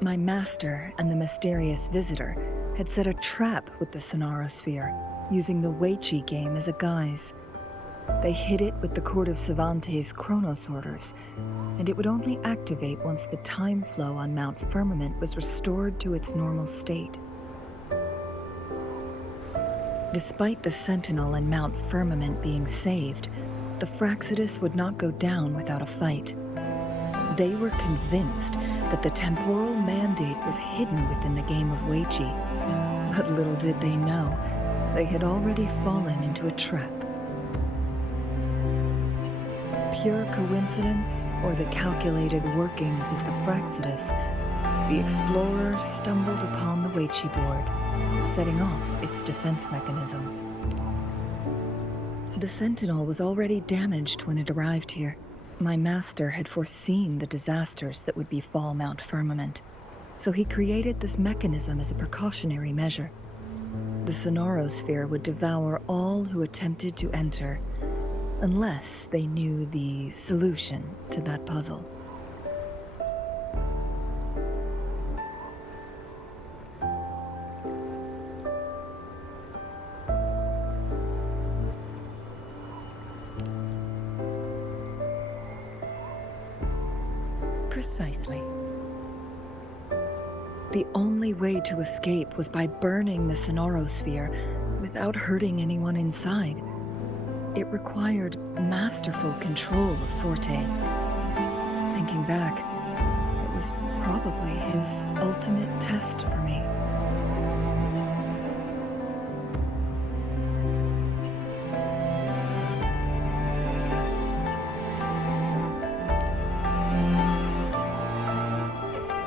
My master and the mysterious visitor had set a trap with the Sonarosphere, using the Weiqi game as a guise. They hid it with the Court of Cervantes' Chronos orders, and it would only activate once the time flow on Mount Firmament was restored to its normal state. Despite the Sentinel and Mount Firmament being saved, the Fraxidus would not go down without a fight. They were convinced that the temporal mandate was hidden within the game of Weiqi, but little did they know, they had already fallen into a trap. Pure coincidence or the calculated workings of the Fraxidus, the explorer stumbled upon the Weiqi board, setting off its defense mechanisms. The Sentinel was already damaged when it arrived here. My master had foreseen the disasters that would befall Mount Firmament, so he created this mechanism as a precautionary measure. The Sonarosphere would devour all who attempted to enter, unless they knew the solution to that puzzle. Precisely. The only way to escape was by burning the Sonarosphere without hurting anyone inside. It required masterful control of Forte. Thinking back, it was probably his ultimate test for me.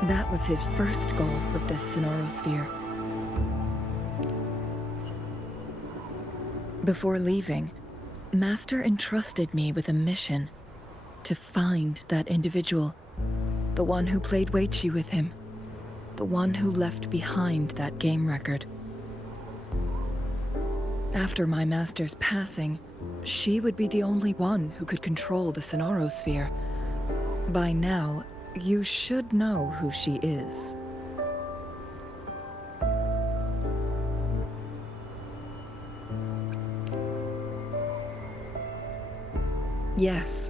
That was his first goal with this Sonarosphere. Before leaving, Master entrusted me with a mission to find that individual, the one who played Weiqi with him, the one who left behind that game record. After my master's passing, she would be the only one who could control the Sonorosphere. By now, you should know who she is. Yes.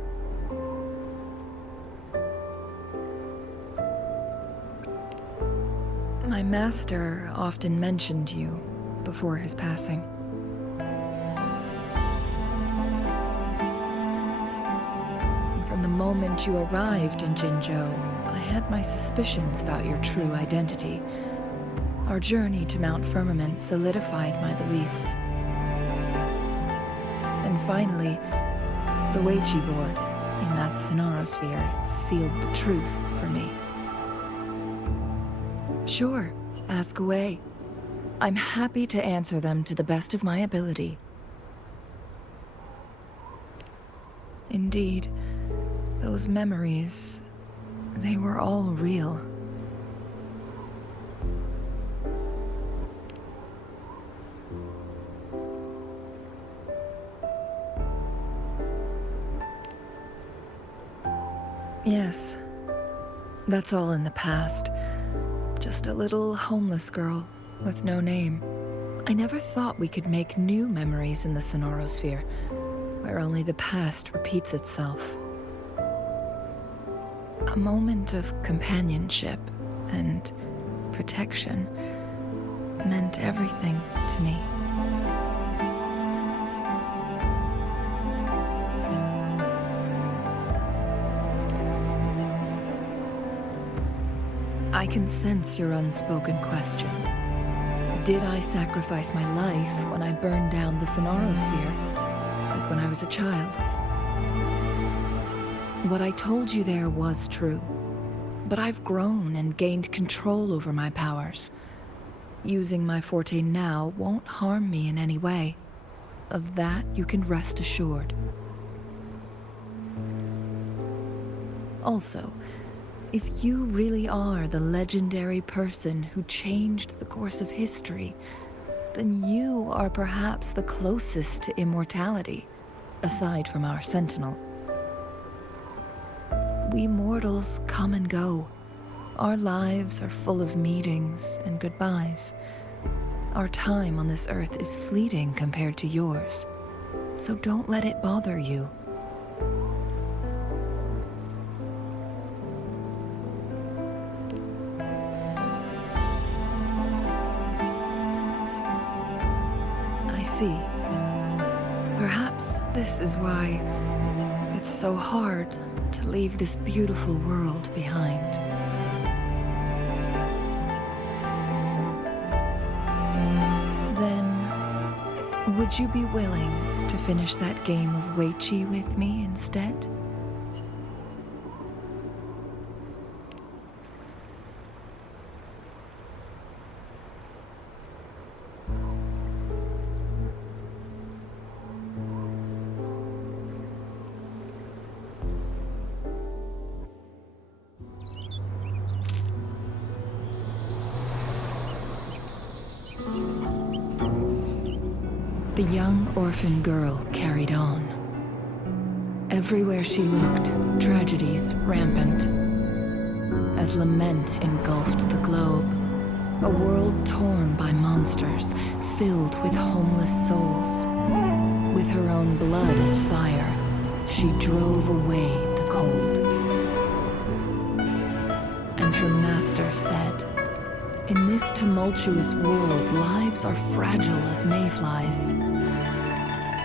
My master often mentioned you before his passing. And from the moment you arrived in Jinzhou, I had my suspicions about your true identity. Our journey to Mount Firmament solidified my beliefs. And finally, the Weiqi board in that Sonorosphere sealed the truth for me. Sure, ask away. I'm happy to answer them to the best of my ability. Indeed, those memories, they were all real. Yes, that's all in the past. Just a little homeless girl with no name. I never thought we could make new memories in the Sonorosphere, where only the past repeats itself. A moment of companionship and protection meant everything to me. I can sense your unspoken question. Did I sacrifice my life when I burned down the Sonorosphere, like when I was a child? What I told you there was true, but I've grown and gained control over my powers. Using my forte now won't harm me in any way. Of that you can rest assured. Also, if you really are the legendary person who changed the course of history, then you are perhaps the closest to immortality, aside from our Sentinel. We mortals come and go. Our lives are full of meetings and goodbyes. Our time on this earth is fleeting compared to yours, so don't let it bother you. I see. Perhaps this is why it's so hard to leave this beautiful world behind. Then, would you be willing to finish that game of Weiqi with me instead? The young orphan girl carried on. Everywhere she looked, tragedies rampant. As lament engulfed the globe, a world torn by monsters, filled with homeless souls. With her own blood as fire, she drove away the cold. And her master said, "In this tumultuous world, lives are fragile as mayflies."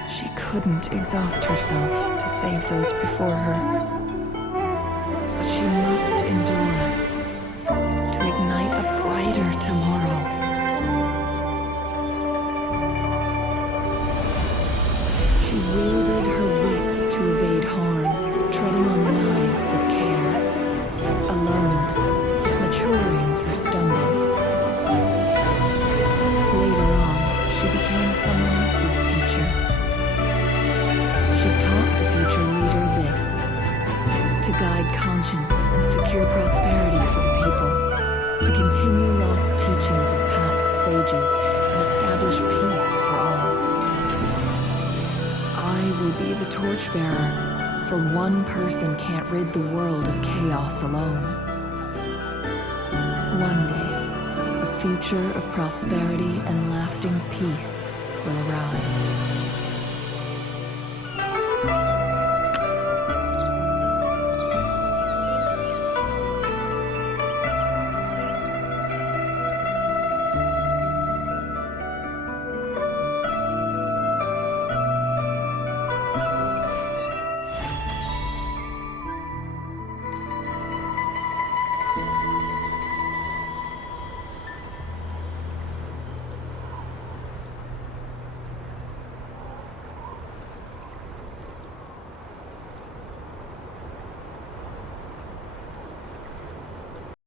She couldn't exhaust herself to save those before her. But she must endure to ignite a brighter tomorrow. She wielded her wits to evade harm, treading on knives with care. Alone, yet maturing through stumbles. Later on, she became someone else's teacher. conscience and secure prosperity for the people, to continue lost teachings of past sages and establish peace for all. I will be the torchbearer, for one person can't rid the world of chaos alone. One day, a future of prosperity and lasting peace will arrive.